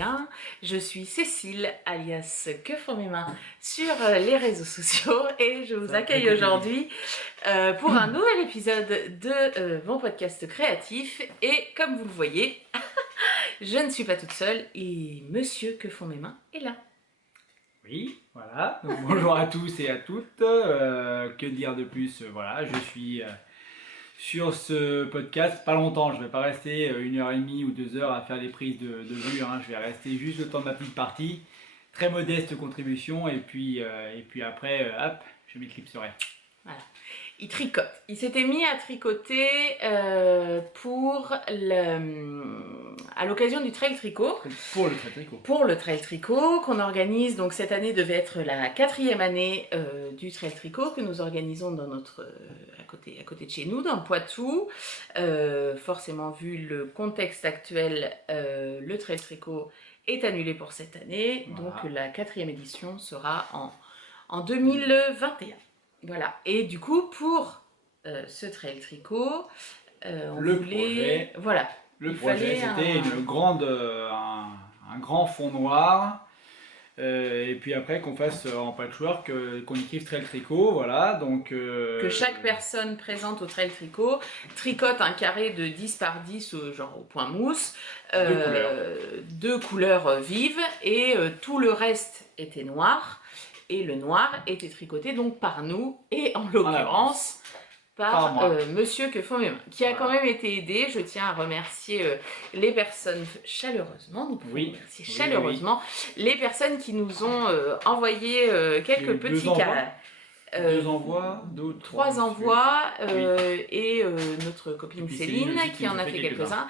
bien. Je suis Cécile, alias Que font mes mains, sur les réseaux sociaux et je vous accueille aujourd'hui pour un nouvel épisode de mon podcast créatif. Et comme vous le voyez, je ne suis pas toute seule et Monsieur Que font mes mains est là. Oui, voilà. Donc, bonjour à tous et à toutes. Que dire de plus? Voilà, je suis sur ce podcast pas longtemps. Je ne vais pas rester 1h30 ou 2 heures à faire des prises de vue. Hein. Je vais rester juste le temps de ma petite partie. Très modeste contribution. Et puis après, hop, je m'éclipserai. Voilà. Il tricote. Il s'était mis à tricoter à l'occasion du trail tricot. Pour le trail tricot. Pour le trail tricot qu'on organise. Donc cette année devait être la 4e année du trail tricot que nous organisons dans à côté de chez nous, dans le Poitou. Forcément, vu le contexte actuel, le trail tricot est annulé pour cette année. Voilà. Donc la 4e édition sera en 2021. Voilà, et du coup, pour ce trail tricot, on voulait... Voilà. Le projet, c'était un grand fond noir, et puis après qu'on fasse en patchwork, qu'on écrive trail tricot, voilà, donc... Que chaque personne présente au trail tricot tricote un carré de 10 par 10, genre au point mousse, deux couleurs vives, et tout le reste était noir. Et le noir était tricoté donc par nous, et en l'occurrence par Monsieur Que font mes mains, qui a quand même été aidé. Je tiens à remercier les personnes chaleureusement, nous pouvons remercier chaleureusement les personnes qui nous ont envoyé quelques petits carrés. Trois envois, et notre copine Céline qui en a fait quelques-uns,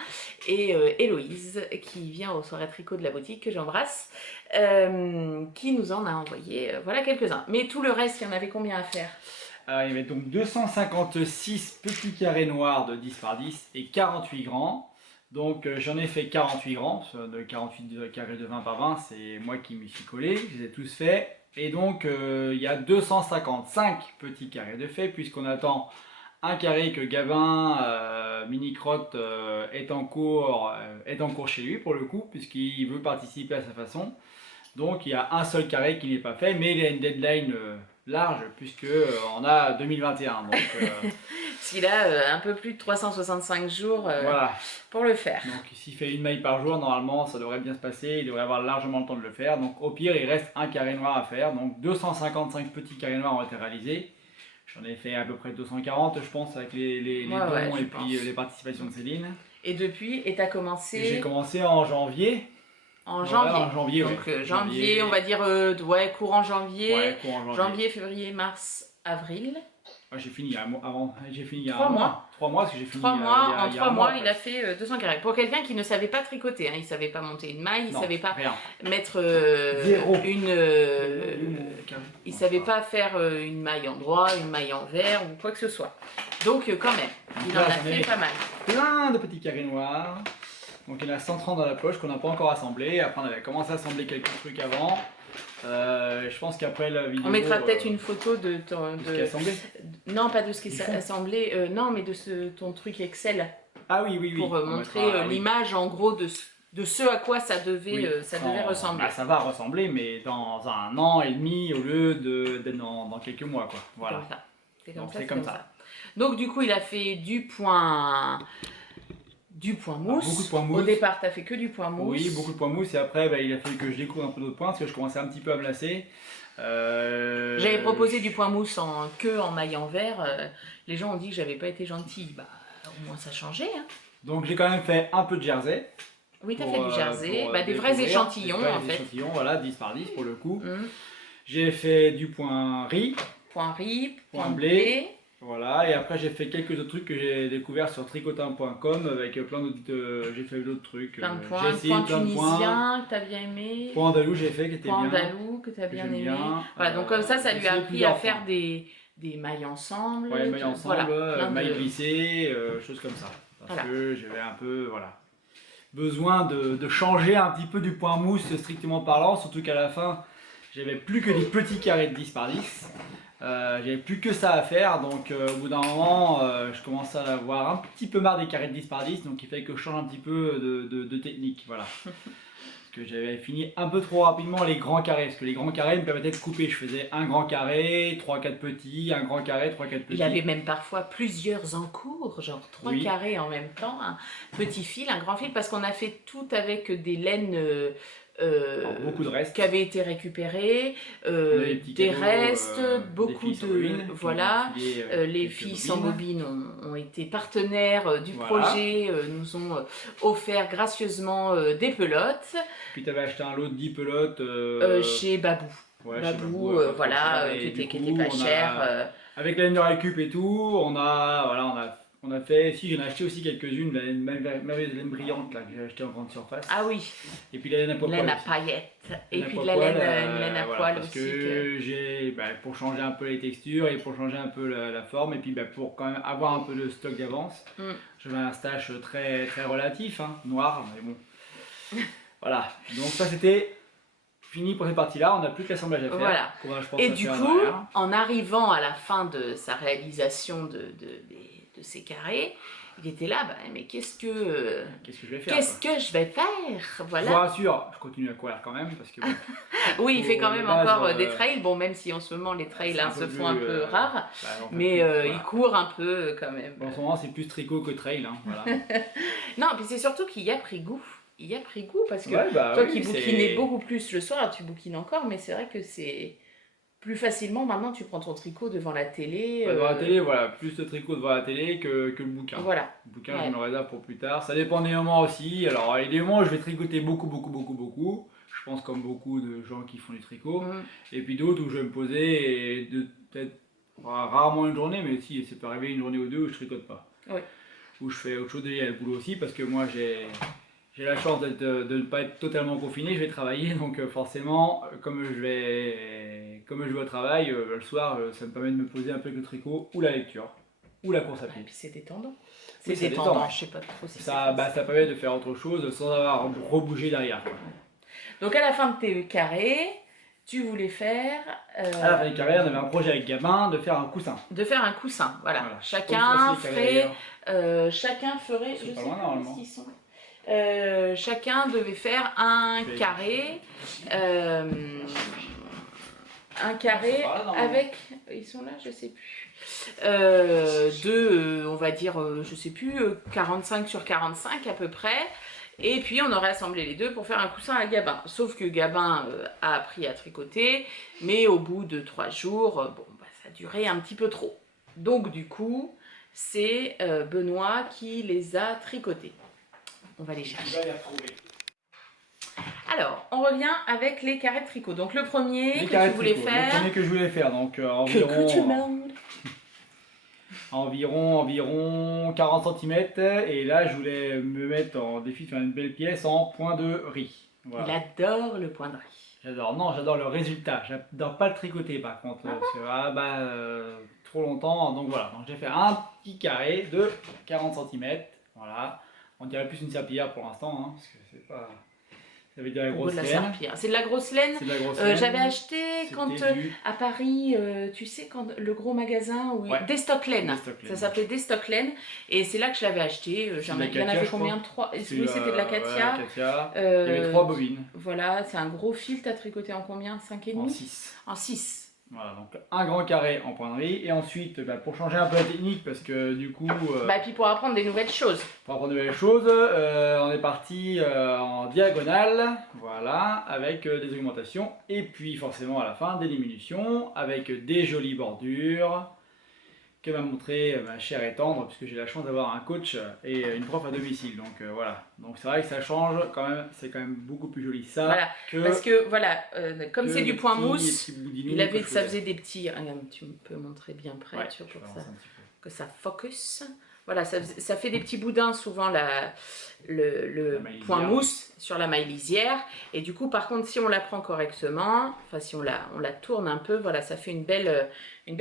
et Héloïse qui vient aux soirées tricot de la boutique, que j'embrasse, qui nous en a envoyé voilà quelques-uns. Mais tout le reste, il y en avait combien à faire? Il y avait donc 256 petits carrés noirs de 10 par 10 et 48 grands. Donc j'en ai fait 48 grands, de 48 carrés de 20 par 20, c'est moi qui m'y suis collé, je les ai tous faits. Et donc il y a 255 petits carrés de fait, puisqu'on attend un carré que Gabin Mini-Crotte est en cours chez lui pour le coup, puisqu'il veut participer à sa façon. Donc il y a un seul carré qui n'est pas fait, mais il a une deadline large, puisque on a 2021. Donc, s'il a un peu plus de 365 jours voilà, pour le faire. Donc s'il fait une maille par jour, normalement ça devrait bien se passer, il devrait avoir largement le temps de le faire. Donc au pire, il reste un carré noir à faire. Donc 255 petits carrés noirs ont été réalisés. J'en ai fait à peu près 240, je pense, avec les dons et puis les participations de Céline. Et depuis, tu as commencé... J'ai commencé en janvier. En janvier. Voilà, en janvier, donc oui. janvier, on va dire courant janvier. Ouais, courant janvier. Janvier, février, mars, avril. J'ai fini avant. J'ai fini il y a 3 mois. 3 mois, parce que j'ai fini 3 mois. En 3 mois, il a fait 200 carrés. Pour quelqu'un qui ne savait pas tricoter, hein, il ne savait pas monter une maille, il ne savait pas mettre il savait pas faire une maille en droit, une maille en vert ou quoi que ce soit. Donc quand même, il en a fait pas mal. Plein de petits carrés noirs. Donc il y en a 130 dans la poche qu'on n'a pas encore assemblé. Après on avait commencé à assembler quelques trucs avant. Je pense qu'après la vidéo... On mettra peut-être une photo de ce qui est assemblé. Non, pas de ce qui est assemblé, non, mais de ton truc Excel. Ah oui. Pour montrer l'image en gros de ce à quoi ça devait ressembler. Bah, ça va ressembler, mais dans 1 an et demi au lieu d'être dans quelques mois, quoi. Voilà. C'est comme ça. Donc du coup, il a fait du point mousse. Beaucoup de points mousse. Au départ, tu n'as fait que du point mousse. Oui, beaucoup de points mousse. Et après, il a fallu que je découvre un peu d'autres points parce que je commençais un petit peu à me lasser. J'avais proposé du point mousse en maille en vert. Les gens ont dit que j'avais pas été gentille. Bah, au moins ça changeait. Hein. Donc j'ai quand même fait un peu de jersey. Oui, tu as fait du jersey. Des vrais échantillons en fait. Échantillons, voilà, 10 par 10 pour le coup. J'ai fait du point riz. Point riz, point blé. Voilà, et après j'ai fait quelques autres trucs que j'ai découverts sur tricotin.com avec plein d'autres. J'ai fait d'autres trucs. Plein de points, point tunisien que tu as bien aimé. Point andalou j'ai fait qui était bien. Point andalou que tu as bien aimé. Voilà, donc comme ça lui a appris à faire des mailles ensemble. Ouais, mailles ensemble, mailles glissées, choses comme ça. Parce que j'avais un peu, besoin de changer un petit peu du point mousse strictement parlant, surtout qu'à la fin, j'avais plus que des petits carrés de 10 par 10. J'avais plus que ça à faire, donc au bout d'un moment je commençais à avoir un petit peu marre des carrés de 10 par 10, donc il fallait que je change un petit peu de technique, voilà. que j'avais fini un peu trop rapidement les grands carrés, parce que les grands carrés me permettaient de couper. Je faisais un grand carré, 3-4 petits, un grand carré, 3-4 petits. Il avait même parfois plusieurs en cours, genre 3 carrés en même temps, un petit fil, un grand fil, parce qu'on a fait tout avec des laines beaucoup de restes qui avaient été récupérées, des restes, beaucoup de... Voilà, les filles sans bobine ont été partenaires du projet, nous ont offert gracieusement des pelotes. Puis tu avais acheté un lot de 10 pelotes chez Babou. Ouais, Babou, voilà, qui était pas cher. Avec la laine de récup et tout, on a fait, si j'en ai acheté aussi quelques-unes, la merveilleuse laine brillante là, que j'ai acheté en grande surface. Ah oui. Et puis la laine à poil. Laine à paillettes. Et puis de la laine à poil parce aussi. Que j'ai, pour changer un peu les textures et pour changer un peu la forme, et puis pour quand même avoir un peu de stock d'avance. J'avais un stash très, très relatif, hein, noir, mais bon. Voilà, donc ça c'était fini pour cette partie-là, on n'a plus que l'assemblage à faire. Voilà. Et du coup, en arrivant à la fin de sa réalisation de ces carrés, il était là, mais qu'est-ce que je vais faire Voilà. Je vous rassure, je continue à courir quand même parce que bon, oui, il fait quand même encore des trails. Bon, même si en ce moment les trails se font un peu rares, mais il court un peu quand même. En ce moment, c'est plus tricot que trail, hein, voilà. Non, puis c'est surtout qu'il y a pris goût. Il y a pris goût parce que toi qui bouquinais beaucoup plus le soir, tu bouquines encore, mais c'est vrai que c'est plus facilement maintenant tu prends ton tricot devant la télé. Devant la télé, voilà, plus de tricot devant la télé que le bouquin. Voilà. Le bouquin, je me le réserve pour plus tard. Ça dépend des moments aussi. Alors, il y a des moments où je vais tricoter beaucoup. Je pense comme beaucoup de gens qui font du tricot. Et puis d'autres où je vais me poser et peut-être rarement une journée, mais si, ça peut arriver une journée ou deux où je tricote pas. Oui. Où je fais autre chose déjà le boulot aussi parce que moi j'ai la chance de ne pas être totalement confiné, je vais travailler, donc forcément, comme je vais au travail, le soir, ça me permet de me poser un peu avec le tricot, ou la lecture, ou la course à pied. Et puis c'est détendant. C'est détendant, je sais pas trop si ça permet de faire autre chose sans avoir rebougé derrière. Quoi. Donc à la fin de tes carrés, tu voulais faire... À la fin des carrés, on avait un projet avec Gabin de faire un coussin. De faire un coussin, voilà. Chacun ferait... je sais pas où ils sont. Chacun devait faire un carré, avec, ils sont là, je sais plus, on va dire, je sais plus, 45 sur 45 à peu près, et puis on aurait assemblé les deux pour faire un coussin à Gabin, sauf que Gabin a appris à tricoter, mais au bout de 3 jours, ça durait un petit peu trop, donc du coup, c'est Benoît qui les a tricotés. On va les chercher. Alors, on revient avec les carrés de tricot. Donc le premier que tu voulais faire. Le premier que je voulais faire, donc environ 40 cm. Et là, je voulais me mettre en défi de faire une belle pièce en point de riz. Voilà. Il adore le point de riz. J'adore le résultat. J'adore pas le tricoter par contre. Trop longtemps. Donc voilà, donc j'ai fait un petit carré de 40 cm. Voilà. On dirait plus une serpillière pour l'instant, hein, parce que c'est pas... Ça veut dire la grosse laine. C'est de la grosse laine. J'avais acheté quand à Paris, tu sais, quand le gros magasin où des stock laine. Ça s'appelait des stock laine. Et c'est là que je l'avais acheté. Il y en avait combien? 3. Oui, c'était de la Katia. Il y avait 3 bobines. Voilà, c'est un gros fil. Tu as tricoté en combien? 5,5? En 6. En 6. Voilà, donc un grand carré en point de riz, et ensuite, pour changer un peu la technique, parce que du coup... et puis pour apprendre des nouvelles choses. Pour apprendre des nouvelles choses, on est parti en diagonale, voilà, avec des augmentations, et puis forcément à la fin, des diminutions, avec des jolies bordures, que m'a montré ma chère et tendre, puisque j'ai la chance d'avoir un coach et une prof à domicile, donc voilà. Donc c'est vrai que ça change quand même, c'est quand même beaucoup plus joli ça. Voilà, parce que voilà, comme c'est du point mousse, ça faisait des petits, regarde, tu peux montrer bien près, pour que ça focus. Voilà, ça fait des petits boudins souvent le point mousse sur la maille lisière. Et du coup, par contre, si on la prend correctement, enfin si on la tourne un peu, voilà, ça fait une belle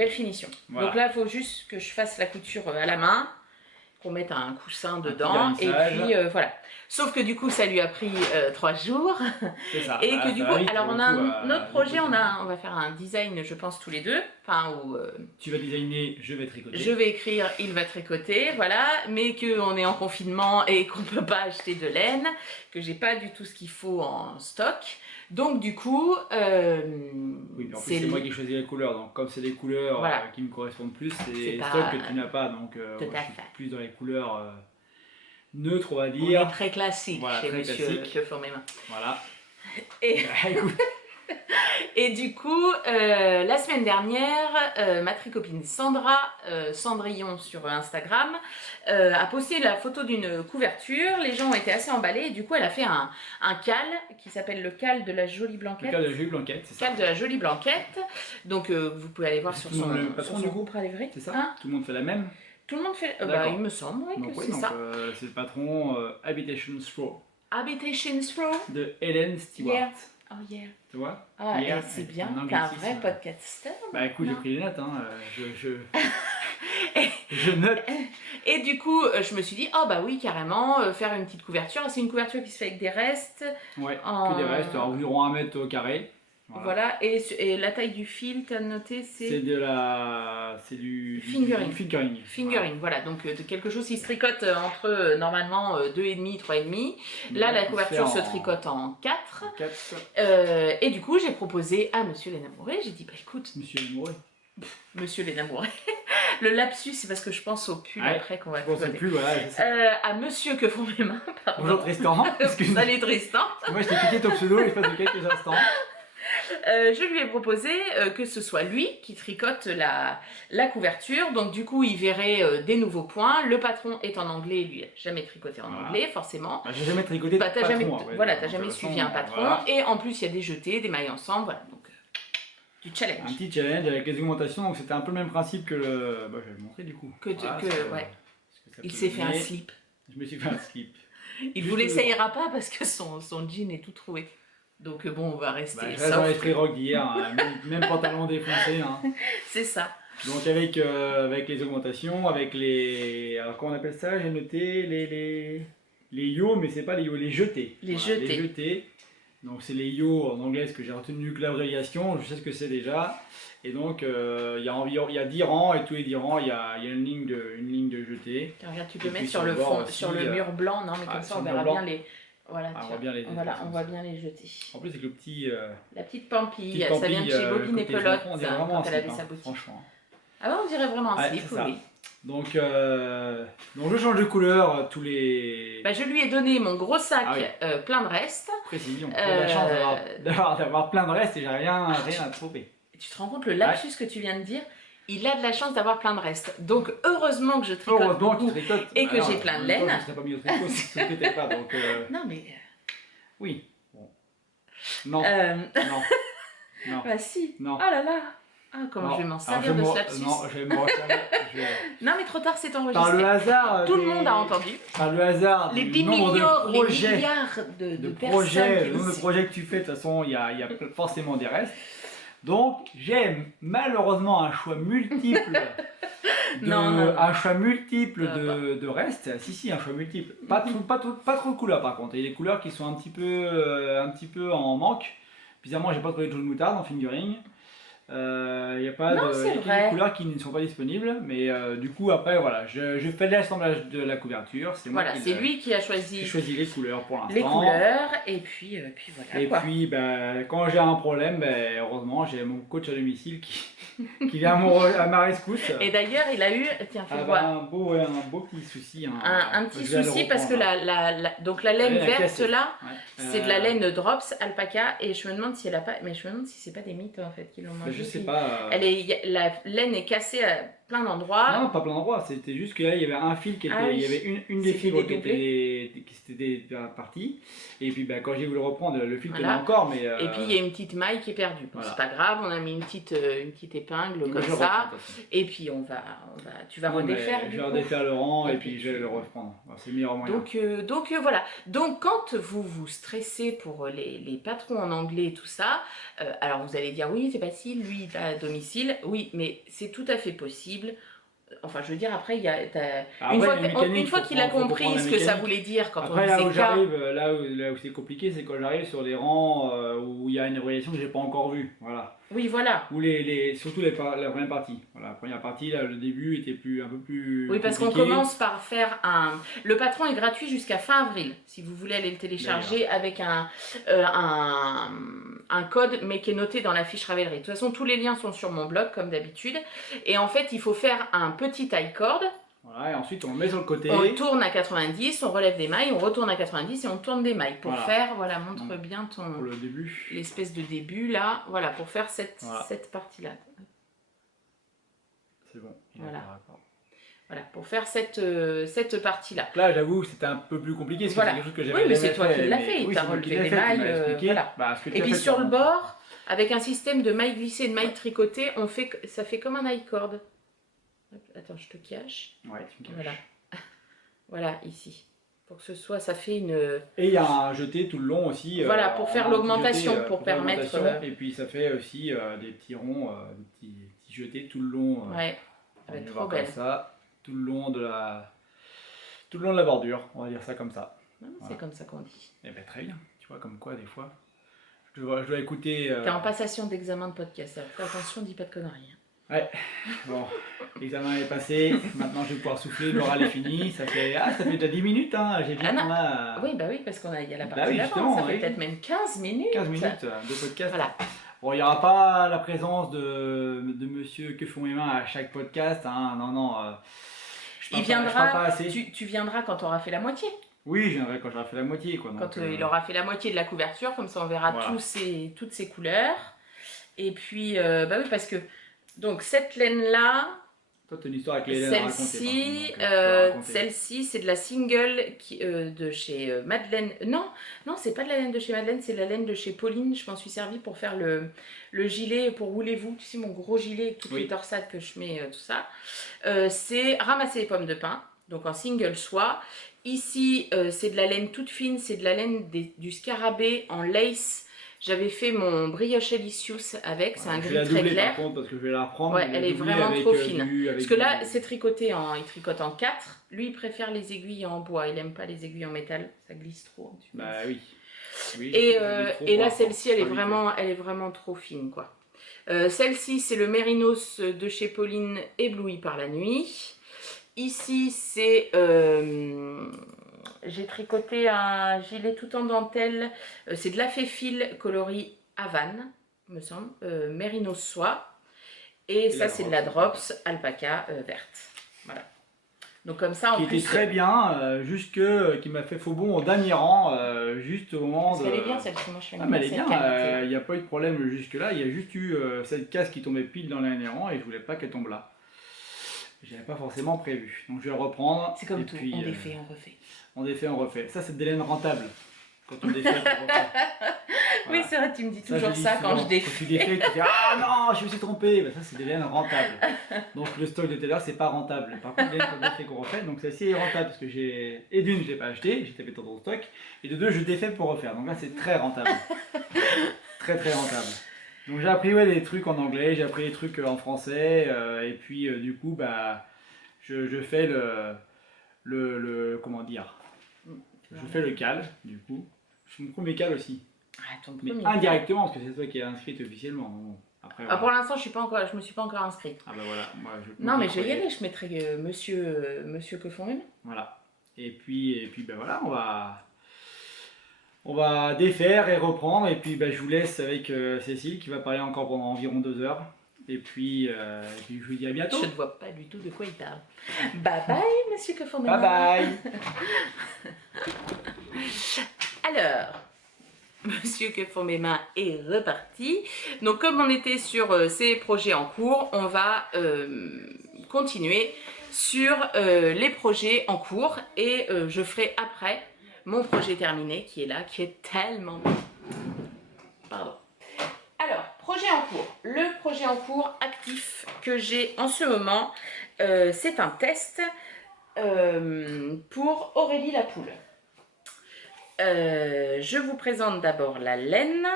finition. Voilà. Donc là, il faut juste que je fasse la couture à la main, qu'on mette un coussin dedans. Et puis voilà. Sauf que du coup, ça lui a pris 3 jours. C'est ça. Et que du coup, alors on a un autre projet, on va faire un design, je pense, tous les deux. enfin, ou tu vas designer, je vais tricoter. Je vais écrire, il va tricoter, voilà, mais qu'on est en confinement et qu'on peut pas acheter de laine, que j'ai pas du tout ce qu'il faut en stock. Donc du coup, oui, en plus c'est moi qui choisis les couleurs, donc comme c'est des couleurs voilà. qui me correspondent plus, c'est des pas... stocks que tu n'as pas, donc tout à fait. plus dans les couleurs neutres, on va dire. On est très classique voilà, chez très Monsieur classique. Que font mes mains. Voilà. Et... Et du coup, la semaine dernière, ma tricopine Sandra, Cendrillon sur Instagram, a posté la photo d'une couverture. Les gens ont été assez emballés et du coup, elle a fait un cal qui s'appelle le cal de la jolie blanquette. Le cal de la jolie blanquette, c'est ça. Cal de la jolie blanquette. Donc, vous pouvez aller voir sur son groupe Ravelry. C'est ça, hein? Tout le monde fait la même. Tout le monde fait... il me semble que c'est ça. C'est le patron Habitation Throw. Habitation Throw de Helen Stewart. Yeah. Oh yeah. Tu vois? Ah, yeah, c'est bien, t'es un vrai podcaster. Bah écoute, j'ai pris les notes, hein. Je note. Et du coup, je me suis dit, oh bah oui, carrément, faire une petite couverture. C'est une couverture qui se fait avec des restes. Ouais, que des restes, environ 1 mètre au carré. Voilà. Et la taille du fil, t'as noté, c'est du fingering. Fingering, voilà. Donc de quelque chose qui se tricote entre normalement 2,5, 3,5. Là, la couverture se tricote en 4. Et du coup, j'ai proposé à Monsieur Lénamouré, j'ai dit, bah écoute... Monsieur Lénamouré. Le lapsus, c'est parce que je pense au pull après qu'on va à Monsieur Que font mes mains, pardon. Bonjour Tristan. Salut Tristan. Moi, je t'ai piqué ton pseudo l'espace de quelques instants. Je lui ai proposé que ce soit lui qui tricote la couverture, donc du coup il verrait des nouveaux points. Le patron est en anglais, lui n'a jamais tricoté en anglais forcément. J'ai jamais tricoté de patron. T'as jamais suivi un patron, et en plus il y a des jetés, des mailles ensemble, voilà, donc du challenge. Un petit challenge avec les augmentations, donc c'était un peu le même principe que le... Bah je vais le montrer du coup. Il s'est fait un slip. Je me suis fait un slip. Il vous l'essayera pas parce que son jean est tout troué. Donc bon, on va rester. Je reste dans l'esprit rock d'hier, hein, même pantalon défoncé. Hein. C'est ça. Donc avec les augmentations, avec les... Alors comment on appelle ça? J'ai noté les yo, mais c'est pas les yo, les jetés. Les jetés. Donc c'est les yo en anglais, ce que j'ai retenu que l'abréviation, je sais ce que c'est déjà. Et donc il y a 10 rangs, et tous les 10 rangs, il y a une ligne de jetés. Regarde, tu peux mettre sur le fond, sur le mur blanc, non mais comme ça on verra bien les... Voilà, on voit bien les jeter. En plus avec le petit... La petite pampille, ça vient de chez Bobine et Pelote, quand elle avait sa boutique. Franchement. Ah ouais, on dirait vraiment un slip, oui. Donc je change de couleur tous les... Bah, je lui ai donné mon gros sac plein de restes. Précision, j'ai la chance d'avoir plein de restes et j'ai rien à trouver. Tu te rends compte le lapsus que tu viens de dire? Il a de la chance d'avoir plein de restes. Donc heureusement que je tricote beaucoup et que j'ai plein de laine. Je ne serais pas mis au tricot si ce n'était pas. Donc, non mais... Oui. Bon. Non. Non. Bah si. Non. Oh là là. Ah, comment je vais m'en servir de ce lapsus. Non, je vais me resservir. Non mais trop tard, c'est enregistré. Par le hasard... Tout le monde a entendu. Par le hasard les milliards de projets, le nombre de projets que tu fais, de toute façon, il y a forcément des restes. Donc j'ai malheureusement un choix multiple de restes. Si, un choix multiple. Pas trop de couleurs par contre. Il y a des couleurs qui sont un petit peu en manque. Bizarrement, j'ai pas trouvé de jaune moutarde en fingering. Il y a pas de couleurs qui ne sont pas disponibles, mais du coup après voilà, je fais l'assemblage de la couverture. C'est moi c'est lui qui a choisi les couleurs pour l'instant. Les couleurs et puis voilà. Et puis quand j'ai un problème, heureusement j'ai mon coach à domicile qui vient à ma rescousse. Et d'ailleurs il a eu, tiens fais voir. Un beau petit souci. Un petit souci parce que donc la laine verte là, c'est de la laine drops alpaca, et je me demande si elle a pas, mais je me demande si c'est pas des mythes en fait qui l'ont mangé. Je sais pas. La laine est cassée à plein d'endroits. Non, pas plein d'endroits. C'était juste qu'il y avait un fil qui était. Il y avait une des fibres qui était partie. Et puis quand j'ai voulu reprendre, le fil tenait encore. Mais, et puis il y a une petite maille qui est perdue. Bon, c'est pas grave, on a mis une petite épingle comme ça. Et puis tu vas redéfaire. Je vais redéfaire le rang et puis je vais le reprendre. C'est le meilleur moyen. Donc voilà. Donc quand vous stressez pour les patrons en anglais et tout ça, alors vous allez dire oui, c'est facile, lui il est à domicile. Oui, mais c'est tout à fait possible. Enfin, je veux dire, après, Après, une fois qu'il a compris ce que ça voulait dire quand après, on là disait où j'arrive, là où c'est compliqué, c'est quand j'arrive sur les rangs où il y a une abréviation que j'ai pas encore vue. Voilà. Oui, voilà. Ou surtout la première partie. Voilà, la première partie, là, le début était un peu plus Oui, parce qu'on compliqué. commence par faire un... Le patron est gratuit jusqu'à fin avril, si vous voulez aller le télécharger avec un code, mais qui est noté dans la fiche Ravelry. De toute façon, tous les liens sont sur mon blog, comme d'habitude. Et en fait, il faut faire un petit taille corde. Voilà, et ensuite on le met sur le côté. On tourne à 90, on relève des mailles, on retourne à 90 et on tourne des mailles. Pour faire, voilà, montre bien ton... Pour le début. L'espèce de début, là. Voilà, pour faire cette partie-là. C'est bon. Voilà, pour faire cette partie-là. Là, j'avoue, c'était un peu plus compliqué. Parce que c'est quelque chose que j'avais mais c'est toi qui l'as fait. Tu as relevé des mailles. Voilà. Et puis sur le bord, avec un système de mailles glissées et de mailles tricotées, ça fait comme un i-cord. Attends, je te cache. Ouais, tu me caches. Voilà. Voilà, ici. Pour que ce soit, ça fait une... Et il y a un jeté tout le long aussi. Voilà, pour faire l'augmentation, pour permettre... Et puis ça fait aussi des petits ronds, des petits jetés tout le long. Ouais, ça va être trop belle. Comme ça, tout le long de la bordure, on va dire ça comme ça. C'est comme ça qu'on dit. Eh bien très bien, tu vois comme quoi des fois, je dois écouter... T'es en passation d'examen de podcast, alors fais attention, dis pas de conneries. Ouais, bon, l'examen est passé, maintenant je vais pouvoir souffler, l'oral est fini, ça fait déjà 10 minutes, hein, j'ai bien Oui, bah oui, parce qu'il y a la partie d'avant, ça fait peut-être même 15 minutes. 15 minutes de podcast. Voilà. Bon, il n'y aura pas la présence de monsieur Que font mes mains à chaque podcast, hein, non, il viendra, pas assez. Tu viendras quand tu auras fait la moitié. Oui, je viendrai quand j'aurai fait la moitié. Quoi, donc, quand il aura fait la moitié de la couverture, comme ça on verra toutes ces couleurs. Et puis, bah oui, parce que... Donc cette laine-là, toi tu as une histoire avec les laines à raconter. Celle-ci, c'est de la single de chez Madeleine. Non, c'est pas de la laine de chez Madeleine, c'est de la laine de chez Pauline. Je m'en suis servi pour faire le gilet pour roulez-vous. Tu sais, mon gros gilet avec toutes les torsades que je mets, tout ça. C'est ramasser les pommes de pin, donc en single soie. Ici, c'est de la laine toute fine, c'est de la laine du scarabée en lace. J'avais fait mon brioche Alicius avec, c'est un gris très clair. Par contre, parce que je vais la reprendre. Ouais, elle est vraiment trop fine. Parce que là, c'est tricoté il tricote en 4. Lui, il préfère les aiguilles en bois. Il n'aime pas les aiguilles en métal. Ça glisse trop. Bah oui. Et là, celle-ci, elle est vraiment trop fine, quoi. Celle-ci, c'est le Mérinos de chez Pauline, ébloui par la nuit. Ici, c'est... j'ai tricoté un gilet tout en dentelle, c'est de la fil coloris Havane, me semble, Mérinos soie, et ça c'est de la drops alpaca verte, voilà. Donc comme ça, qui était très bien, qui m'a fait faux bond au dernier rang, juste au moment de... Elle est bien celle-ci, moi je fais mais elle est bien, il n'y a pas eu de problème jusque là, il y a juste eu cette case qui tombait pile dans le dernier rang et je voulais pas qu'elle tombe là. J'avais pas forcément prévu, donc je vais le reprendre. C'est comme tout, on défait, on refait. On défait, on refait. Ça, c'est des laines rentables. Quand on défait, on refait. Voilà. Oui, c'est vrai, tu me dis toujours ça quand je défais. Quand tu défais, tu dis ah non, je me suis trompé. Ben, ça, c'est des laines rentables. Donc le stock de Taylor, c'est pas rentable. Par contre, les laines qu'on défait, qu'on refait, donc celle-ci est rentable parce que et d'une, je l'ai pas acheté, j'ai tapé dans ton stock. Et de deux, je défais pour refaire. Donc là, c'est très rentable. Très rentable. Donc j'ai appris des trucs en anglais, j'ai appris des trucs en français, et puis du coup, bah, je fais comment dire, je fais le cal, du coup. Je fais mon premier cal aussi. Mais indirectement, parce que c'est toi qui es inscrite officiellement. Bon, après, voilà. Pour l'instant, je me suis pas encore inscrite. Ah bah voilà. Moi, non, mais je vais y aller, je mettrai monsieur Que font mes mains. Voilà. Et puis ben voilà, on va défaire et reprendre, et puis je vous laisse avec Cécile qui va parler encore pendant environ 2 heures. Et puis je vous dis à bientôt. Je ne vois pas du tout de quoi il parle. Bye bye, monsieur Que font mes mains. Bye bye. Alors, monsieur Que font mes mains est reparti. Donc comme on était sur ces projets en cours, on va continuer sur les projets en cours. Et je ferai après mon projet terminé qui est là, qui est tellement bon. Pardon. Alors, projet en cours. Le projet en cours actif que j'ai en ce moment, c'est un test pour Aurélie la poule. Je vous présente d'abord la laine.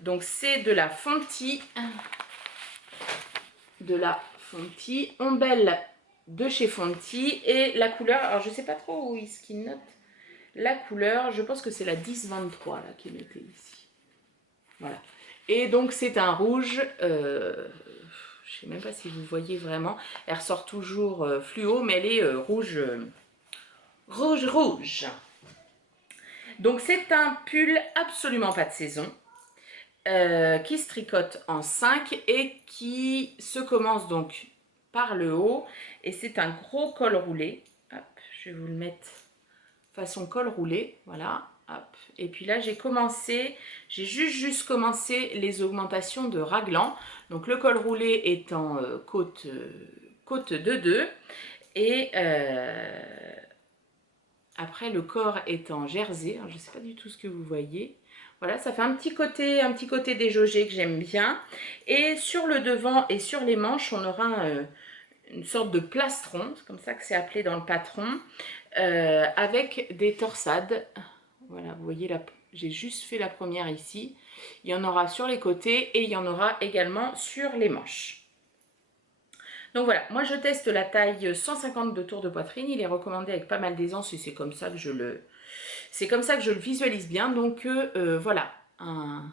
Donc, c'est de la Fonty Fonti, Ombelle de chez Fonti et la couleur, alors je sais pas trop où est-ce qu'il note la couleur, je pense que c'est la 1023 là qui est notée ici. Voilà. Et donc c'est un rouge, je sais même pas si vous voyez vraiment, elle ressort toujours fluo, mais elle est rouge, rouge. Donc c'est un pull absolument pas de saison, qui se tricote en 5 et qui se commence donc par le haut. Et c'est un gros col roulé. Hop, je vais vous le mettre façon col roulé, voilà. Hop. Et puis là j'ai juste commencé les augmentations de raglan. Donc le col roulé est en côte de 2 et après le corps est en jersey. Alors, je ne sais pas du tout ce que vous voyez. Voilà, ça fait un petit côté déjaugé que j'aime bien. Et sur le devant et sur les manches, on aura une sorte de plastron, c'est comme ça que c'est appelé dans le patron, avec des torsades. Voilà, vous voyez, j'ai juste fait la première ici. Il y en aura sur les côtés et il y en aura également sur les manches. Donc voilà, moi je teste la taille 150 de tour de poitrine. Il est recommandé avec pas mal d'aisance et c'est comme ça que je le visualise bien. Donc voilà, un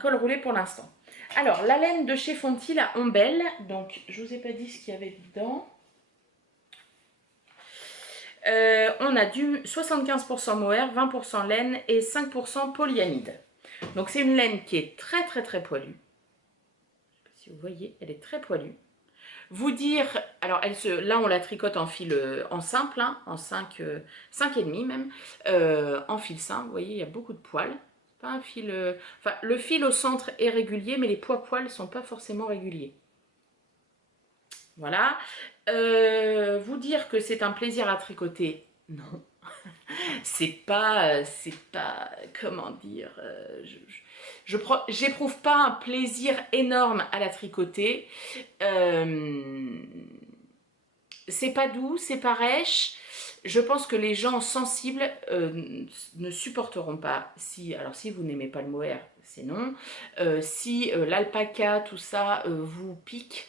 col roulé pour l'instant. Alors la laine de chez Fonti, la Ombelle. Donc je vous ai pas dit ce qu'il y avait dedans. On a du 75% mohair, 20% laine et 5% polyamide. Donc c'est une laine qui est très poilue. Je ne sais pas si vous voyez, elle est très poilue. Vous dire, alors là on la tricote en fil en simple, hein, en 5,5 même, en fil simple, vous voyez il y a beaucoup de poils. Pas un fil, enfin le fil au centre est régulier mais les poils ne sont pas forcément réguliers. Voilà. Vous dire que c'est un plaisir à tricoter, non. c'est pas, comment dire, j'éprouve pas un plaisir énorme à la tricoter. C'est pas doux, c'est pas rêche. Je pense que les gens sensibles ne supporteront pas. Alors si vous n'aimez pas le mohair, c'est non. Si l'alpaca, tout ça, vous pique,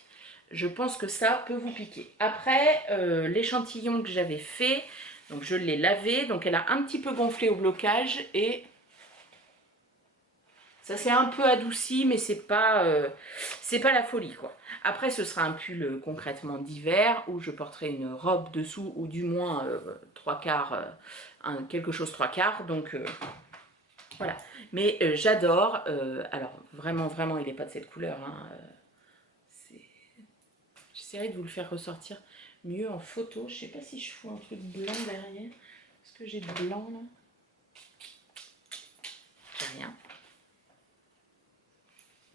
je pense que ça peut vous piquer. Après, l'échantillon que j'avais fait, donc je l'ai lavé, donc elle a un petit peu gonflé au blocage et ça s'est un peu adouci, mais c'est pas la folie quoi. Après, ce sera un pull concrètement d'hiver où je porterai une robe dessous ou du moins quelque chose 3/4. Donc voilà. Mais j'adore. Alors vraiment, il n'est pas de cette couleur. Hein, j'essaierai de vous le faire ressortir mieux en photo. Je sais pas si je fous un truc blanc derrière. Est-ce que j'ai de blanc là? J'ai rien.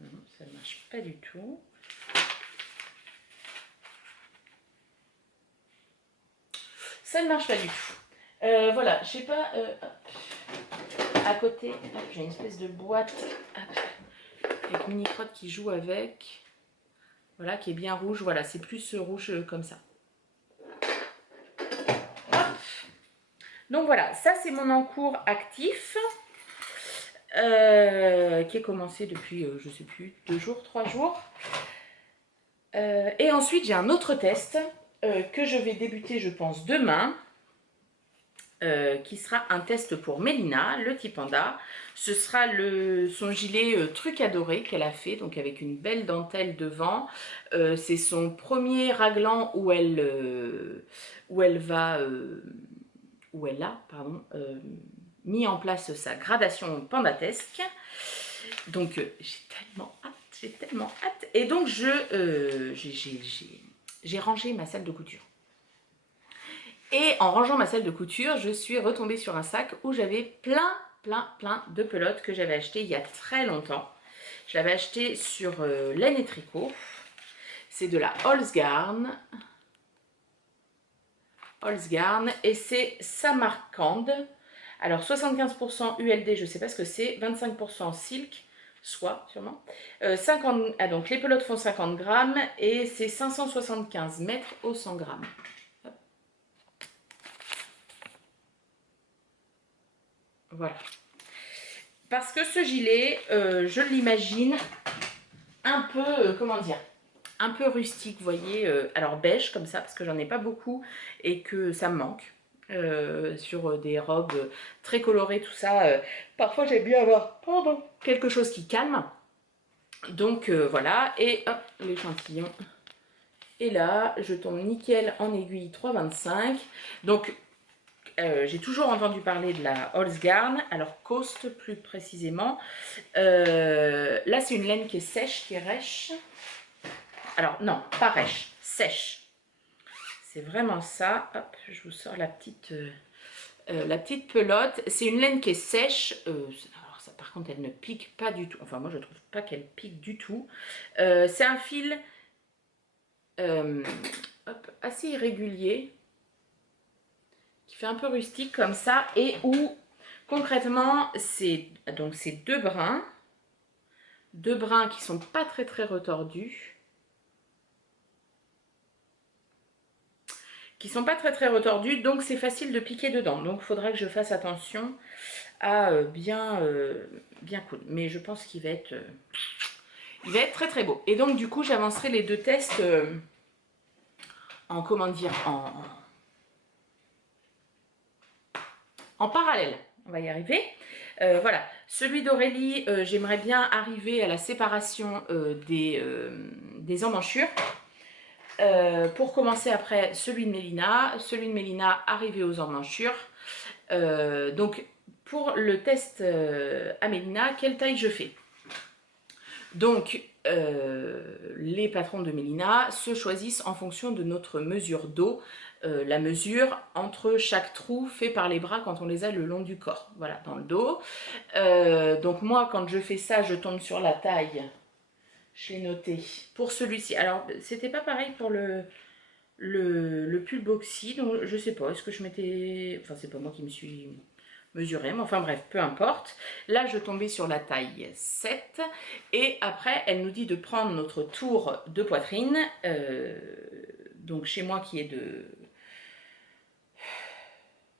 Non, ça ne marche pas du tout. Ça ne marche pas du tout. Voilà, je sais pas. À côté, j'ai une espèce de boîte avec Mini-Crotte qui joue avec. Voilà, qui est bien rouge. Voilà, c'est plus rouge comme ça. Hop. Donc voilà, ça c'est mon encours actif. Qui est commencé depuis, je sais plus, 2 jours, 3 jours. Et ensuite, j'ai un autre test que je vais débuter, je pense, demain. Qui sera un test pour Mélina, le petit panda. Ce sera son gilet truc adoré qu'elle a fait, donc avec une belle dentelle devant. C'est son premier raglan où elle a mis en place sa gradation pandatesque. Donc j'ai tellement hâte. Et donc j'ai rangé ma salle de couture. Et en rangeant ma salle de couture, je suis retombée sur un sac où j'avais plein de pelotes que j'avais achetées il y a très longtemps. Je l'avais acheté sur Laine et Tricot. C'est de la Holzgarn. Et c'est Samarkand. Alors 75% ULD, je ne sais pas ce que c'est. 25% silk, soie sûrement. Donc les pelotes font 50 grammes et c'est 575 mètres au 100 grammes. Voilà. Parce que ce gilet, je l'imagine un peu, comment dire, un peu rustique, vous voyez, alors beige comme ça, parce que j'en ai pas beaucoup et que ça me manque. Sur des robes très colorées, tout ça. Parfois, j'aime bien avoir quelque chose qui calme. Donc voilà, et hop, l'échantillon. Et là, je tombe nickel en aiguille 3,25. Donc, j'ai toujours entendu parler de la Holzgarn, alors Coast plus précisément. Là, c'est une laine qui est sèche, qui est rêche. Alors, non, pas rêche, sèche. C'est vraiment ça. Hop, je vous sors la petite pelote. C'est une laine qui est sèche. Alors ça, par contre, elle ne pique pas du tout. Enfin, moi, je trouve pas qu'elle pique du tout. C'est un fil assez irrégulier, qui fait un peu rustique comme ça, et où, concrètement, c'est deux brins qui sont pas très retordus. Donc c'est facile de piquer dedans. Donc il faudra que je fasse attention à bien coudre. Mais je pense qu'il va être très beau. Et donc du coup j'avancerai les deux tests en parallèle. On va y arriver. Voilà, celui d'Aurélie, j'aimerais bien arriver à la séparation des emmanchures. Pour commencer après celui de Mélina, arrivé aux emmanchures. Donc pour le test à Mélina, quelle taille je fais? Donc les patrons de Mélina se choisissent en fonction de notre mesure dos, la mesure entre chaque trou fait par les bras quand on les a le long du corps, voilà, dans le dos. Donc moi quand je fais ça, je tombe sur la taille. Je l'ai noté pour celui-ci. Alors, c'était pas pareil pour le pull boxy, donc je sais pas, est-ce que je m'étais... Enfin, c'est pas moi qui me suis mesurée, mais enfin bref, peu importe. Là, je tombais sur la taille 7, et après, elle nous dit de prendre notre tour de poitrine, donc chez moi qui est de...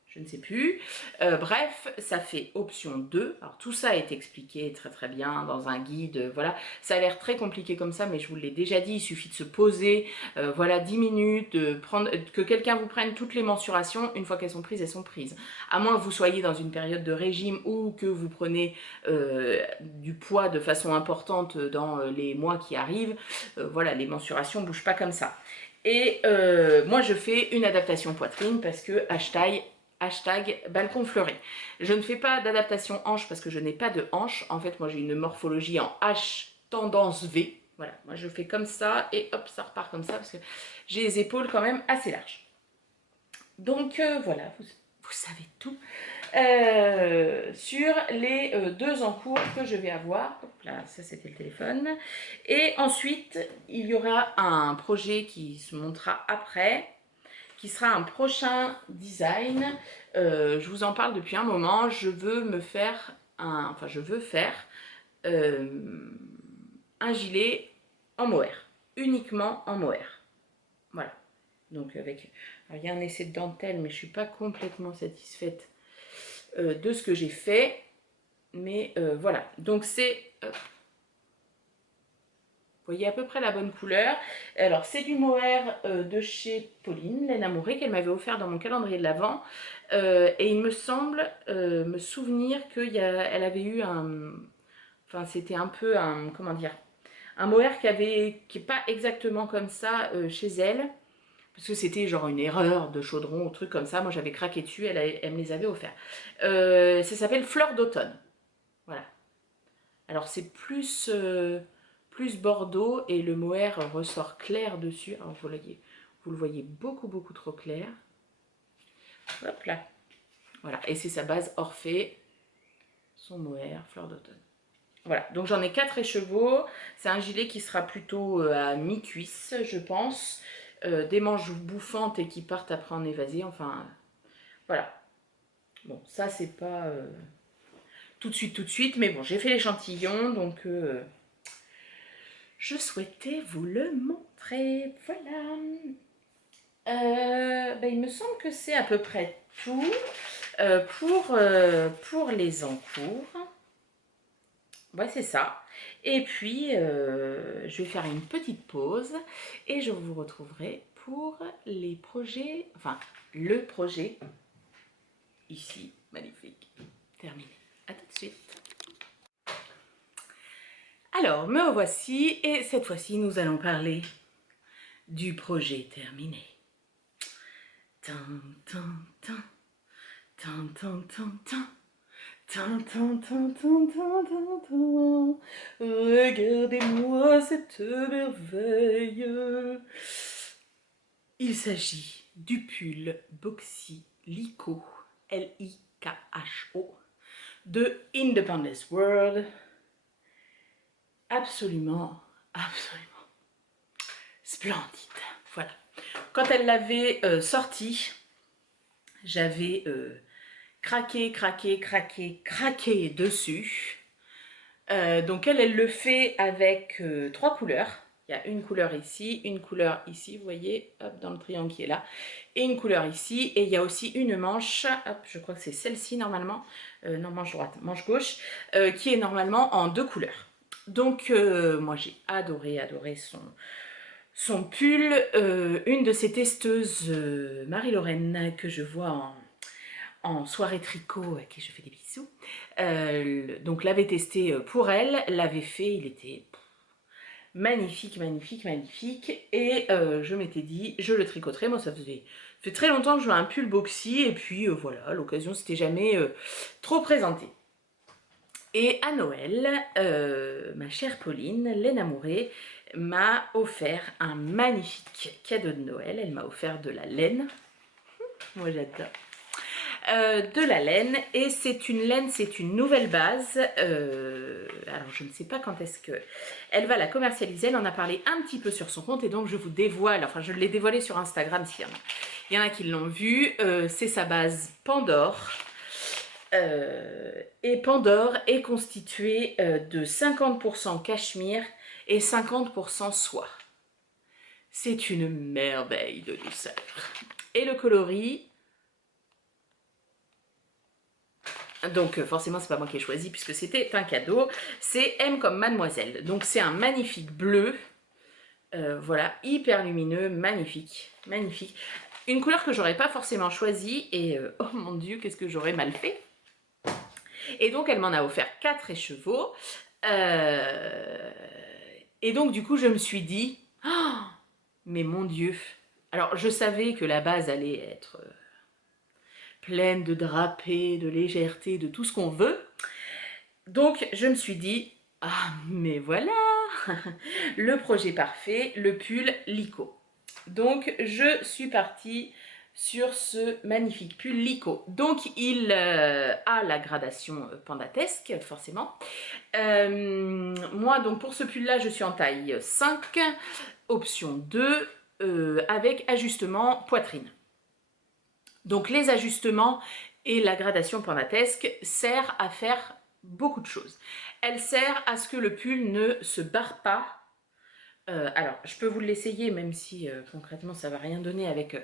je ne sais plus. Bref, ça fait option 2. Alors tout ça est expliqué très bien dans un guide, voilà. Ça a l'air très compliqué comme ça, mais je vous l'ai déjà dit, il suffit de se poser, voilà, 10 minutes, que quelqu'un vous prenne toutes les mensurations. Une fois qu'elles sont prises, elles sont prises. À moins que vous soyez dans une période de régime ou que vous prenez du poids de façon importante dans les mois qui arrivent, voilà, les mensurations ne bougent pas comme ça. Et moi, je fais une adaptation poitrine parce que hashtag balcon fleuré. Je ne fais pas d'adaptation hanche parce que je n'ai pas de hanche. En fait, moi j'ai une morphologie en H tendance V. Voilà, moi je fais comme ça et hop, ça repart comme ça parce que j'ai les épaules quand même assez larges. Donc voilà, vous savez tout sur les deux encours que je vais avoir. Hop là, ça c'était le téléphone. Et ensuite, il y aura un projet qui se montera après, qui sera un prochain design. Je vous en parle depuis un moment. Je veux faire un gilet en mohair, uniquement en mohair. Voilà. Donc avec, alors, il y a un essai de dentelle, mais je suis pas complètement satisfaite de ce que j'ai fait. Mais voilà. Donc c'est vous voyez à peu près la bonne couleur. Alors, c'est du mohair de chez Pauline, laine amourée, qu'elle m'avait offert dans mon calendrier de l'Avent. Et il me semble me souvenir qu'elle avait eu un... Enfin, c'était un peu un... Comment dire? Un mohair qui est pas exactement comme ça chez elle. Parce que c'était genre une erreur de chaudron ou truc comme ça. Moi, j'avais craqué dessus, elle me les avait offerts. Ça s'appelle Fleur d'automne. Voilà. Alors, c'est plus bordeaux et le mohair ressort clair dessus. Alors vous le voyez beaucoup trop clair. Hop là. Voilà, et c'est sa base Orphée, son mohair, fleur d'automne. Voilà, donc j'en ai 4 écheveaux. C'est un gilet qui sera plutôt à mi-cuisse, je pense. Des manches bouffantes et qui partent après en évasé. Enfin, voilà. Bon, ça c'est pas tout de suite, mais bon, j'ai fait l'échantillon, donc je souhaitais vous le montrer. Voilà. Il me semble que c'est à peu près tout pour les encours. Ouais, c'est ça. Et puis, je vais faire une petite pause et je vous retrouverai pour les projets, enfin, le projet ici, magnifique, terminé. À tout de suite. Alors, me revoici et cette fois-ci, nous allons parler du projet terminé. Tan, tan, tan, tan, tan, tan, tan. Tan, tan, tan, tan, tan, tan, tan. Regardez-moi cette merveille. Il s'agit du pull Boxy Lico, Likho, de Independence World. Absolument, absolument splendide. Voilà. Quand elle l'avait sorti, j'avais craqué dessus. Donc elle le fait avec 3 couleurs. Il y a une couleur ici, vous voyez, hop, dans le triangle qui est là, et une couleur ici, et il y a aussi une manche, hop, je crois que c'est celle-ci normalement, non, manche droite, manche gauche, qui est normalement en 2 couleurs. Donc moi j'ai adoré son pull. Une de ces testeuses, Marie-Lorraine, que je vois en soirée tricot, à qui je fais des bisous, donc l'avait testé pour elle, l'avait fait, il était magnifique, et je m'étais dit, je le tricoterai. Moi ça fait très longtemps que je veux un pull boxy, et puis voilà, l'occasion s'était jamais trop présentée. Et à Noël, ma chère Pauline, l'énamourée, m'a offert un magnifique cadeau de Noël. Elle m'a offert de la laine, moi j'adore. De la laine, et c'est une nouvelle base. Alors je ne sais pas quand est-ce que elle va la commercialiser. Elle en a parlé un petit peu sur son compte, et donc je vous dévoile, enfin je l'ai dévoilé sur Instagram s'il y en a qui l'ont vu. C'est sa base Pandore. Et Pandore est constituée de 50% cachemire et 50% soie. C'est une merveille de douceur. Et le coloris, donc forcément c'est pas moi qui ai choisi puisque c'était un cadeau, c'est M comme Mademoiselle. Donc c'est un magnifique bleu, voilà, hyper lumineux, magnifique. Une couleur que j'aurais pas forcément choisie, et oh mon dieu, qu'est-ce que j'aurais mal fait. Et donc elle m'en a offert 4 écheveaux, et donc du coup je me suis dit, oh, mais mon dieu. Alors je savais que la base allait être pleine de drapés, de légèreté, de tout ce qu'on veut. Donc je me suis dit, ah mais voilà, le projet parfait, le pull Likho. Donc je suis partie sur ce magnifique pull Likho. Donc il a la gradation pandatesque, forcément. Moi donc pour ce pull là je suis en taille 5, option 2, avec ajustement poitrine. Donc les ajustements et la gradation pandatesque sert à faire beaucoup de choses. Elle sert à ce que le pull ne se barre pas. Alors je peux vous l'essayer, même si concrètement ça va rien donner avec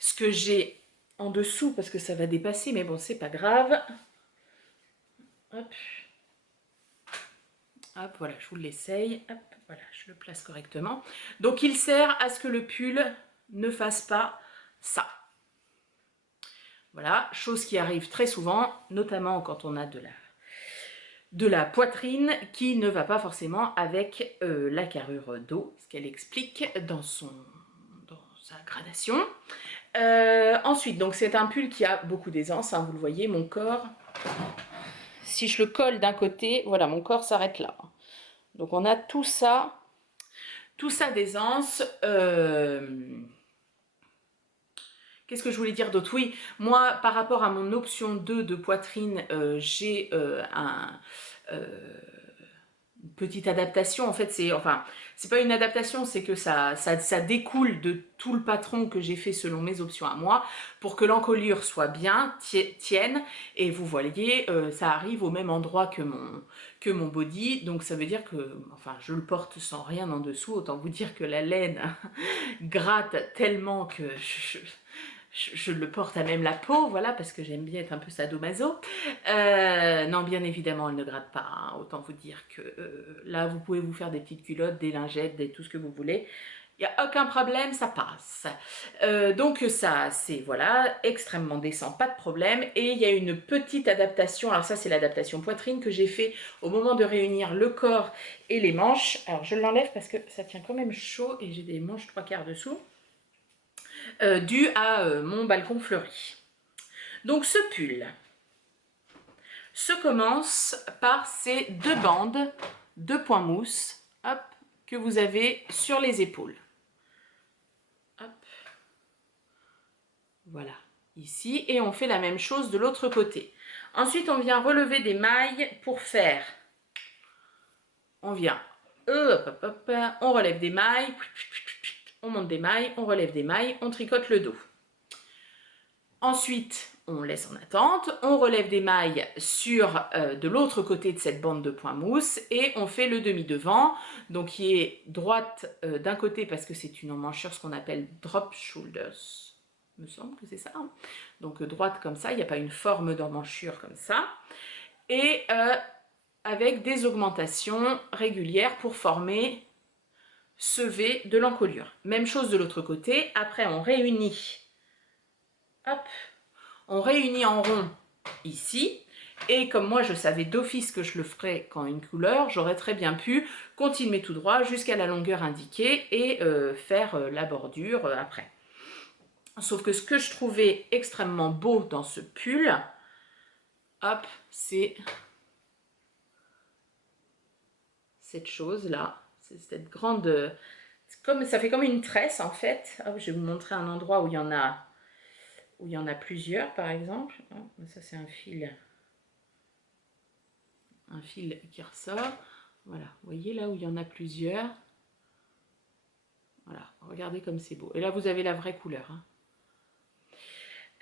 ce que j'ai en dessous, parce que ça va dépasser, mais bon c'est pas grave. Hop. Hop, voilà, je vous l'essaye. Hop, voilà, je le place correctement. Donc il sert à ce que le pull ne fasse pas ça. Voilà, chose qui arrive très souvent, notamment quand on a de la poitrine qui ne va pas forcément avec la carrure dos, ce qu'elle explique dans sa gradation. Ensuite, donc c'est un pull qui a beaucoup d'aisance, hein, vous le voyez, mon corps, si je le colle d'un côté, voilà, mon corps s'arrête là. Donc on a tout ça d'aisance. Qu'est-ce que je voulais dire d'autre? Oui, moi, par rapport à mon option 2 de poitrine, j'ai une petite adaptation. En fait, c'est pas une adaptation, c'est que ça découle de tout le patron que j'ai fait selon mes options à moi, pour que l'encolure soit bien, tienne, et vous voyez, ça arrive au même endroit que mon body, donc ça veut dire que, enfin, je le porte sans rien en dessous, autant vous dire que la laine gratte tellement que je le porte à même la peau, voilà, parce que j'aime bien être un peu sadomaso. Non, bien évidemment, elle ne gratte pas, hein. Autant vous dire que là, vous pouvez vous faire des petites culottes, des lingettes, tout ce que vous voulez. Il n'y a aucun problème, ça passe. Donc ça, c'est voilà, extrêmement décent, pas de problème. Et il y a une petite adaptation, alors ça c'est l'adaptation poitrine que j'ai fait au moment de réunir le corps et les manches. Alors je l'enlève parce que ça tient quand même chaud et j'ai des manches 3/4 dessous. Dû à mon balcon fleuri. Donc ce pull se commence par ces 2 bandes de point mousse, hop, que vous avez sur les épaules. Hop. Voilà, ici, et on fait la même chose de l'autre côté. Ensuite, on vient relever des mailles pour faire. On vient, hop, hop, hop, on relève des mailles, on monte des mailles, on relève des mailles, on tricote le dos. Ensuite, on laisse en attente, on relève des mailles sur de l'autre côté de cette bande de point mousse et on fait le demi-devant, donc qui est droite d'un côté parce que c'est une emmanchure, ce qu'on appelle drop shoulders, me semble que c'est ça, hein. Donc droite comme ça, il n'y a pas une forme d'emmanchure comme ça, et avec des augmentations régulières pour former ce V de l'encolure. Même chose de l'autre côté, après on réunit. Hop, on réunit en rond ici, et comme moi je savais d'office que je le ferais quand une couleur, j'aurais très bien pu continuer tout droit jusqu'à la longueur indiquée et faire la bordure après. Sauf que ce que je trouvais extrêmement beau dans ce pull, hop, c'est cette chose là, c'est cette grande, comme ça fait comme une tresse en fait. Hop, je vais vous montrer un endroit où il y en a plusieurs par exemple. Hop, ça c'est un fil qui ressort. Voilà, vous voyez là où il y en a plusieurs. Voilà, regardez comme c'est beau. Et là vous avez la vraie couleur, hein.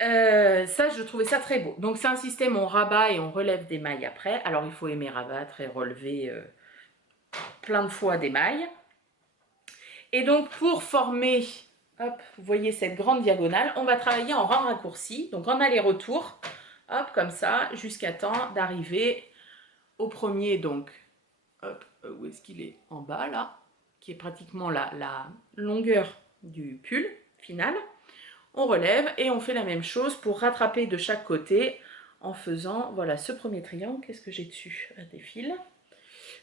Ça je trouvais ça très beau. Donc c'est un système, on rabat et on relève des mailles après. Alors il faut aimer rabattre et relever plein de fois des mailles. Et donc pour former, hop, vous voyez cette grande diagonale, on va travailler en rang raccourci, donc en aller-retour, hop, comme ça, jusqu'à temps d'arriver au premier, donc, hop, où est-ce qu'il est? En bas, là, qui est pratiquement la longueur du pull final. On relève et on fait la même chose pour rattraper de chaque côté en faisant, voilà, ce premier triangle. Qu'est-ce que j'ai dessus? Des fils.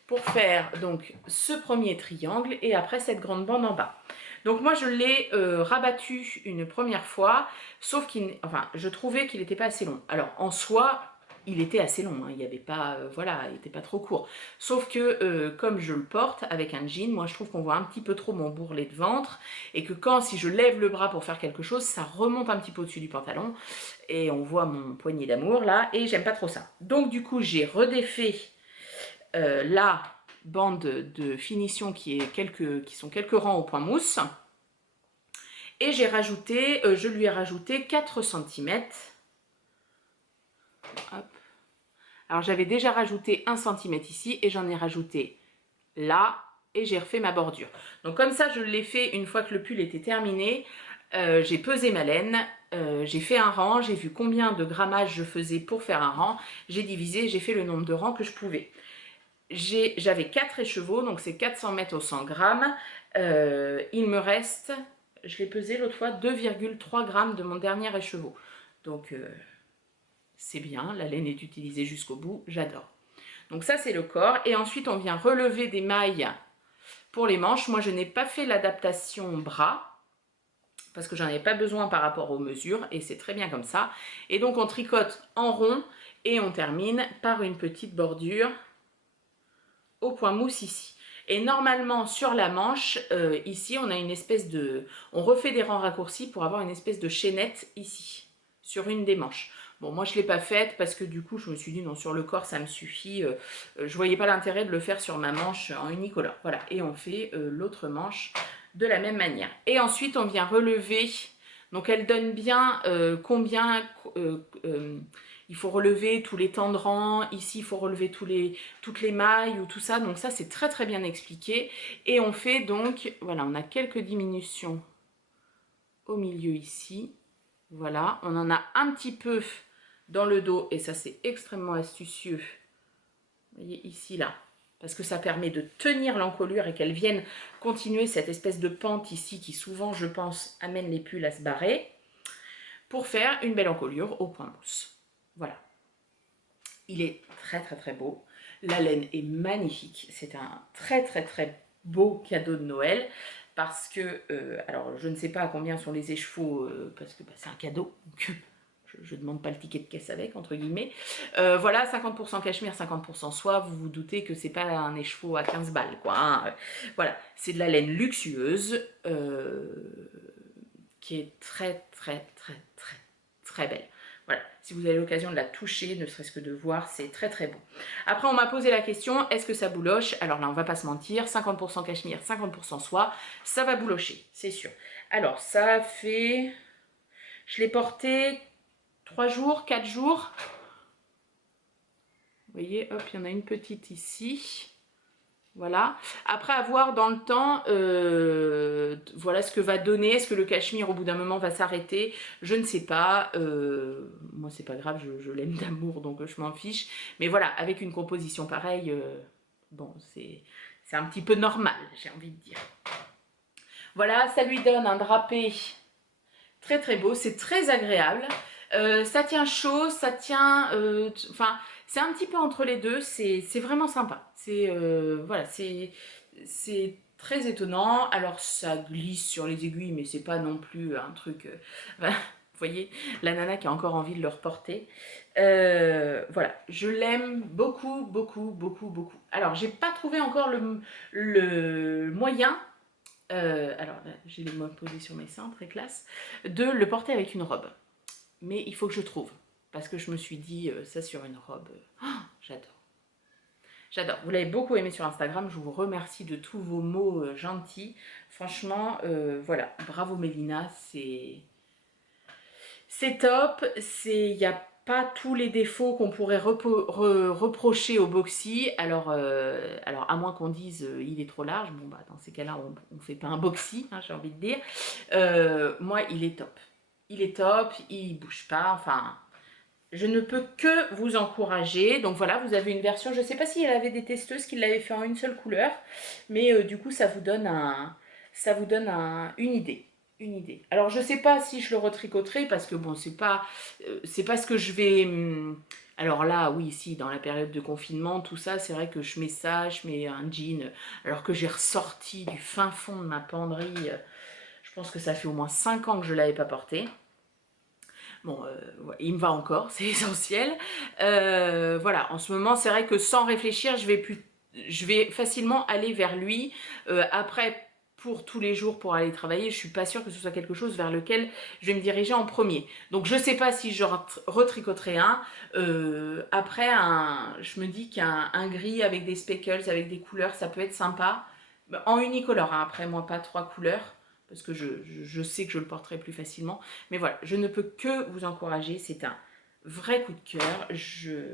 Pour faire donc ce premier triangle et après cette grande bande en bas. Donc moi je l'ai rabattu une première fois, sauf je trouvais qu'il n'était pas assez long. Alors en soi, il était assez long, hein, il n'y avait pas, voilà, il n'était pas trop court. Sauf que comme je le porte avec un jean, moi je trouve qu'on voit un petit peu trop mon bourrelet de ventre et que si je lève le bras pour faire quelque chose, ça remonte un petit peu au-dessus du pantalon et on voit mon poignet d'amour là et j'aime pas trop ça. Donc du coup j'ai redéfait la bande de finition qui sont quelques rangs au point mousse et j'ai rajouté, je lui ai rajouté 4 cm. Hop. Alors j'avais déjà rajouté 1 cm ici et j'en ai rajouté là et j'ai refait ma bordure. Donc comme ça je l'ai fait une fois que le pull était terminé. J'ai pesé ma laine, j'ai fait un rang, j'ai vu combien de grammage je faisais pour faire un rang, j'ai divisé, j'ai fait le nombre de rangs que je pouvais. J'avais 4 écheveaux, donc c'est 400 mètres au 100 grammes. Il me reste, je l'ai pesé l'autre fois, 2,3 grammes de mon dernier écheveau. Donc c'est bien, la laine est utilisée jusqu'au bout, j'adore. Donc ça c'est le corps. Et ensuite on vient relever des mailles pour les manches. Moi je n'ai pas fait l'adaptation bras, parce que j'en avais pas besoin par rapport aux mesures, et c'est très bien comme ça. Et donc on tricote en rond, et on termine par une petite bordure au point mousse ici. Et normalement sur la manche, ici on a une espèce de... On refait des rangs raccourcis pour avoir une espèce de chaînette ici, sur une des manches. Bon, moi je ne l'ai pas faite parce que du coup je me suis dit non, sur le corps ça me suffit. Je voyais pas l'intérêt de le faire sur ma manche en unicolore. Voilà, et on fait l'autre manche de la même manière. Et ensuite on vient relever, donc elle donne bien combien... il faut relever tous les temps de rang, ici il faut relever toutes les mailles ou tout ça, donc ça c'est très très bien expliqué. Et on fait donc, voilà, on a quelques diminutions au milieu ici, Voilà, on en a un petit peu dans le dos et ça c'est extrêmement astucieux. Vous voyez ici là, parce que ça permet de tenir l'encolure et qu'elle vienne continuer cette espèce de pente ici qui souvent je pense amène les pulls à se barrer pour faire une belle encolure au point mousse. Voilà. Il est très très très beau. La laine est magnifique. C'est un très très très beau cadeau de Noël. Parce que, alors je ne sais pas à combien sont les écheveaux, parce que bah, c'est un cadeau. Donc, je ne demande pas le ticket de caisse avec, entre guillemets. Voilà, 50% cachemire, 50% soie. Vous vous doutez que c'est pas un écheveau à 15 balles, quoi. Hein. Voilà, c'est de la laine luxueuse qui est très très très très très belle. Voilà, si vous avez l'occasion de la toucher, ne serait-ce que de voir, c'est très très beau. Après, on m'a posé la question, est-ce que ça bouloche? Alors là, on va pas se mentir, 50% cachemire, 50% soie, ça va boulocher, c'est sûr. Alors, ça fait... Je l'ai porté 3 jours, 4 jours. Vous voyez, hop, il y en a une petite ici. Voilà. Après, à voir dans le temps, voilà ce que va donner. Est-ce que le cachemire, au bout d'un moment, va s'arrêter? Je ne sais pas. Moi, c'est pas grave, je l'aime d'amour, donc je m'en fiche. Mais voilà, avec une composition pareille, bon, c'est un petit peu normal, j'ai envie de dire. Voilà, ça lui donne un drapé très très beau. C'est très agréable. Ça tient chaud, ça tient... Enfin, c'est un petit peu entre les deux, c'est vraiment sympa. C'est voilà, c'est très étonnant. Alors, ça glisse sur les aiguilles, mais c'est pas non plus un truc... vous voyez, la nana qui a encore envie de le reporter. Voilà, je l'aime beaucoup, beaucoup, beaucoup, beaucoup. Alors, j'ai pas trouvé encore le moyen... alors là, j'ai les mots posés sur mes seins, très classe, de le porter avec une robe. Mais il faut que je trouve. Parce que je me suis dit, ça sur une robe, oh, j'adore. J'adore. Vous l'avez beaucoup aimé sur Instagram. Je vous remercie de tous vos mots gentils. Franchement, voilà. Bravo Mélina. C'est top. Il n'y a pas tous les défauts qu'on pourrait reprocher au boxy. Alors à moins qu'on dise il est trop large. Bon, bah, dans ces cas-là, on ne fait pas un boxy, hein, j'ai envie de dire. Moi, il est top. Il est top. Il ne bouge pas. Enfin... Je ne peux que vous encourager. Donc voilà, vous avez une version, je ne sais pas si elle avait des testeuses qui l'avaient fait en une seule couleur, mais du coup ça vous donne une idée. Une idée. Alors je ne sais pas si je le retricoterai parce que bon, c'est pas ce que je vais... Alors là, oui, si, dans la période de confinement, tout ça, c'est vrai que je mets ça, je mets un jean, alors que j'ai ressorti du fin fond de ma penderie. Je pense que ça fait au moins 5 ans que je ne l'avais pas porté. Bon, il me va encore, c'est essentiel. Voilà, en ce moment, c'est vrai que sans réfléchir, je vais facilement aller vers lui. Après, pour tous les jours, pour aller travailler, je suis pas sûre que ce soit quelque chose vers lequel je vais me diriger en premier. Donc, je sais pas si je retricoterai un. Après, je me dis qu'un gris avec des speckles, avec des couleurs, ça peut être sympa. En unicolore, hein. Après, moi, pas 3 couleurs parce que je sais que je le porterai plus facilement. Mais voilà, je ne peux que vous encourager, c'est un vrai coup de cœur. Je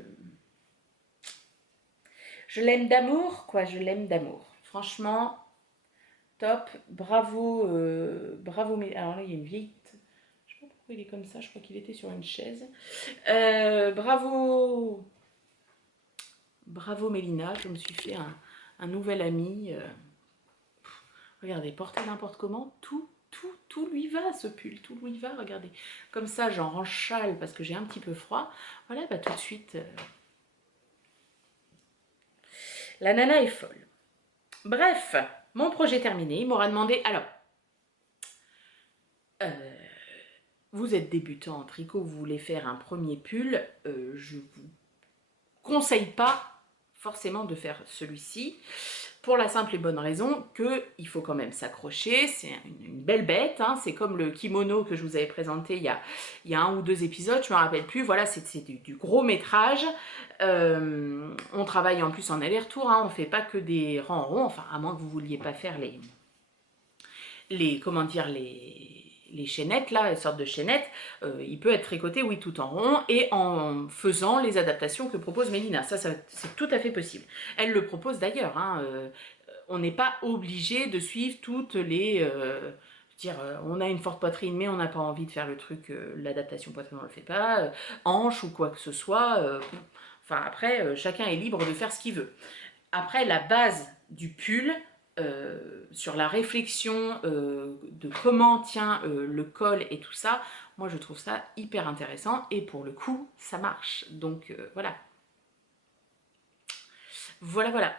l'aime d'amour, quoi, je l'aime d'amour. Franchement, top, bravo, bravo. Alors là, il y a une vieille... Je sais pas pourquoi il est comme ça, je crois qu'il était sur une chaise. Bravo, bravo Mélina, je me suis fait un nouvel ami. Regardez, porté n'importe comment, tout lui va, ce pull, tout lui va, regardez. Comme ça, j'en renchale parce que j'ai un petit peu froid. Voilà, bah tout de suite, la nana est folle. Bref, mon projet terminé, il m'aura demandé, alors, vous êtes débutant en tricot, vous voulez faire un premier pull, je vous conseille pas forcément de faire celui-ci. Pour la simple et bonne raison qu'il faut quand même s'accrocher, c'est une belle bête, hein. C'est comme le kimono que je vous avais présenté il y a 1 ou 2 épisodes, je ne me rappelle plus, voilà, c'est du gros métrage. On travaille en plus en aller-retour, hein. On ne fait pas que des rangs ronds, enfin à moins que vous ne vouliez pas faire comment dire, les chaînettes, là, les sortes de chaînettes, il peut être tricoté, oui, tout en rond, et en faisant les adaptations que propose Mélina. Ça c'est tout à fait possible. Elle le propose d'ailleurs, hein, on n'est pas obligé de suivre dire, on a une forte poitrine, mais on n'a pas envie de faire le truc, l'adaptation poitrine, on le fait pas, hanche ou quoi que ce soit. Enfin, après, chacun est libre de faire ce qu'il veut. Après, la base du pull, sur la réflexion de comment tient le col et tout ça, moi je trouve ça hyper intéressant et pour le coup, ça marche. Donc voilà. Voilà.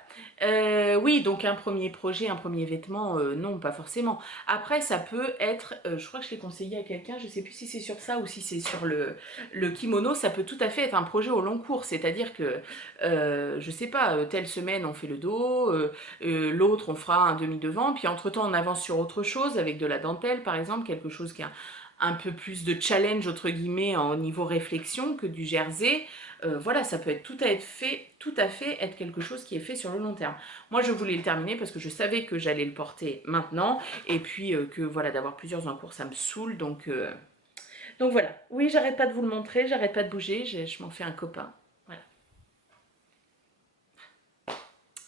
Oui, donc un premier projet, un premier vêtement, non, pas forcément. Après, ça peut être, je crois que je l'ai conseillé à quelqu'un, je sais plus si c'est sur ça ou si c'est sur le kimono, ça peut tout à fait être un projet au long cours, c'est-à-dire que, je sais pas, telle semaine on fait le dos, l'autre on fera un demi-devant, puis entre-temps on avance sur autre chose, avec de la dentelle par exemple, quelque chose qui a un peu plus de challenge entre guillemets au niveau réflexion que du jersey. Voilà, ça peut être tout à fait être quelque chose qui est fait sur le long terme. Moi, je voulais le terminer parce que je savais que j'allais le porter maintenant et puis que voilà, d'avoir plusieurs en cours, ça me saoule. Donc voilà. Oui, j'arrête pas de vous le montrer, j'arrête pas de bouger, je m'en fais un copain. Voilà.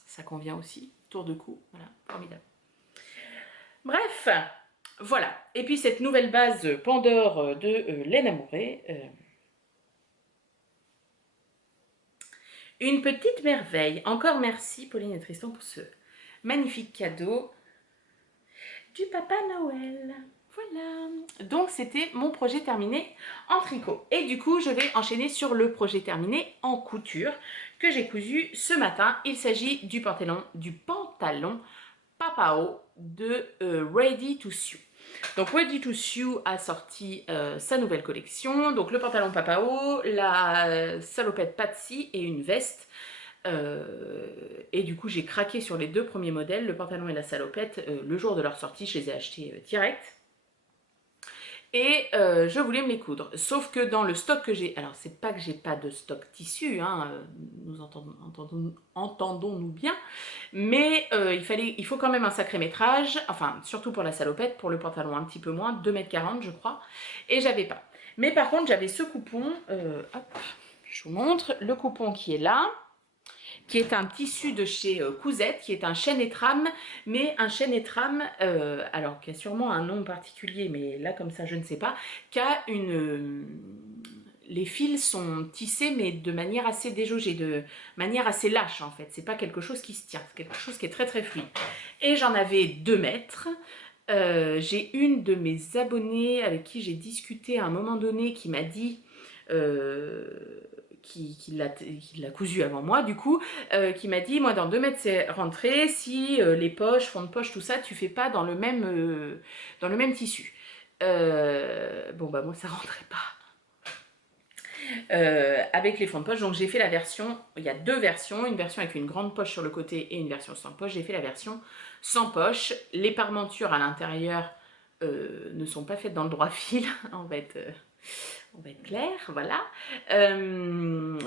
Ça convient aussi. Tour de cou, voilà, formidable. Bref, voilà. Et puis cette nouvelle base Pandore de Laine Amourée. Une petite merveille. Encore merci Pauline et Tristan pour ce magnifique cadeau du Papa Noël. Voilà. Donc c'était mon projet terminé en tricot. Et du coup, je vais enchaîner sur le projet terminé en couture que j'ai cousu ce matin. Il s'agit du pantalon Papao de Ready to Sew. Donc Ready to Sew a sorti sa nouvelle collection. Donc le pantalon Papao, la salopette Patsy et une veste. Et du coup j'ai craqué sur les deux premiers modèles, le pantalon et la salopette, le jour de leur sortie, je les ai achetés direct. Et je voulais me les coudre. Sauf que dans le stock que j'ai, alors c'est pas que j'ai pas de stock tissu, hein, nous entendons-nous bien, mais il faut quand même un sacré métrage, enfin surtout pour la salopette, pour le pantalon un petit peu moins, 2,40 m je crois, et j'avais pas. Mais par contre j'avais ce coupon, hop, je vous montre, le coupon qui est là, qui est un tissu de chez Cousette, qui est un chêne et trame, mais un chêne et trame, alors qui a sûrement un nom particulier, mais là comme ça je ne sais pas, qui a une... les fils sont tissés mais de manière assez déjaugée, de manière assez lâche en fait, c'est pas quelque chose qui se tient, c'est quelque chose qui est très très fluide. Et j'en avais 2 mètres. J'ai une de mes abonnées avec qui j'ai discuté à un moment donné qui m'a dit... qui l'a cousu avant moi du coup, qui m'a dit moi dans 2 mètres c'est rentré, si les poches, fond de poche, tout ça tu fais pas dans le même tissu. Bon bah moi ça rentrait pas avec les fonds de poche, donc j'ai fait la version, il y a 2 versions, une version avec une grande poche sur le côté et une version sans poche. J'ai fait la version sans poche, les parmentures à l'intérieur ne sont pas faites dans le droit fil, on va être clair, voilà,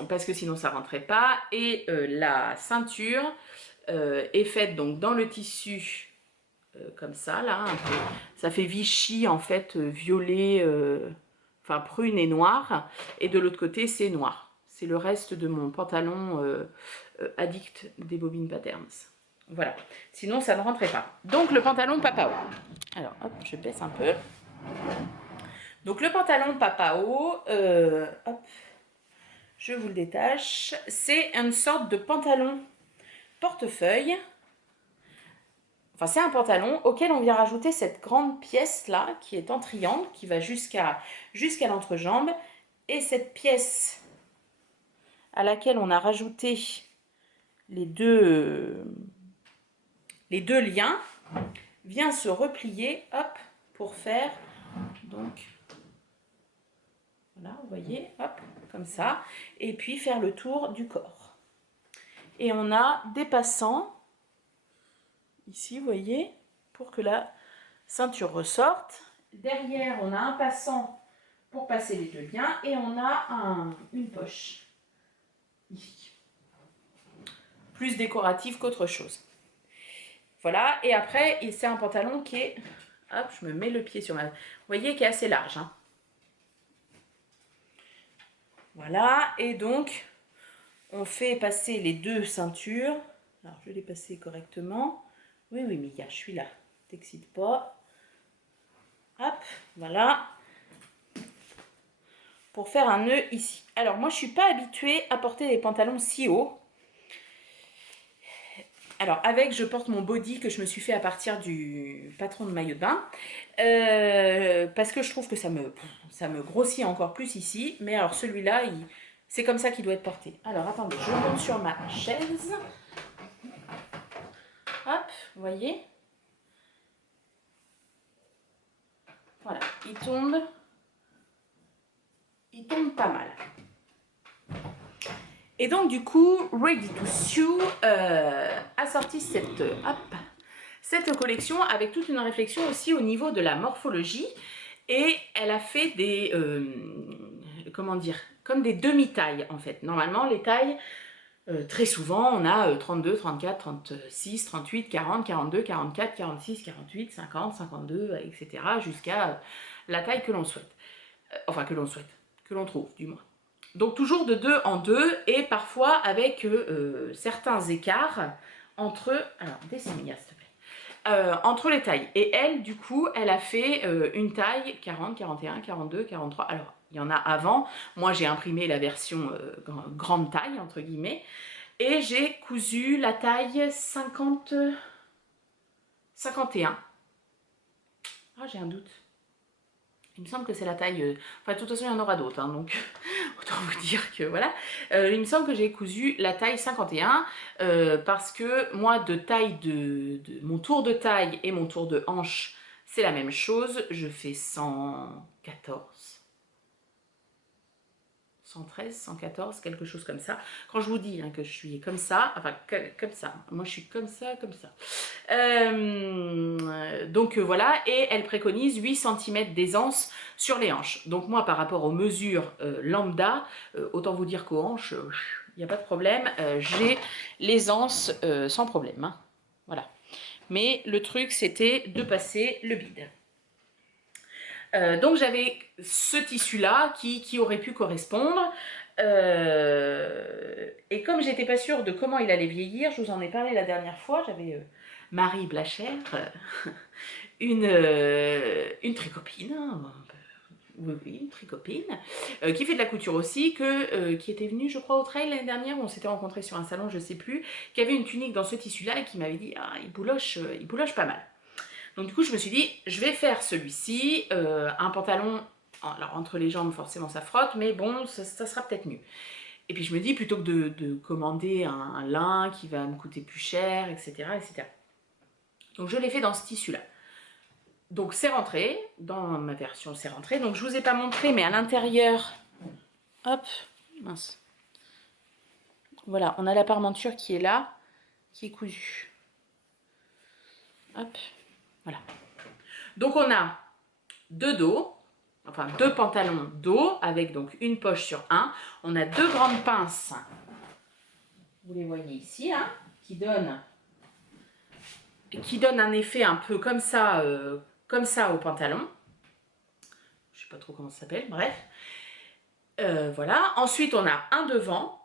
parce que sinon ça rentrait pas. Et la ceinture est faite donc dans le tissu comme ça, là, un peu. Ça fait Vichy en fait, violet, enfin prune et noir, et de l'autre côté c'est noir. C'est le reste de mon pantalon addict des bobines patterns. Voilà, sinon ça ne rentrait pas. Donc le pantalon Papao. Alors hop, je baisse un peu. Donc le pantalon Papao, hop, je vous le détache, c'est une sorte de pantalon portefeuille. Enfin c'est un pantalon auquel on vient rajouter cette grande pièce là, qui est en triangle, qui va jusqu'à l'entrejambe, et cette pièce à laquelle on a rajouté les deux liens, vient se replier, hop, pour faire, donc, voilà, vous voyez, hop, comme ça, et puis faire le tour du corps. Et on a des passants, ici, vous voyez, pour que la ceinture ressorte. Derrière, on a un passant pour passer les 2 liens, et on a une poche, ici. Plus décorative qu'autre chose. Voilà, et après, c'est un pantalon qui est... Hop, je me mets le pied sur ma... Vous voyez, qui est assez large, hein. Voilà, et donc, on fait passer les 2 ceintures. Alors, je vais les passer correctement. Oui, mais je suis là. T'excite pas. Hop, voilà. Pour faire un nœud ici. Alors moi je suis pas habituée à porter des pantalons si hauts. Alors avec je porte mon body que je me suis fait à partir du patron de maillot de bain. Parce que je trouve que ça me grossit encore plus ici. Mais alors celui-là, c'est comme ça qu'il doit être porté. Alors attendez, je monte sur ma chaise. Hop, vous voyez? Voilà, il tombe pas mal. Et donc du coup, Ready to Sew a sorti cette collection avec toute une réflexion aussi au niveau de la morphologie. Et elle a fait des, comment dire, comme des demi-tailles en fait. Normalement les tailles, très souvent on a 32, 34, 36, 38, 40, 42, 44, 46, 48, 50, 52, etc. jusqu'à la taille que l'on souhaite. Enfin que l'on trouve du moins. Donc toujours de 2 en 2 et parfois avec certains écarts entre... Alors, descends-moi, s'il te plaît. Entre les tailles. Et elle, du coup, elle a fait une taille 40, 41, 42, 43. Alors, il y en a avant. Moi, j'ai imprimé la version grande taille, entre guillemets. Et j'ai cousu la taille 50... 51. Ah, j'ai un doute. Il me semble que c'est la taille... Enfin, de toute façon, il y en aura d'autres, hein, donc autant vous dire que voilà. Il me semble que j'ai cousu la taille 51 parce que moi, de taille mon tour de taille et mon tour de hanche, c'est la même chose. Je fais 114. 113, 114, quelque chose comme ça. Quand je vous dis hein, que je suis comme ça, enfin comme ça, moi je suis comme ça, comme ça. Donc voilà, et elle préconise 8 cm d'aisance sur les hanches. Donc moi par rapport aux mesures lambda, autant vous dire qu'aux hanches, il n'y a pas de problème, j'ai l'aisance sans problème. Hein. Voilà. Mais le truc c'était de passer le bide. Donc j'avais ce tissu-là qui aurait pu correspondre. Et comme j'étais pas sûre de comment il allait vieillir, je vous en ai parlé la dernière fois, j'avais Marie Blachère, une tricopine, hein, oui, une tricopine, qui fait de la couture aussi, qui était venue, je crois, au trail l'année dernière, où on s'était rencontrés sur un salon, je sais plus, qui avait une tunique dans ce tissu-là et qui m'avait dit ah, il bouloche pas mal. Donc du coup, je me suis dit, je vais faire celui-ci, un pantalon, alors entre les jambes, forcément ça frotte, mais bon, ça sera peut-être mieux. Et puis je me dis, plutôt que de commander un lin qui va me coûter plus cher, etc. etc. Donc je l'ai fait dans ce tissu-là. Donc c'est rentré, dans ma version c'est rentré. Donc je vous ai pas montré, mais à l'intérieur, hop, mince. Voilà, on a la parmenture qui est là, qui est cousue. Hop, voilà. Donc on a deux dos, enfin deux pantalons dos avec donc une poche sur un. On a deux grandes pinces, vous les voyez ici, hein, qui donnent un effet un peu comme ça au pantalon. Je sais pas trop comment ça s'appelle, bref. Voilà. Ensuite on a un devant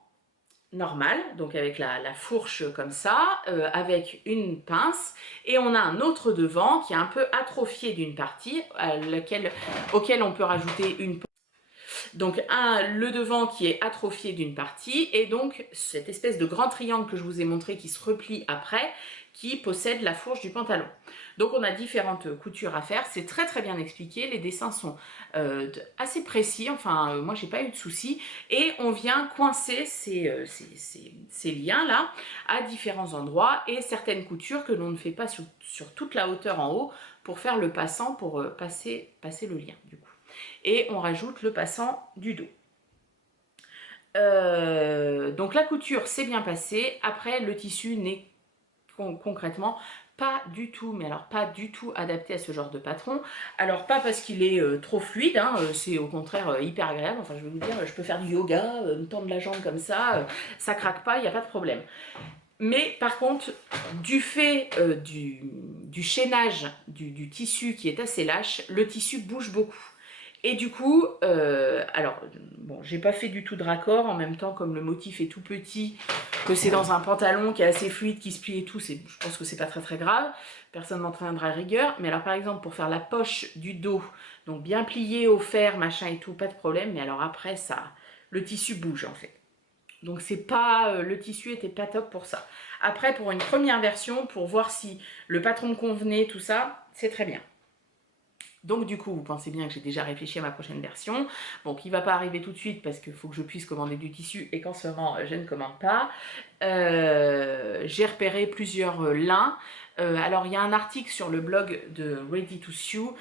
normal, donc avec la fourche comme ça, avec une pince, et on a un autre devant qui est un peu atrophié d'une partie, auquel on peut rajouter une pince. Donc le devant qui est atrophié d'une partie, et donc cette espèce de grand triangle que je vous ai montré qui se replie après, qui possède la fourche du pantalon. Donc on a différentes coutures à faire, c'est très très bien expliqué, les dessins sont assez précis, enfin moi j'ai pas eu de soucis, et on vient coincer ces liens là à différents endroits, et certaines coutures que l'on ne fait pas sur toute la hauteur en haut pour faire le passant, pour passer le lien du coup. Et on rajoute le passant du dos. Donc la couture s'est bien passée, après le tissu n'est concrètement pas du tout, mais alors pas du tout adapté à ce genre de patron. Alors pas parce qu'il est trop fluide, hein, c'est au contraire hyper agréable, enfin je vais vous dire, je peux faire du yoga, me tendre la jambe comme ça craque pas, il n'y a pas de problème. Mais par contre, du fait du chaînage du tissu qui est assez lâche, le tissu bouge beaucoup. Et du coup, alors, bon, j'ai pas fait du tout de raccord, en même temps, comme le motif est tout petit, que c'est dans un pantalon qui est assez fluide, qui se plie et tout, je pense que c'est pas très grave. Personne n'entraînera rigueur. Mais alors par exemple pour faire la poche du dos, donc bien plié au fer, machin et tout, pas de problème. Mais alors après ça, le tissu bouge en fait. Donc c'est pas, le tissu était pas top pour ça. Après pour une première version, pour voir si le patron me convenait, tout ça, c'est très bien. Donc du coup, vous pensez bien que j'ai déjà réfléchi à ma prochaine version. Bon, qui ne va pas arriver tout de suite parce qu'il faut que je puisse commander du tissu et qu'en ce moment, je ne commande pas. J'ai repéré plusieurs lins. Alors, il y a un article sur le blog de Ready to Sew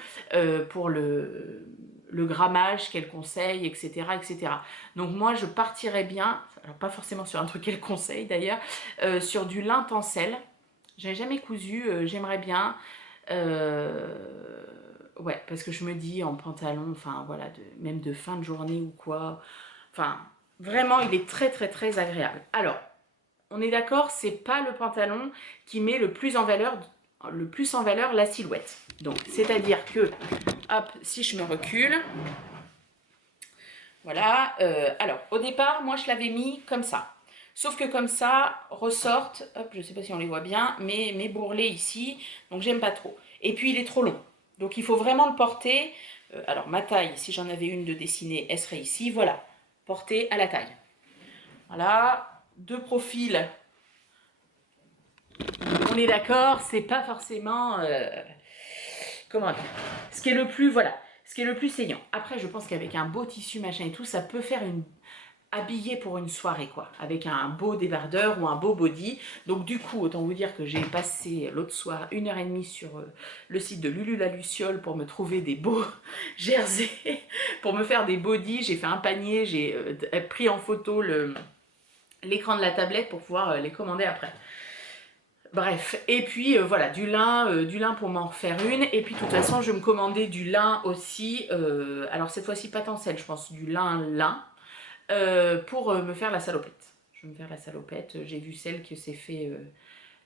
pour le grammage qu'elle conseille, etc., etc. Donc moi, je partirais bien, alors pas forcément sur un truc qu'elle conseille d'ailleurs, sur du lin tencel. Je n'ai jamais cousu, j'aimerais bien. Ouais, parce que je me dis en pantalon, enfin voilà, même de fin de journée ou quoi, enfin vraiment il est très agréable. Alors, on est d'accord, c'est pas le pantalon qui met le plus en valeur la silhouette. Donc, c'est-à-dire que, hop, si je me recule, voilà, alors au départ, moi je l'avais mis comme ça. Sauf que comme ça, ressortent, hop, je sais pas si on les voit bien, mais mes bourrelets ici, donc j'aime pas trop. Et puis il est trop long. Donc il faut vraiment le porter. Alors ma taille, si j'en avais une de dessinée, elle serait ici. Voilà, portée à la taille. Voilà, de profil. On est d'accord, c'est pas forcément... comment dire, ce qui est le plus, voilà, ce qui est le plus saignant. Après, je pense qu'avec un beau tissu, machin et tout, ça peut faire une... habillé pour une soirée quoi, avec un beau débardeur ou un beau body. Donc du coup, autant vous dire que j'ai passé l'autre soir 1h30 sur le site de Lulu la Luciole pour me trouver des beaux jerseys, pour me faire des bodys. J'ai fait un panier, j'ai pris en photo l'écran de la tablette pour pouvoir les commander après. Bref, et puis voilà, du lin pour m'en refaire une. Et puis de toute façon, je vais me commander du lin aussi, alors cette fois-ci pas tencel, je pense du lin, pour me faire la salopette. Je vais me faire la salopette. J'ai vu celle que s'est fait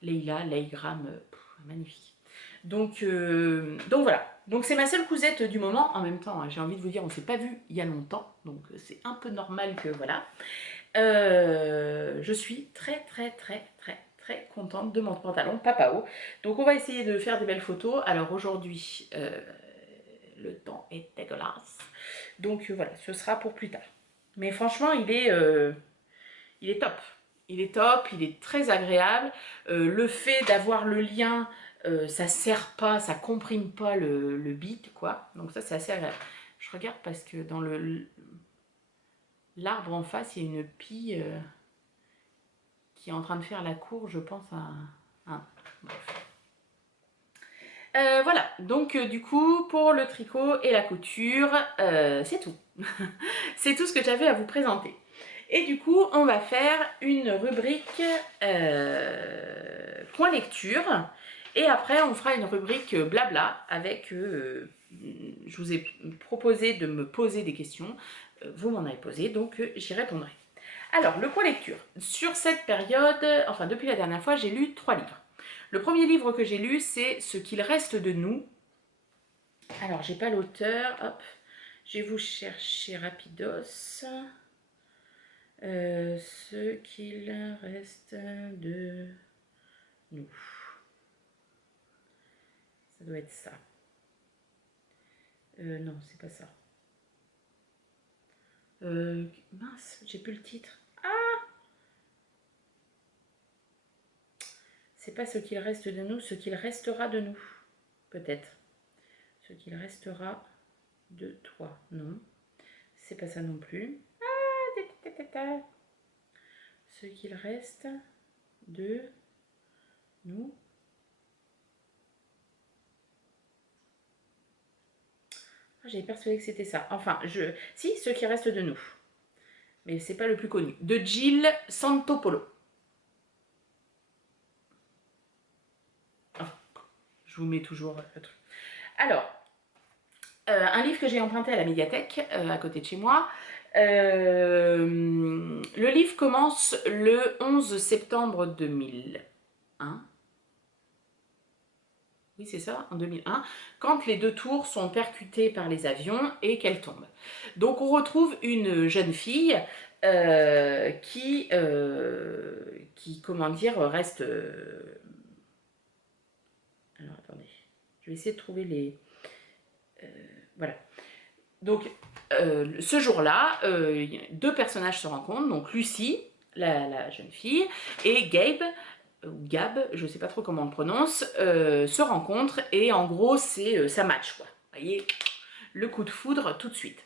Leigram, magnifique. Donc voilà. Donc c'est ma seule cousette du moment. En même temps, hein, j'ai envie de vous dire, on ne s'est pas vu il y a longtemps. Donc c'est un peu normal que voilà. Je suis très contente de mon pantalon Papao. Donc on va essayer de faire des belles photos. Alors aujourd'hui, le temps est dégueulasse. Donc voilà, ce sera pour plus tard. Mais franchement, il est top. Il est top, il est très agréable. Le fait d'avoir le lien, ça serre pas, ça comprime pas le bit, quoi. Donc ça, c'est assez agréable. Je regarde parce que dans l'arbre en face, il y a une pie qui est en train de faire la cour, je pense, à un... Bref. Voilà, donc du coup, pour le tricot et la couture, c'est tout. C'est tout ce que j'avais à vous présenter. Et du coup, on va faire une rubrique point lecture. Et après, on fera une rubrique blabla avec... je vous ai proposé de me poser des questions. Vous m'en avez posé, donc j'y répondrai. Alors, le point lecture. Sur cette période, enfin depuis la dernière fois, j'ai lu 3 livres. Le premier livre que j'ai lu, c'est Ce qu'il reste de nous. Alors, j'ai pas l'auteur. Hop, je vais vous chercher rapidos. Ce qu'il reste de nous. Ça doit être ça. Non, c'est pas ça. Mince, j'ai plus le titre. Ah! C'est pas ce qu'il reste de nous, ce qu'il restera de nous. Peut-être. Ce qu'il restera de toi. Non. C'est pas ça non plus. Ah! Ce qu'il reste de nous. Ah, j'avais persuadé que c'était ça. Enfin, si, ce qui reste de nous. Mais c'est pas le plus connu. De Jill Santopolo. Oh, je vous mets toujours le truc. Alors, un livre que j'ai emprunté à la médiathèque, à côté de chez moi. Le livre commence le 11 septembre 2001. Oui, c'est ça, en 2001, quand les 2 tours sont percutées par les avions et qu'elles tombent. Donc on retrouve une jeune fille comment dire, reste... alors, attendez, je vais essayer de trouver les... voilà. Donc, ce jour-là, deux personnages se rencontrent, donc Lucie, la jeune fille, et Gabe, ou Gab, je ne sais pas trop comment on le prononce, se rencontrent, et en gros, ça match, quoi. Vous voyez, le coup de foudre tout de suite.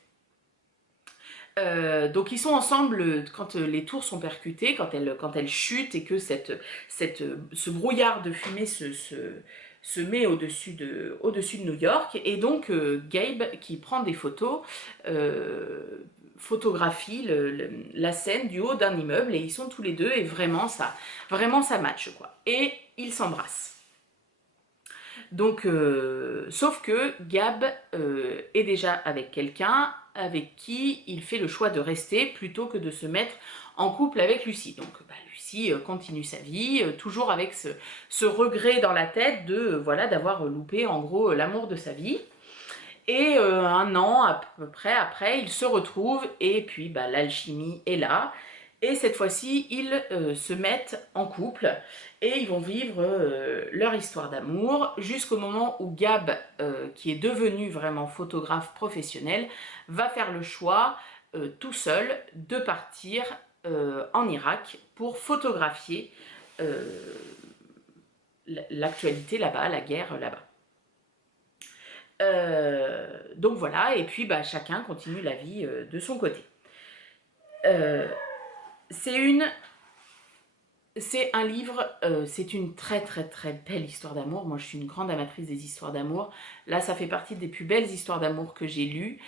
Donc ils sont ensemble quand les tours sont percutées, quand elles chutent et que ce brouillard de fumée se met au-dessus de New York. Et donc Gabe, qui prend des photos, photographie la scène du haut d'un immeuble, et ils sont tous les deux, et vraiment ça match, quoi. Et ils s'embrassent. Donc, sauf que Gab est déjà avec quelqu'un avec qui il fait le choix de rester plutôt que de se mettre en couple avec Lucie. Donc Lucie continue sa vie, toujours avec ce regret dans la tête de voilà, d'avoir loupé en gros l'amour de sa vie. Et un an à peu près après, ils se retrouvent, et puis l'alchimie est là. Et cette fois-ci, ils se mettent en couple et ils vont vivre leur histoire d'amour jusqu'au moment où Gab, qui est devenu vraiment photographe professionnel, va faire le choix tout seul de partir en Irak pour photographier l'actualité là-bas, la guerre là-bas. Donc voilà, et puis chacun continue la vie de son côté. C'est un livre, c'est une très très très belle histoire d'amour. Moi je suis une grande amatrice des histoires d'amour. Là ça fait partie des plus belles histoires d'amour que j'ai lues.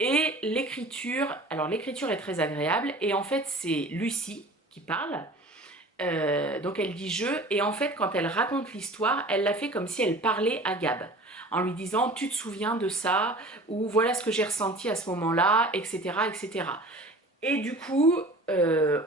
Et l'écriture, alors l'écriture est très agréable, et en fait c'est Lucie qui parle. Donc elle dit je, et en fait quand elle raconte l'histoire, elle l'a fait comme si elle parlait à Gab, en lui disant tu te souviens de ça, ou voilà ce que j'ai ressenti à ce moment-là, etc., etc. Et du coup,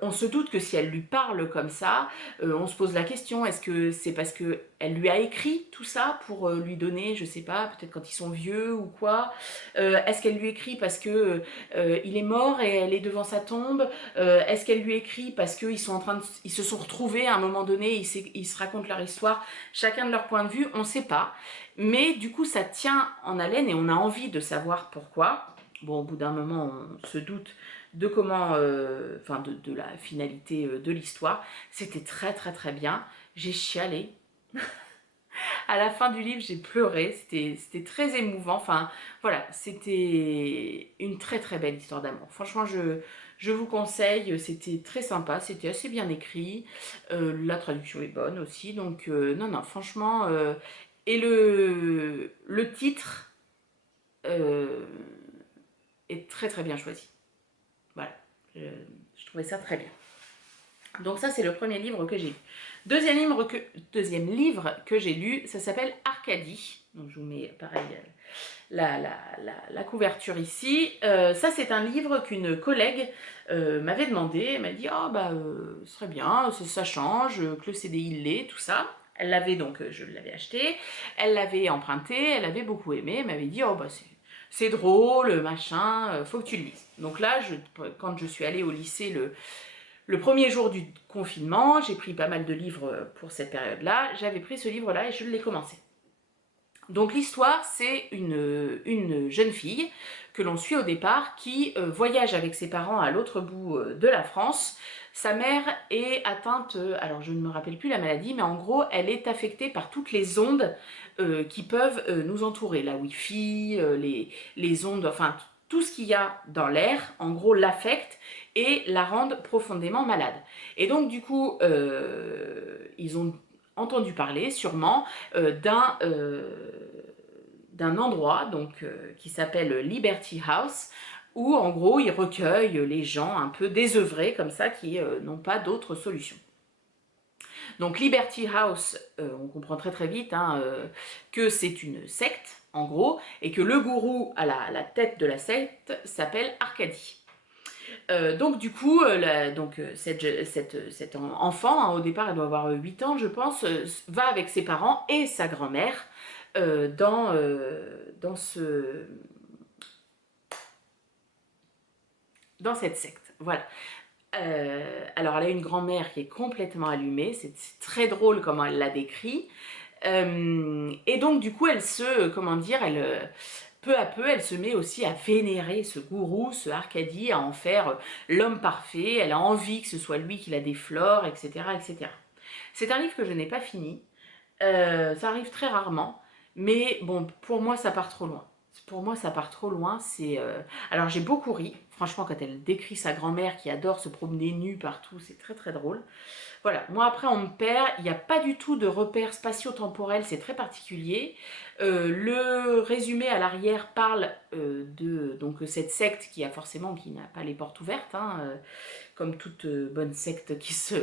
on se doute que si elle lui parle comme ça, on se pose la question, est-ce que c'est parce qu'elle lui a écrit tout ça pour lui donner, je sais pas, peut-être quand ils sont vieux ou quoi. Est-ce qu'elle lui écrit parce que il est mort et elle est devant sa tombe. Est-ce qu'elle lui écrit parce qu'ils ils se sont retrouvés à un moment donné, ils se racontent leur histoire, chacun de leur point de vue, on sait pas. Mais du coup, ça tient en haleine et on a envie de savoir pourquoi. Bon, au bout d'un moment, on se doute de comment, de la finalité de l'histoire. C'était très très très bien. J'ai chialé. À la fin du livre, j'ai pleuré. C'était très émouvant. Enfin, voilà, c'était une très très belle histoire d'amour. Franchement, je vous conseille. C'était très sympa. C'était assez bien écrit. La traduction est bonne aussi. Donc, non, non, franchement. Et le titre est très très bien choisi. Voilà, je trouvais ça très bien. Donc ça, c'est le premier livre que j'ai lu. Deuxième livre que j'ai lu, ça s'appelle Arcadie. Donc je vous mets pareil la couverture ici. Ça, c'est un livre qu'une collègue m'avait demandé. Elle m'a dit, ce serait bien, ça change, que le CDI l'est, tout ça. Elle l'avait donc, je l'avais acheté. Elle l'avait emprunté, elle avait beaucoup aimé. Elle m'avait dit, c'est drôle, machin, faut que tu le lises. Donc là, quand je suis allée au lycée le premier jour du confinement, j'ai pris pas mal de livres pour cette période-là. J'avais pris ce livre-là et je l'ai commencé. Donc l'histoire, c'est une jeune fille que l'on suit au départ qui voyage avec ses parents à l'autre bout de la France. Sa mère est atteinte, alors je ne me rappelle plus la maladie, mais en gros, elle est affectée par toutes les ondes qui peuvent nous entourer. La Wi-Fi, les ondes, enfin tout ce qu'il y a dans l'air, en gros, l'affecte et la rend profondément malade. Et donc du coup, ils ont entendu parler sûrement d'un endroit donc, qui s'appelle Liberty House, où en gros ils recueillent les gens un peu désœuvrés comme ça qui n'ont pas d'autre solution. Donc Liberty House, on comprend très très vite que c'est une secte en gros, et que le gourou à la tête de la secte s'appelle Arcadie. Donc du coup, cet enfant, au départ elle doit avoir 8 ans je pense, va avec ses parents et sa grand-mère dans cette secte. Voilà. Alors elle a une grand-mère qui est complètement allumée, c'est très drôle comment elle l'a décrit. Et donc du coup comment dire, peu à peu elle se met aussi à vénérer ce gourou, ce Arkady, à en faire l'homme parfait, elle a envie que ce soit lui qui la déflore, etc. etc. C'est un livre que je n'ai pas fini, ça arrive très rarement, mais bon, pour moi ça part trop loin. Pour moi ça part trop loin, Alors j'ai beaucoup ri, franchement quand elle décrit sa grand-mère qui adore se promener nue partout, c'est très très drôle. Voilà, moi après on me perd, il n'y a pas du tout de repères spatio-temporels, c'est très particulier. Le résumé à l'arrière parle de donc, cette secte qui n'a pas les portes ouvertes, hein, comme toute bonne secte qui se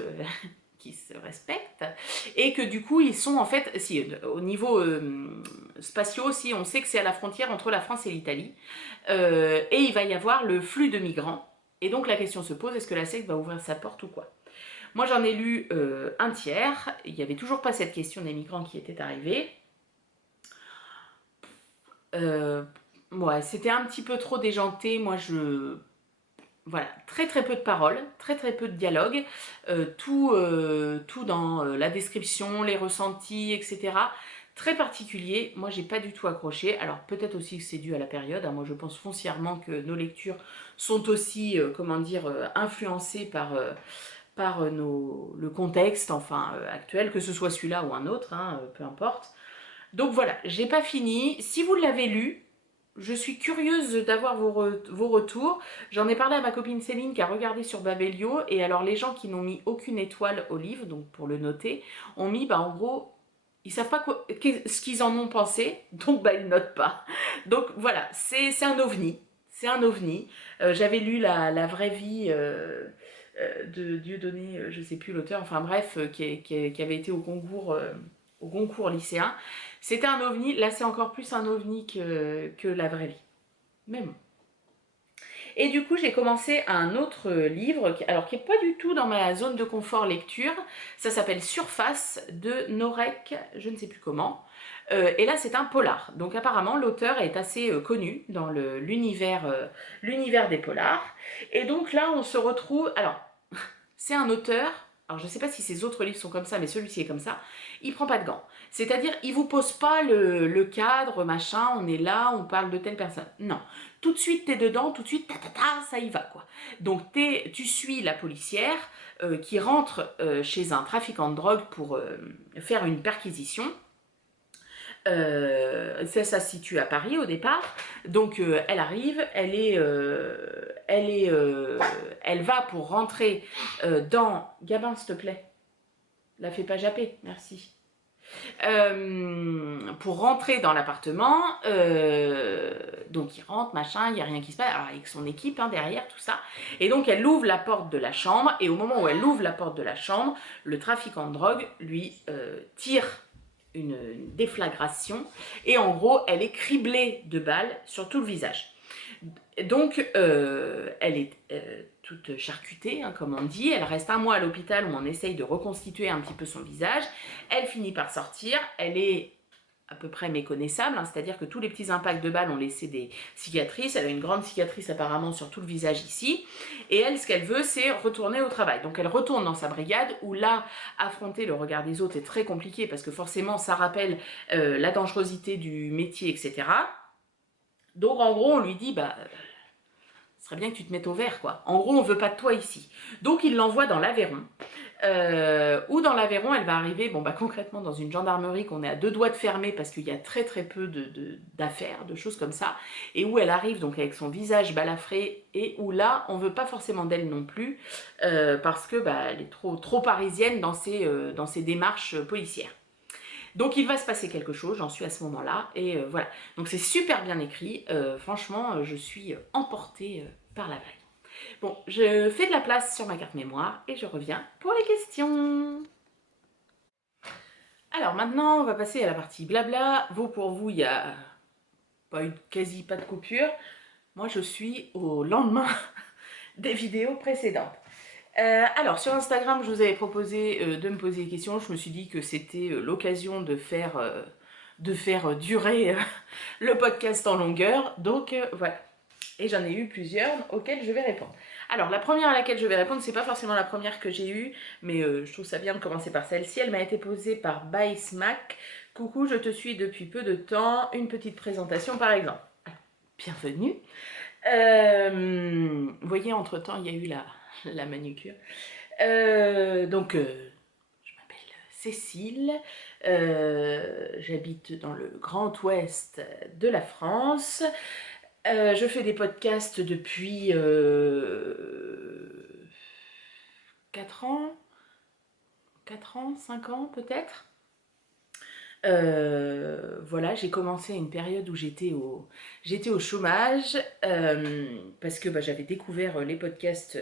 respectent, et que du coup ils sont en fait, si, au niveau spatiaux aussi, on sait que c'est à la frontière entre la France et l'Italie, et il va y avoir le flux de migrants, et donc la question se pose, est-ce que la secte va ouvrir sa porte ou quoi? Moi j'en ai lu un tiers, il n'y avait toujours pas cette question des migrants qui étaient arrivés. Ouais, c'était un petit peu trop déjanté, voilà, très très peu de paroles, très très peu de dialogue, tout dans la description, les ressentis, etc. Très particulier, moi j'ai pas du tout accroché, alors peut-être aussi que c'est dû à la période, hein. Moi je pense foncièrement que nos lectures sont aussi, comment dire, influencées par le contexte enfin, actuel, que ce soit celui-là ou un autre, hein, peu importe. Donc voilà, j'ai pas fini. Si vous l'avez lu, je suis curieuse d'avoir vos retours. J'en ai parlé à ma copine Céline qui a regardé sur Babelio, et alors les gens qui n'ont mis aucune étoile au livre, donc pour le noter, ont mis, bah, en gros, ils savent pas ce qu'ils en ont pensé, donc bah, ils notent pas. Donc voilà, c'est un ovni. C'est un ovni. J'avais lu la vraie vie de Dieudonné, je sais plus l'auteur, enfin bref, qui avait été au concours lycéen. C'était un ovni, là c'est encore plus un ovni que la vraie vie. Mais bon. Et du coup, j'ai commencé un autre livre, alors qui n'est pas du tout dans ma zone de confort lecture. Ça s'appelle Surface de Norek, je ne sais plus comment. Et là, c'est un polar. Donc apparemment, l'auteur est assez connu dans l'univers des polars. Et donc là, on se retrouve... Alors, c'est un auteur... Alors, je ne sais pas si ses autres livres sont comme ça, mais celui-ci est comme ça. Il prend pas de gants. C'est-à-dire, il vous pose pas le cadre, machin, on est là, on parle de telle personne. Non. Tout de suite, t'es dedans, tout de suite, ça y va, quoi. Donc, tu suis la policière qui rentre chez un trafiquant de drogue pour faire une perquisition. Ça se situe à Paris au départ. Donc elle arrive, elle va pour rentrer dans... Gabin, s'il te plaît, la fais pas japper, merci. Pour rentrer dans l'appartement, donc il rentre, machin, il n'y a rien qui se passe, alors avec son équipe, hein, derrière, tout ça. Et donc elle ouvre la porte de la chambre, et au moment où elle ouvre la porte de la chambre, le trafiquant de drogue lui tire une déflagration, et en gros, elle est criblée de balles sur tout le visage. Donc, elle est toute charcutée, hein, comme on dit. Elle reste un mois à l'hôpital où on essaye de reconstituer un petit peu son visage. Elle finit par sortir. Elle est à peu près méconnaissable, hein, c'est-à-dire que tous les petits impacts de balles ont laissé des cicatrices. Elle a une grande cicatrice apparemment sur tout le visage ici. Et elle, ce qu'elle veut, c'est retourner au travail. Donc elle retourne dans sa brigade, où là, affronter le regard des autres est très compliqué, parce que forcément, ça rappelle la dangerosité du métier, etc. Donc en gros, on lui dit, bah... ce serait bien que tu te mettes au vert, quoi. En gros, on veut pas de toi ici. Donc, il l'envoie dans l'Aveyron. Ou dans l'Aveyron, elle va arriver, bon, bah, concrètement, dans une gendarmerie qu'on est à 2 doigts de fermer parce qu'il y a très très peu d'affaires, de choses comme ça. Et où elle arrive, donc, avec son visage balafré, et où là, on veut pas forcément d'elle non plus, parce que, bah, elle est trop parisienne dans ses démarches policières. Donc il va se passer quelque chose, j'en suis à ce moment-là, et voilà. Donc c'est super bien écrit, franchement, je suis emportée par la vague. Bon, je fais de la place sur ma carte mémoire, et je reviens pour les questions. Alors maintenant, on va passer à la partie blabla. Pour vous, il n'y a quasi pas de coupure. Moi, je suis au lendemain des vidéos précédentes. Alors, sur Instagram, je vous avais proposé de me poser des questions. Je me suis dit que c'était l'occasion de faire durer le podcast en longueur. Donc, voilà. Et j'en ai eu plusieurs auxquelles je vais répondre. Alors, la première à laquelle je vais répondre, c'est pas forcément la première que j'ai eue, mais je trouve ça bien de commencer par celle-ci. Elle m'a été posée par Smack. Coucou, je te suis depuis peu de temps. Une petite présentation par exemple. Bienvenue. Vous voyez, entre-temps, il y a eu la manucure. Donc, je m'appelle Cécile. J'habite dans le Grand Ouest de la France. Je fais des podcasts depuis 4 ans, 5 ans peut-être. Voilà, j'ai commencé à une période où j'étais au chômage parce que j'avais découvert les podcasts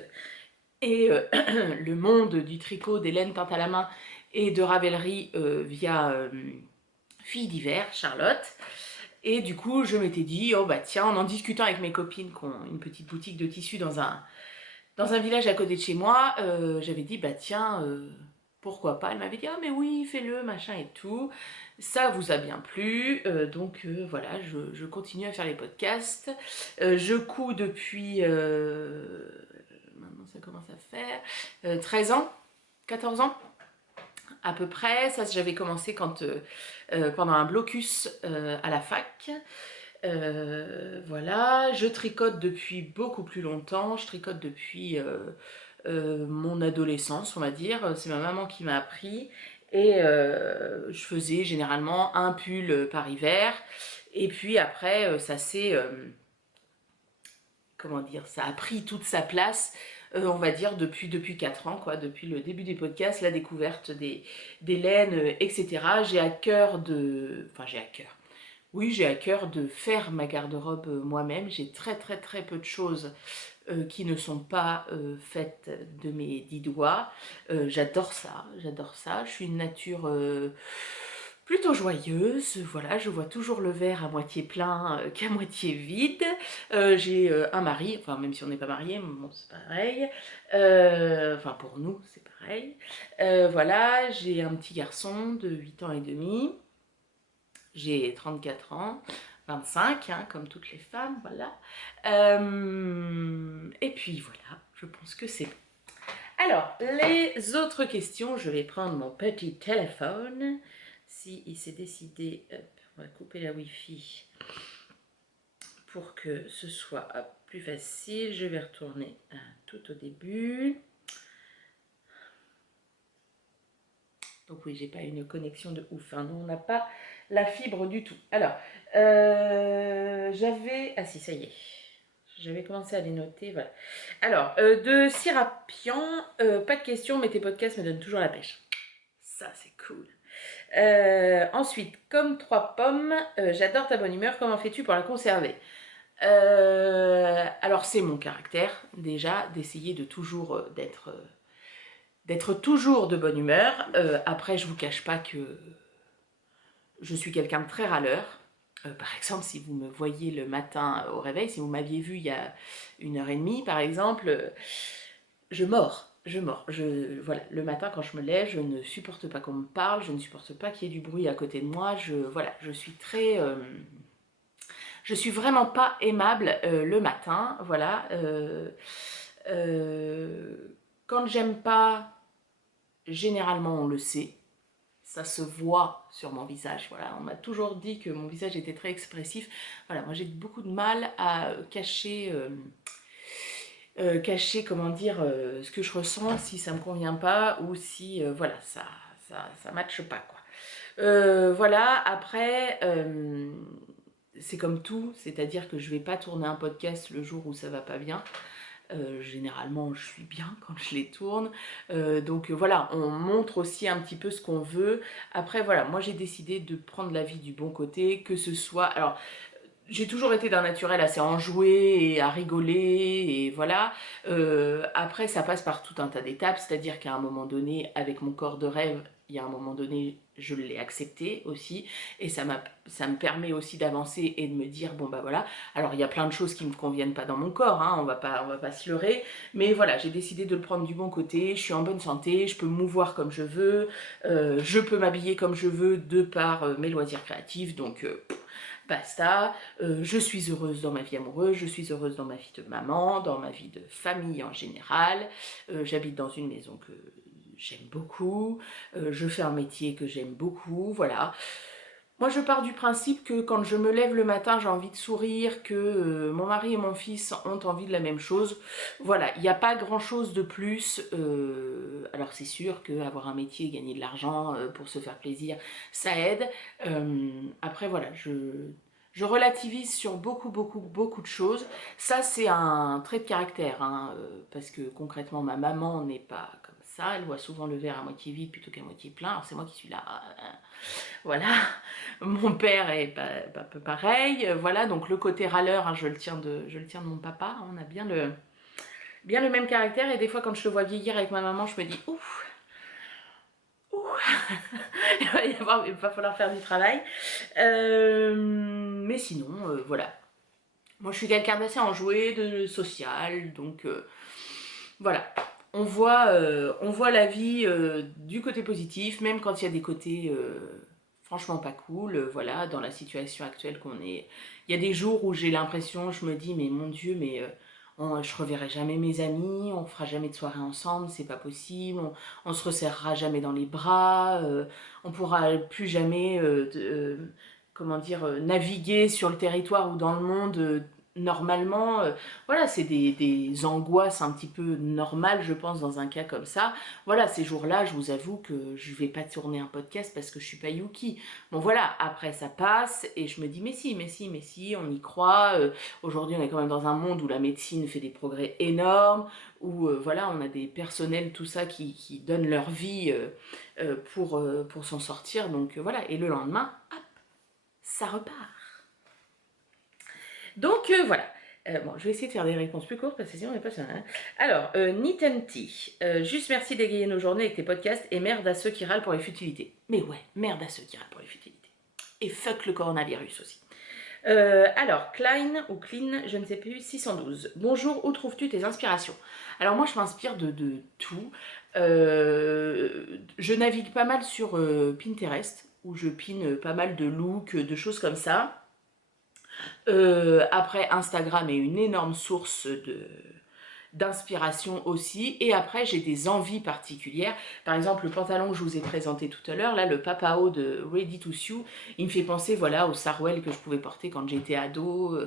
et le monde du tricot d'Hélène Tinte à la main et de Ravelry via Fille d'hiver, Charlotte. Et du coup, je m'étais dit, oh tiens, en discutant avec mes copines qui ont une petite boutique de tissus dans un village à côté de chez moi, j'avais dit, tiens, pourquoi pas. Elle m'avait dit, ah mais oui, fais-le, machin et tout. Ça vous a bien plu, donc voilà, je continue à faire les podcasts. Je couds depuis, maintenant ça commence à faire, 13 ans, 14 ans à peu près. Ça, j'avais commencé pendant un blocus à la fac. Voilà, je tricote depuis beaucoup plus longtemps. Je tricote depuis mon adolescence, on va dire. C'est ma maman qui m'a appris. Et je faisais généralement un pull par hiver. Et puis après, ça s'est... comment dire, ça a pris toute sa place, on va dire, depuis 4 ans, quoi, depuis le début des podcasts, la découverte des laines, etc. J'ai à cœur de... Enfin, j'ai à cœur. Oui, j'ai à cœur de faire ma garde-robe moi-même. J'ai très peu de choses qui ne sont pas faites de mes 10 doigts. J'adore ça, j'adore ça. Je suis une nature plutôt joyeuse, voilà, je vois toujours le verre à moitié plein qu'à moitié vide. J'ai un mari, enfin même si on n'est pas mariés, bon c'est pareil, enfin pour nous c'est pareil. Voilà, j'ai un petit garçon de 8 ans et demi, j'ai 34 ans, 25, hein, comme toutes les femmes, voilà. Et puis voilà, je pense que c'est bon. Alors, les autres questions, je vais prendre mon petit téléphone. Si il s'est décidé, hop, on va couper la Wi-Fi pour que ce soit plus facile. Je vais retourner tout au début. Donc oui, j'ai pas une connexion de ouf, hein. Nous, on n'a pas la fibre du tout. Alors, j'avais... Ah si, ça y est. J'avais commencé à les noter, voilà. Alors, de Sirapian, pas de questions, mais tes podcasts me donnent toujours la pêche. Ça, c'est cool. Ensuite, comme 3 pommes, j'adore ta bonne humeur, comment fais-tu pour la conserver? Alors c'est mon caractère déjà d'essayer de toujours d'être toujours de bonne humeur. Après je vous cache pas que je suis quelqu'un de très râleur. Par exemple, si vous me voyez le matin au réveil, si vous m'aviez vu il y a 1h30 par exemple, je mords. Voilà, le matin quand je me lève, je ne supporte pas qu'on me parle, je ne supporte pas qu'il y ait du bruit à côté de moi. Voilà, je suis très... je suis vraiment pas aimable le matin, voilà. Quand j'aime pas, généralement on le sait. Ça se voit sur mon visage, voilà. On m'a toujours dit que mon visage était très expressif. Voilà, moi j'ai beaucoup de mal à cacher... cacher, comment dire, ce que je ressens si ça me convient pas ou si, voilà, ça matche pas, quoi. Voilà, après, c'est comme tout, c'est-à-dire que je vais pas tourner un podcast le jour où ça va pas bien. Généralement, je suis bien quand je les tourne. Donc voilà, on montre aussi un petit peu ce qu'on veut. Après, voilà, moi j'ai décidé de prendre la vie du bon côté, que ce soit... Alors, j'ai toujours été d'un naturel assez enjoué et à rigoler, et voilà. Après, ça passe par tout un tas d'étapes, c'est-à-dire qu'à un moment donné, avec mon corps de rêve, il y a un moment donné, je l'ai accepté aussi, et ça me permet aussi d'avancer et de me dire, bon bah voilà, alors il y a plein de choses qui ne me conviennent pas dans mon corps, hein, on va pas se leurrer, mais voilà, j'ai décidé de le prendre du bon côté, je suis en bonne santé, je peux me mouvoir comme je veux, je peux m'habiller comme je veux de par mes loisirs créatifs, donc... basta, je suis heureuse dans ma vie amoureuse, je suis heureuse dans ma vie de maman, dans ma vie de famille en général, j'habite dans une maison que j'aime beaucoup, je fais un métier que j'aime beaucoup, voilà. Moi, je pars du principe que quand je me lève le matin, j'ai envie de sourire, que mon mari et mon fils ont envie de la même chose. Voilà, il n'y a pas grand-chose de plus. Alors, c'est sûr qu'avoir un métier, gagner de l'argent pour se faire plaisir, ça aide. Après, voilà, je relativise sur beaucoup de choses. Ça, c'est un trait de caractère, hein, parce que concrètement, ma maman n'est pas comme ça. Elle voit souvent le verre à moitié vide plutôt qu'à moitié plein. Alors, c'est moi qui suis là. Voilà. Mon père est un peu pareil. Voilà, donc le côté râleur, hein, je le tiens de mon papa. On a bien le même caractère. Et des fois, quand je le vois vieillir avec ma maman, je me dis, ouf, il va falloir faire du travail. Mais sinon, voilà. Moi, je suis quelqu'un d'assez enjoué, de social, donc voilà. On voit la vie du côté positif, même quand il y a des côtés franchement pas cool. Voilà, dans la situation actuelle qu'on est. Il y a des jours où j'ai l'impression, je me dis, mais mon Dieu, mais je reverrai jamais mes amis, on fera jamais de soirée ensemble, c'est pas possible, on se resserrera jamais dans les bras, on pourra plus jamais, comment dire, naviguer sur le territoire ou dans le monde normalement. Voilà, c'est des angoisses un petit peu normales, je pense, dans un cas comme ça. Voilà, ces jours-là, je vous avoue que je vais pas tourner un podcast parce que je suis pas Yuki. Bon voilà, après ça passe et je me dis mais si, on y croit. Aujourd'hui, on est quand même dans un monde où la médecine fait des progrès énormes, où voilà, on a des personnels, tout ça, qui donnent leur vie pour s'en sortir. Donc voilà, et le lendemain, hop, ça repart. Donc voilà. Bon, je vais essayer de faire des réponses plus courtes parce que sinon on n'est pas sur. Hein. Alors, Nitenti, juste merci d'égayer nos journées avec tes podcasts et merde à ceux qui râlent pour les futilités. Mais ouais, merde à ceux qui râlent pour les futilités. Et fuck le coronavirus aussi. Alors, Klein ou Clean, je ne sais plus, 612. Bonjour, où trouves-tu tes inspirations? Alors moi, je m'inspire de tout. Je navigue pas mal sur Pinterest, où je pine pas mal de looks, de choses comme ça. Après, Instagram est une énorme source d'inspiration aussi. Et après, j'ai des envies particulières. Par exemple, le pantalon que je vous ai présenté tout à l'heure, là, le Papao de Ready to Sew, il me fait penser, voilà, au sarouel que je pouvais porter quand j'étais ado.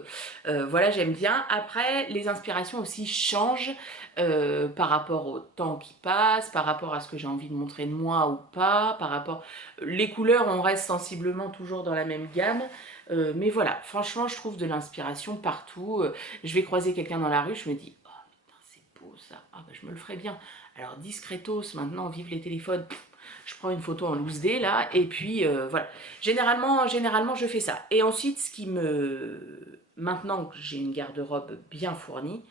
Voilà, j'aime bien. Après, les inspirations aussi changent par rapport au temps qui passe, par rapport à ce que j'ai envie de montrer de moi ou pas, par rapport... Les couleurs, on reste sensiblement toujours dans la même gamme. Mais voilà, franchement, je trouve de l'inspiration partout. Je vais croiser quelqu'un dans la rue, je me dis, oh putain, c'est beau ça, ah bah je me le ferais bien. Alors discretos, maintenant, vive les téléphones, je prends une photo en loose day là, et puis voilà. Généralement, je fais ça. Et ensuite, ce qui me... Maintenant que j'ai une garde-robe bien fournie,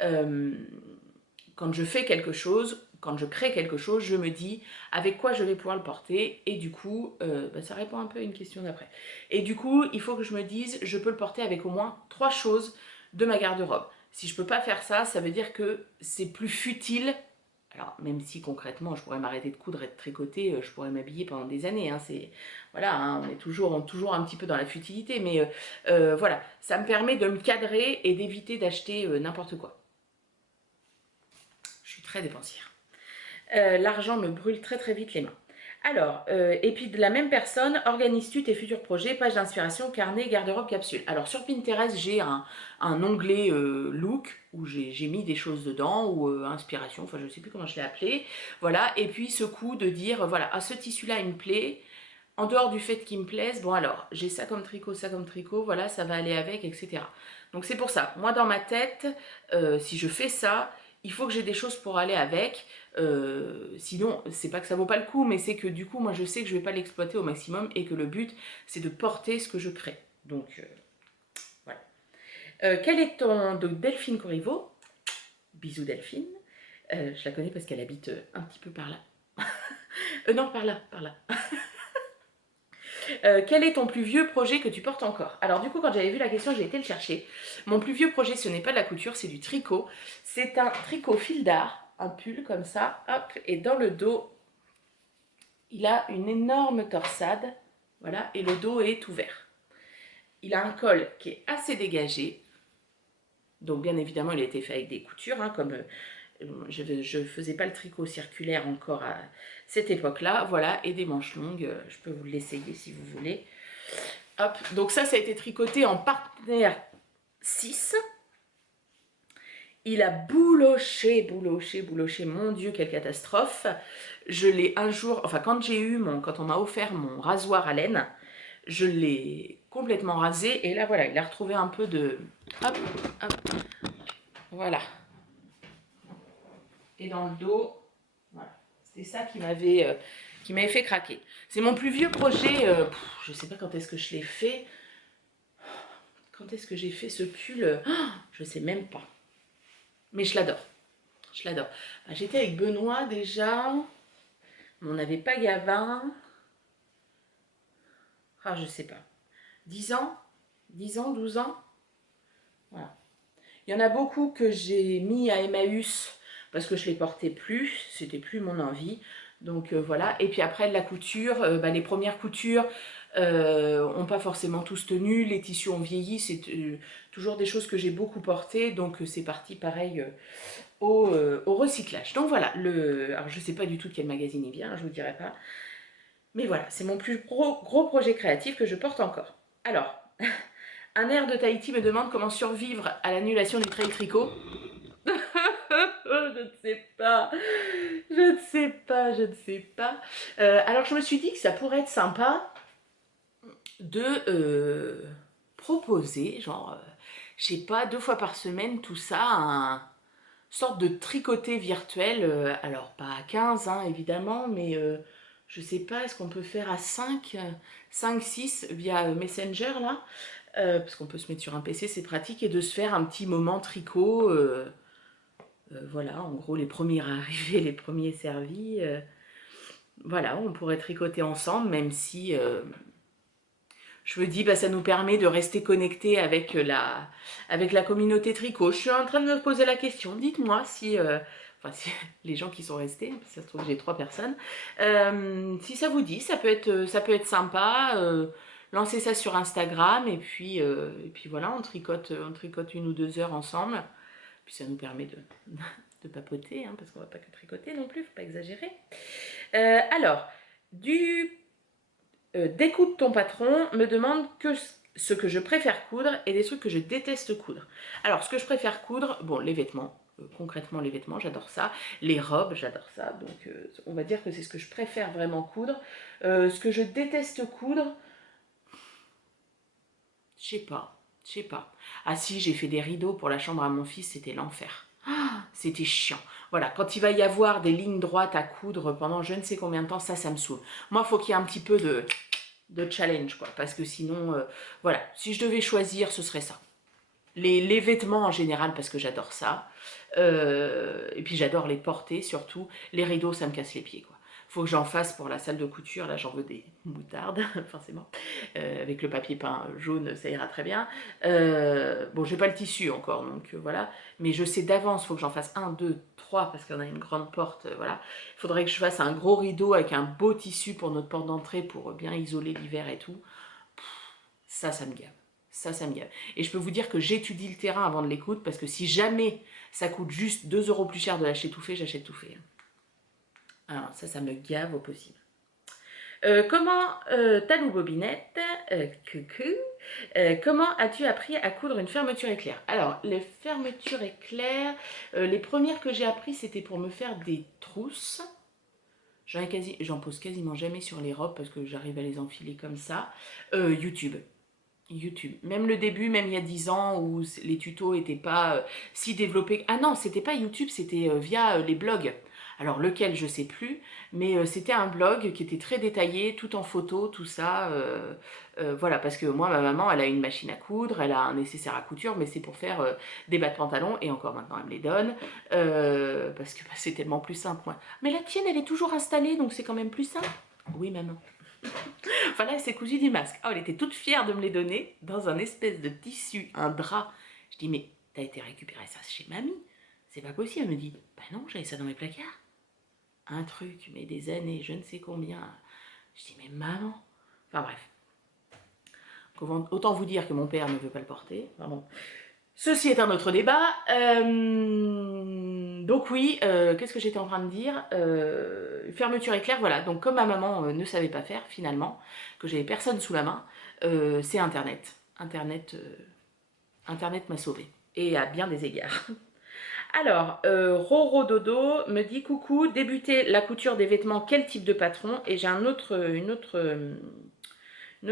quand je fais quelque chose, quand je crée quelque chose, je me dis avec quoi je vais pouvoir le porter. Et du coup, ça répond un peu à une question d'après. Et du coup, il faut que je me dise, je peux le porter avec au moins 3 choses de ma garde-robe. Si je peux pas faire ça, ça veut dire que c'est plus futile. Alors, même si concrètement, je pourrais m'arrêter de coudre et de tricoter, je pourrais m'habiller pendant des années. Hein, voilà, hein, on est toujours un petit peu dans la futilité. Mais voilà, ça me permet de me cadrer et d'éviter d'acheter n'importe quoi. Je suis très dépensière. L'argent me brûle très vite les mains. Alors, et puis de la même personne, organises-tu tes futurs projets, page d'inspiration, carnet, garde-robe, capsule. Alors sur Pinterest, j'ai un onglet look où j'ai mis des choses dedans, ou inspiration, enfin je ne sais plus comment je l'ai appelé. Voilà, et puis ce coup de dire, voilà, ah, ce tissu-là, il me plaît. En dehors du fait qu'il me plaise, bon alors, j'ai ça comme tricot, voilà, ça va aller avec, etc. Donc c'est pour ça, moi dans ma tête, si je fais ça, il faut que j'ai des choses pour aller avec. Sinon, c'est pas que ça vaut pas le coup, mais c'est que du coup, moi je sais que je vais pas l'exploiter au maximum et que le but, c'est de porter ce que je crée. Donc, voilà. Quel est ton... Donc, Delphine Corriveau, bisous Delphine. Je la connais parce qu'elle habite un petit peu par là. Non, par là. Quel est ton plus vieux projet que tu portes encore? Alors du coup, quand j'avais vu la question, j'ai été le chercher. Mon plus vieux projet, ce n'est pas de la couture, c'est du tricot. C'est un tricot fil d'art, un pull comme ça, hop, et dans le dos, il a une énorme torsade, voilà, et le dos est ouvert. il a un col qui est assez dégagé. Donc bien évidemment, il a été fait avec des coutures, hein, comme je ne faisais pas le tricot circulaire encore à cette époque-là. Voilà, et des manches longues, je peux vous l'essayer si vous voulez. Hop, donc ça a été tricoté en partenaire 6. Il a bouloché, mon Dieu, quelle catastrophe. Je l'ai un jour, enfin quand on m'a offert mon rasoir à laine, je l'ai complètement rasé et là voilà, il a retrouvé un peu de... Hop, hop, voilà. Et dans le dos, voilà. C'était ça qui m'avait fait craquer. C'est mon plus vieux projet, je sais pas quand est-ce que je l'ai fait. Quand est-ce que j'ai fait ce pull, je sais même pas. Mais je l'adore. Je l'adore. J'étais avec Benoît déjà. On n'avait pas Gavin. Ah, je sais pas. 10 ans 10 ans, 12 ans. Voilà. Il y en a beaucoup que j'ai mis à Emmaüs parce que je les portais plus. C'était plus mon envie. Donc voilà. Et puis après, de la couture, les premières coutures n'ont pas forcément tous tenu. Les tissus ont vieilli. C'est toujours des choses que j'ai beaucoup portées. Donc c'est parti pareil au recyclage. Donc voilà. Alors je ne sais pas du tout de quel magazine il vient. Je ne vous dirai pas. Mais voilà, c'est mon plus gros projet créatif que je porte encore. Alors, un air de Tahiti me demande comment survivre à l'annulation du trail tricot. Je ne sais pas. Je ne sais pas, je ne sais pas. Alors, je me suis dit que ça pourrait être sympa de proposer, genre, je sais pas, 2 fois par semaine, tout ça, un sorte de tricoté virtuel. Alors, pas à 15, hein, évidemment, mais je sais pas, est-ce qu'on peut faire à 5, 6 via Messenger, là parce qu'on peut se mettre sur un PC, c'est pratique, et de se faire un petit moment tricot. Voilà, en gros, les premiers arrivés, les premiers servis. Voilà, on pourrait tricoter ensemble, même si je me dis, ça nous permet de rester connectés avec la communauté tricot. Je suis en train de me poser la question. Dites-moi si, si les gens qui sont restés, ça se trouve j'ai 3 personnes, si ça vous dit, ça peut être sympa. Lancez ça sur Instagram et puis voilà, on tricote 1 ou 2 heures ensemble. Puis ça nous permet de papoter, hein, parce qu'on va pas que tricoter non plus, faut pas exagérer. Alors, d'écoute ton patron me demande ce que je préfère coudre et des trucs que je déteste coudre. Alors, ce que je préfère coudre, bon, les vêtements. Concrètement, les vêtements, j'adore ça. Les robes, j'adore ça. Donc, on va dire que c'est ce que je préfère vraiment coudre. Ce que je déteste coudre, je sais pas. Ah si, j'ai fait des rideaux pour la chambre à mon fils, c'était l'enfer. C'était chiant. Voilà, quand il va y avoir des lignes droites à coudre pendant je ne sais combien de temps, ça me saoule. Moi, il faut qu'il y ait un petit peu de challenge, quoi. Parce que sinon, voilà, si je devais choisir, ce serait ça. Les vêtements en général, parce que j'adore ça. Et puis j'adore les porter, surtout. Les rideaux, ça me casse les pieds, quoi. Faut que j'en fasse pour la salle de couture. Là, j'en veux des moutardes, forcément. Avec le papier peint jaune, ça ira très bien. Bon, j'ai pas le tissu encore, donc voilà. Mais je sais d'avance, faut que j'en fasse 1, 2, 3, parce qu'on a une grande porte, voilà. Il faudrait que je fasse un gros rideau avec un beau tissu pour notre porte d'entrée, pour bien isoler l'hiver et tout. Ça me gave. Ça me gave. Et je peux vous dire que j'étudie le terrain avant de les coudre, parce que si jamais ça coûte juste 2 € plus cher de l'acheter tout fait, j'achète tout fait. Alors ça me gave au possible. Comment, Talou Bobinette, coucou, comment as-tu appris à coudre une fermeture éclair? Alors, les fermetures éclair, les premières que j'ai appris, c'était pour me faire des trousses. J'en pose quasiment jamais sur les robes parce que j'arrive à les enfiler comme ça. YouTube. Même le début, même il y a 10 ans où les tutos n'étaient pas si développés. Ah non, c'était pas YouTube, c'était via les blogs. Alors lequel, je sais plus, mais c'était un blog qui était très détaillé, tout en photo, tout ça. Voilà, parce que moi, ma maman, elle a une machine à coudre, elle a un nécessaire à couture, mais c'est pour faire des bas de pantalon, et encore maintenant, elle me les donne, parce que c'est tellement plus simple. Moi. Mais la tienne, elle est toujours installée, donc c'est quand même plus simple. Oui, maman. Enfin là, elle s'est cousue du masque. Oh, elle était toute fière de me les donner dans un espèce de tissu, un drap. Je dis, mais t'as été récupérer ça chez mamie? C'est pas possible. Elle me dit, bah non, j'avais ça dans mes placards. Un truc, mais des années, je ne sais combien. Je dis, mais maman. Enfin bref. Autant vous dire que mon père ne veut pas le porter. Vraiment. Ceci est un autre débat. Donc oui, qu'est-ce que j'étais en train de dire? Fermeture éclair, voilà. Donc comme ma maman ne savait pas faire finalement, que j'avais personne sous la main, c'est Internet. Internet m'a sauvée. Et à bien des égards. Alors, Roro Dodo me dit coucou, débuter la couture des vêtements, quel type de patron? Et j'ai une autre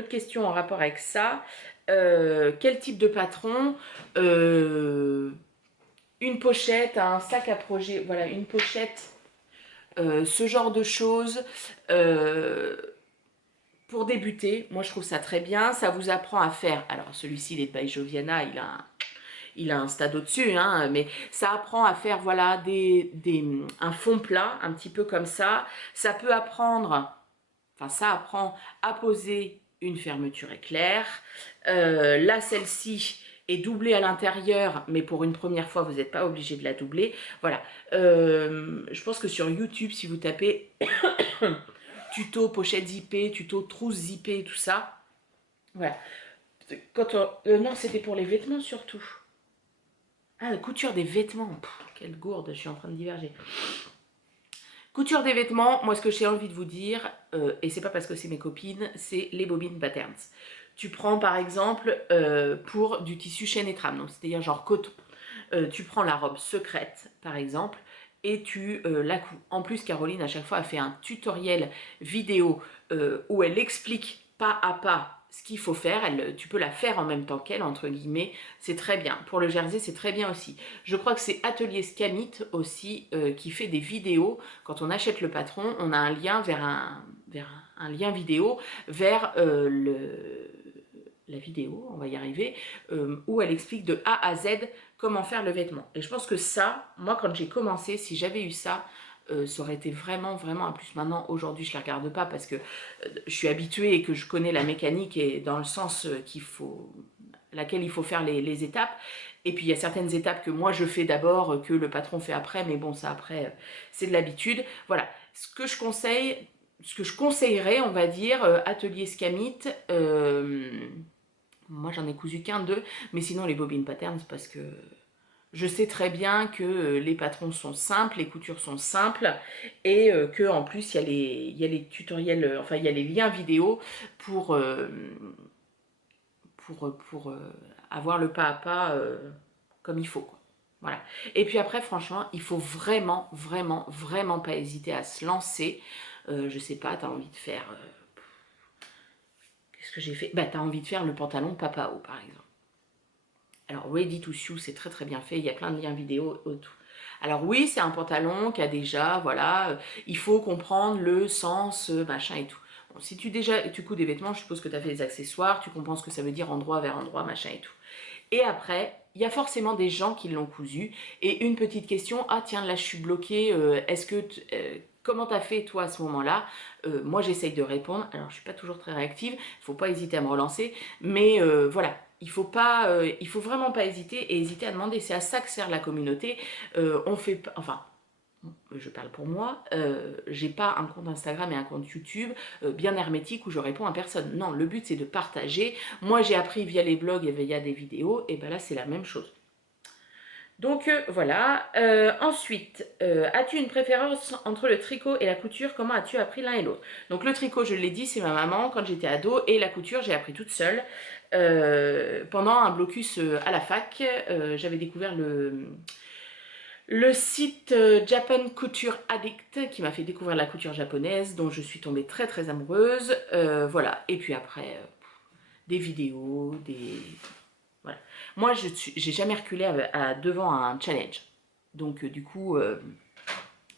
question en rapport avec ça. Quel type de patron? Une pochette, un sac à projet, voilà, une pochette, ce genre de choses. Pour débuter, moi je trouve ça très bien. Ça vous apprend à faire. Alors celui-ci, il est de by Joviana, il a un stade au-dessus, hein, mais ça apprend à faire voilà, un fond plat, un petit peu comme ça. Ça peut apprendre, enfin ça apprend à poser une fermeture éclair. Là, celle-ci est doublée à l'intérieur, mais pour une première fois, vous n'êtes pas obligé de la doubler. Voilà. Je pense que sur YouTube, si vous tapez tuto pochette zippée, tuto trousse zippée, tout ça, voilà. Non, c'était pour les vêtements surtout. Ah, la couture des vêtements. Pff, quelle gourde, je suis en train de diverger. Couture des vêtements, moi ce que j'ai envie de vous dire, et c'est pas parce que c'est mes copines, c'est les bobines patterns. Tu prends par exemple pour du tissu chaîne et trame, c'est-à-dire genre coton. Tu prends la robe secrète par exemple et tu la couds. En plus Caroline à chaque fois a fait un tutoriel vidéo où elle explique pas à pas ce qu'il faut faire, tu peux la faire en même temps qu'elle, entre guillemets, c'est très bien. Pour le jersey, c'est très bien aussi. Je crois que c'est Atelier Scamit aussi qui fait des vidéos. Quand on achète le patron, on a un lien vers un lien vidéo vers la vidéo, on va y arriver, où elle explique de A à Z comment faire le vêtement. Et je pense que ça, moi quand j'ai commencé, si j'avais eu ça, ça aurait été vraiment, vraiment un plus. Maintenant, aujourd'hui, je ne la regarde pas parce que je suis habituée et que je connais la mécanique et dans le sens laquelle il faut faire les étapes. Et puis, il y a certaines étapes que moi, je fais d'abord, que le patron fait après. Mais bon, ça, après, c'est de l'habitude. Voilà. Ce que je conseillerais, on va dire, Atelier Scamit, moi, j'en ai cousu qu'un, deux. Mais sinon, les bobines patterns, parce que je sais très bien que les patrons sont simples, les coutures sont simples et que en plus il y a les tutoriels, enfin il y a les liens vidéo pour avoir le pas à pas comme il faut, quoi. Voilà. Et puis après franchement il faut vraiment vraiment vraiment pas hésiter à se lancer. Je sais pas, t'as envie de faire qu'est-ce que j'ai fait? Bah t'as envie de faire le pantalon Papao par exemple. Alors, Ready to Sew, c'est très très bien fait. Il y a plein de liens vidéo autour. Alors oui, c'est un pantalon qui a déjà, voilà, il faut comprendre le sens, machin et tout. Bon, si tu couds des vêtements, je suppose que tu as fait des accessoires, tu comprends ce que ça veut dire endroit vers endroit, machin et tout. Et après, il y a forcément des gens qui l'ont cousu. Et une petite question, ah tiens, là je suis bloquée, comment t'as fait toi à ce moment-là? Moi j'essaye de répondre, alors je suis pas toujours très réactive, il ne faut pas hésiter à me relancer, mais voilà. Il faut vraiment pas hésiter et hésiter à demander. C'est à ça que sert la communauté. On fait, enfin, je parle pour moi. J'ai pas un compte Instagram et un compte YouTube bien hermétique où je réponds à personne. Non, le but c'est de partager. Moi j'ai appris via les blogs et via des vidéos. Et ben là c'est la même chose. Donc voilà. Ensuite, as-tu une préférence entre le tricot et la couture? Comment as-tu appris l'un et l'autre? Donc le tricot, je l'ai dit, c'est ma maman quand j'étais ado. Et la couture, j'ai appris toute seule. Pendant un blocus à la fac, j'avais découvert le site Japan Couture Addict qui m'a fait découvrir la couture japonaise dont je suis tombée très très amoureuse. Voilà. Et puis après, des vidéos, voilà. Moi, j'ai jamais reculé devant un challenge. Donc, du coup,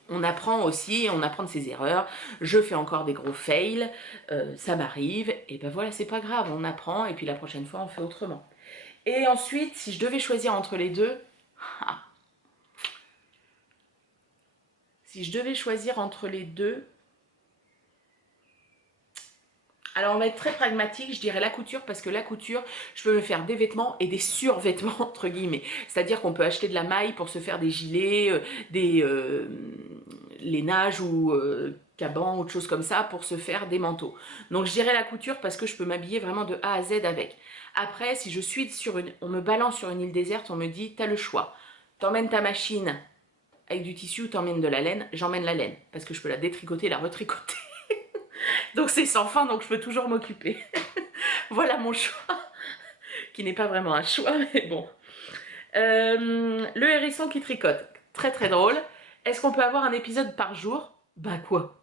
on apprend aussi, on apprend de ses erreurs. Je fais encore des gros fails, ça m'arrive. Et ben voilà, c'est pas grave, on apprend. Et puis la prochaine fois, on fait autrement. Et ensuite, si je devais choisir entre les deux... Si je devais choisir entre les deux... Alors on va être très pragmatique, je dirais la couture parce que la couture, je peux me faire des vêtements et des survêtements entre guillemets. C'est-à-dire qu'on peut acheter de la maille pour se faire des gilets, les nages ou Caban, autre chose comme ça, pour se faire des manteaux. Donc je dirais la couture parce que je peux m'habiller vraiment de A à Z avec. Après, si je suis on me balance sur une île déserte, on me dit, t'as le choix. T'emmènes ta machine avec du tissu ou t'emmènes de la laine. J'emmène la laine parce que je peux la détricoter et la retricoter. Donc c'est sans fin, donc je peux toujours m'occuper. Voilà mon choix, qui n'est pas vraiment un choix, mais bon. Le hérisson qui tricote, très très drôle. Est-ce qu'on peut avoir un épisode par jour? Bah quoi?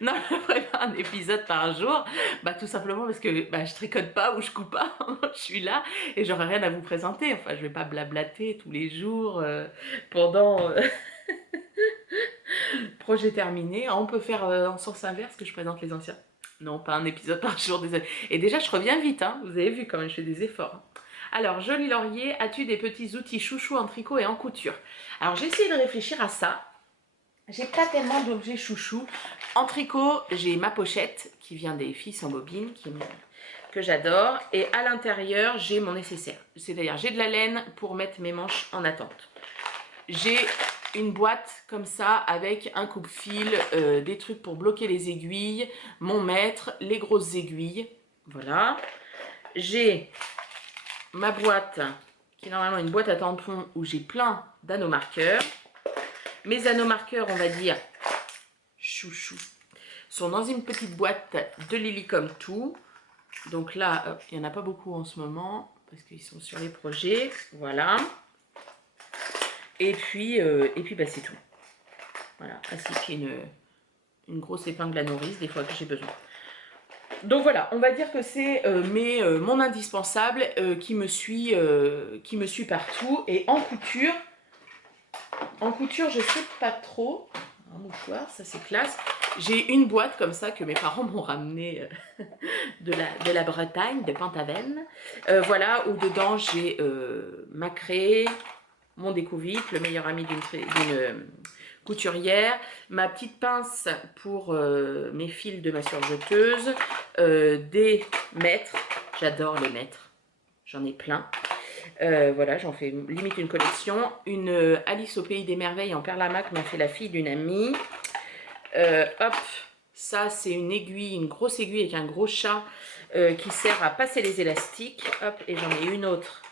Non, je ne ferai pas un épisode par jour, bah tout simplement parce que bah, je tricote pas ou je coupe pas, je suis là et j'aurai rien à vous présenter. Enfin, je vais pas blablater tous les jours pendant projet terminé. On peut faire en sens inverse que je présente les anciens. Non, pas un épisode par jour, désolé. Et déjà, je reviens vite, hein. Vous avez vu quand même, je fais des efforts. Alors, Joli Laurier, as-tu des petits outils chouchous en tricot et en couture? Alors, j'ai essayé de réfléchir à ça. J'ai pas tellement d'objets chouchous. En tricot, j'ai ma pochette qui vient des filles sans bobine, que j'adore. Et à l'intérieur, j'ai mon nécessaire. C'est-à-dire, j'ai de la laine pour mettre mes manches en attente. J'ai une boîte comme ça avec un coupe-fil, des trucs pour bloquer les aiguilles, mon mètre, les grosses aiguilles. Voilà. J'ai ma boîte qui est normalement une boîte à tampons où j'ai plein d'anneaux marqueurs. Mes anneaux marqueurs, on va dire, chouchou, sont dans une petite boîte de Lilycom Tout. Donc là, il n'y en a pas beaucoup en ce moment parce qu'ils sont sur les projets. Voilà. Et puis bah, c'est tout. Voilà, ainsi qu'une grosse épingle à nourrice, des fois que j'ai besoin. Donc voilà, on va dire que c'est mon indispensable qui me suit partout. Et en couture, je sais pas trop. Un mouchoir, ça c'est classe. J'ai une boîte comme ça que mes parents m'ont ramené de la Bretagne, de Pentavennes. Voilà, où dedans j'ai ma craie, mon découvite, le meilleur ami d'une couturière, ma petite pince pour mes fils de ma surjeteuse, des mètres, j'adore les mètres, j'en ai plein. Voilà, j'en fais limite une collection. Une Alice au pays des merveilles en perlamac m'a fait la fille d'une amie. Hop, ça c'est une aiguille, une grosse aiguille avec un gros chat qui sert à passer les élastiques. Hop, et j'en ai une autre.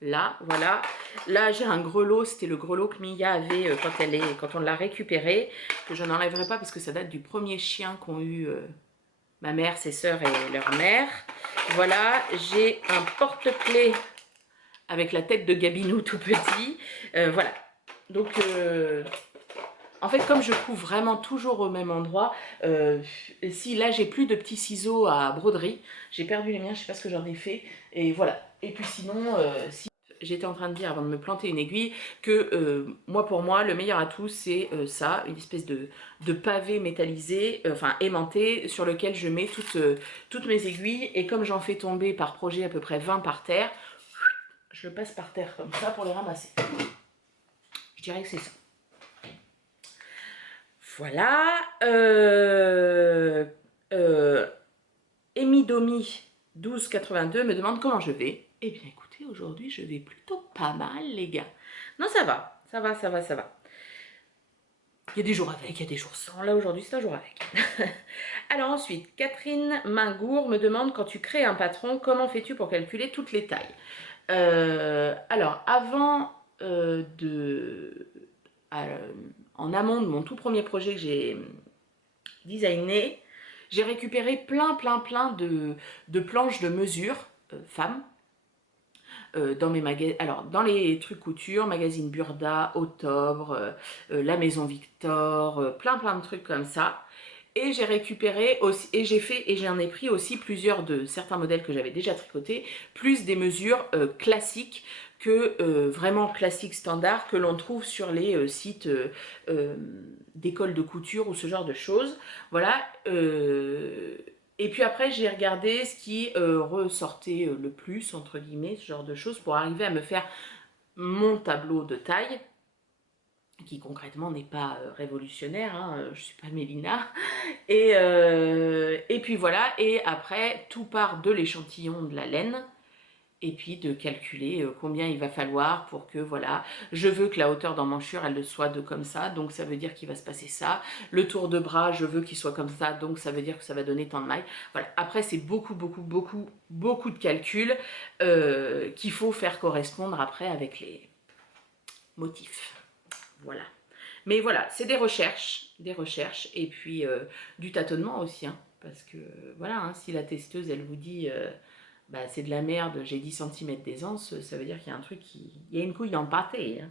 Là, voilà. Là, j'ai un grelot. C'était le grelot que Mia avait quand on l'a récupéré. Que je n'enlèverai pas parce que ça date du premier chien qu'ont eu ma mère, ses sœurs et leur mère. Voilà, j'ai un porte-clés avec la tête de Gabinou tout petit. Voilà. Donc, en fait, comme je couds vraiment toujours au même endroit, si là, j'ai plus de petits ciseaux à broderie. J'ai perdu les miens, je sais pas ce que j'en ai fait. Et voilà. Et puis sinon, si... J'étais en train de dire avant de me planter une aiguille que pour moi, le meilleur atout, c'est ça, une espèce de pavé métallisé, enfin aimanté, sur lequel je mets toutes mes aiguilles. Et comme j'en fais tomber par projet à peu près 20 par terre, je le passe par terre comme ça pour les ramasser. Je dirais que c'est ça. Voilà. Emidomi 1282 me demande comment je vais. Eh bien écoutez, aujourd'hui je vais plutôt pas mal les gars. Non, ça va, ça va, ça va, ça va. Il y a des jours avec, il y a des jours sans. Là aujourd'hui c'est un jour avec. Alors ensuite, Catherine Mingour me demande, quand tu crées un patron, comment fais-tu pour calculer toutes les tailles? Alors avant en amont de mon tout premier projet que j'ai designé, j'ai récupéré plein de planches de mesure femmes dans mes magasins. Alors dans les trucs couture, magazine Burda, Octobre, la Maison Victor, plein de trucs comme ça. Et j'ai récupéré aussi, et j'en ai pris aussi plusieurs de certains modèles que j'avais déjà tricotés, plus des mesures classiques que vraiment classiques standards que l'on trouve sur les sites d'écoles de couture ou ce genre de choses. Voilà. Et puis après, j'ai regardé ce qui ressortait le plus, entre guillemets, ce genre de choses, pour arriver à me faire mon tableau de taille, qui concrètement n'est pas révolutionnaire, hein, je suis pas Mélina. Et puis voilà, et après, tout part de l'échantillon de la laine. et puis de calculer combien il va falloir pour que, voilà, je veux que la hauteur d'emmanchure, elle soit de comme ça, donc ça veut dire qu'il va se passer ça. Le tour de bras, je veux qu'il soit comme ça, donc ça veut dire que ça va donner tant de mailles. Voilà, après c'est beaucoup de calculs qu'il faut faire correspondre après avec les motifs. Voilà. Mais voilà, c'est des recherches, et puis du tâtonnement aussi, hein, parce que voilà, hein, si la testeuse, elle vous dit bah, c'est de la merde, j'ai 10 cm d'aisance, ça veut dire qu'il y a un truc il y a une couille dans le pâté. Hein.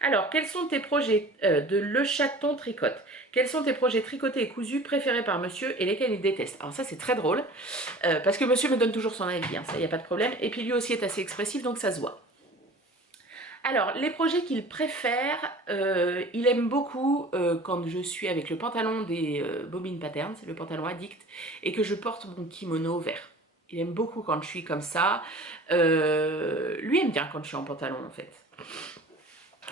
Alors, quels sont tes projets de Le Chaton Tricote? Quels sont tes projets tricotés et cousus préférés par monsieur et lesquels il déteste? Alors ça, c'est très drôle, parce que monsieur me donne toujours son avis, hein, ça, il n'y a pas de problème, et puis lui aussi est assez expressif, donc ça se voit. Alors, les projets qu'il préfère, il aime beaucoup quand je suis avec le pantalon des Bobine Patterns, le pantalon addict, et que je porte mon kimono vert. Il aime beaucoup quand je suis comme ça. Lui aime bien quand je suis en pantalon, en fait.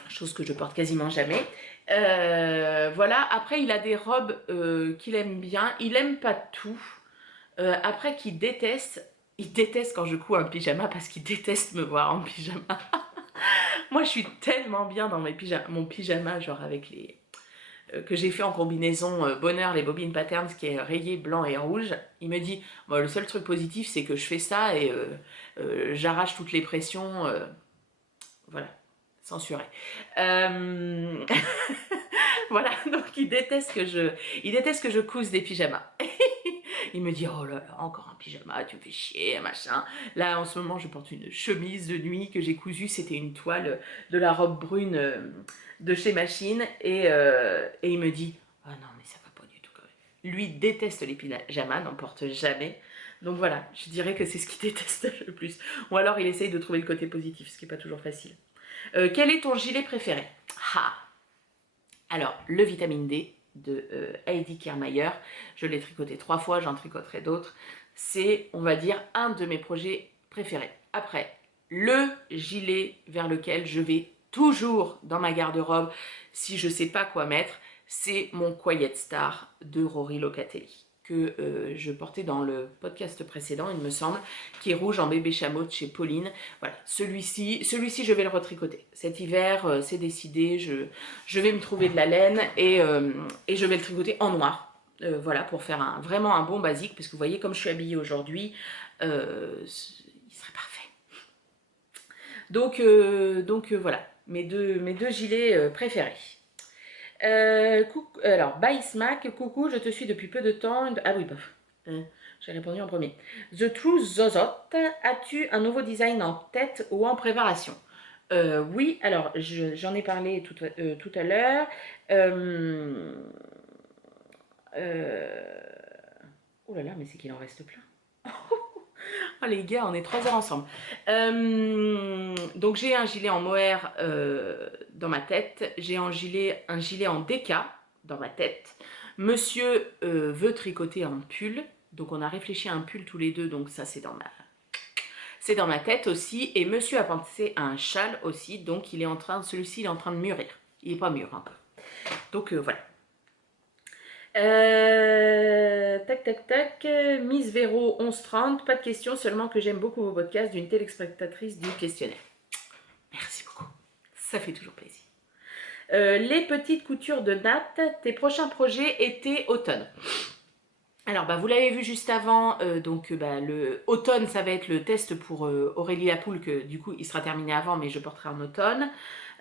Chose que je porte quasiment jamais. Voilà, après, il a des robes qu'il aime bien. Il aime pas tout. Après, qu'il déteste, il déteste quand je couds un pyjama parce qu'il déteste me voir en pyjama. Moi, je suis tellement bien dans mon pyjama, genre avec les... que j'ai fait en combinaison Bonheur, les Bobine Patterns, qui est rayé blanc et rouge. Il me dit, bon, le seul truc positif, c'est que je fais ça et j'arrache toutes les pressions. Voilà, censuré. Voilà, donc il déteste que je couse des pyjamas. Il me dit, oh là là, encore un pyjama, tu me fais chier, machin. Là, en ce moment, je porte une chemise de nuit que j'ai cousue. C'était une toile de la robe brune de chez Machine. Et il me dit, ah non, mais ça va pas du tout quand même. Lui déteste les pyjamas, n'en porte jamais. Donc voilà, je dirais que c'est ce qu'il déteste le plus. Ou alors, il essaye de trouver le côté positif, ce qui n'est pas toujours facile. Quel est ton gilet préféré? Ah. Alors, le vitamine D de Heidi Kiermaier, je l'ai tricoté 3 fois, j'en tricoterai d'autres. C'est, on va dire, un de mes projets préférés. Après, le gilet vers lequel je vais toujours dans ma garde-robe si je ne sais pas quoi mettre, c'est mon Quiet Star de Rory Locatelli, que je portais dans le podcast précédent, il me semble, qui est rouge en bébé chameau de chez Pauline. Voilà, celui-ci, je vais le retricoter. Cet hiver, c'est décidé, je vais me trouver de la laine et je vais le tricoter en noir. Voilà, pour faire vraiment un bon basique, parce que vous voyez, comme je suis habillée aujourd'hui, il serait parfait. Donc voilà, mes deux gilets préférés. Alors, Bye Smack, coucou, je te suis depuis peu de temps. Ah oui, bof. J'ai répondu en premier. The True Zozot, as-tu un nouveau design en tête ou en préparation? Oui, alors j'en ai parlé tout à l'heure. Oh là là, mais c'est qu'il en reste plein. Oh les gars, on est 3 heures ensemble. Donc j'ai un gilet en mohair dans ma tête. J'ai un gilet en déca dans ma tête. Monsieur veut tricoter un pull. Donc on a réfléchi à un pull tous les deux. Donc ça c'est dans ma tête aussi. Et monsieur a pensé à un châle aussi. Donc celui-ci il est en train de mûrir. Il n'est pas mûr encore. Donc voilà. Tac, Miss Véro 1130, pas de questions, seulement que j'aime beaucoup vos podcasts d'une téléspectatrice du questionnaire. Merci beaucoup, ça fait toujours plaisir. Les petites coutures de Nat, tes prochains projets été-automne. Alors vous l'avez vu juste avant, le automne ça va être le test pour Aurélie Lapoule, que du coup il sera terminé avant mais je porterai en automne.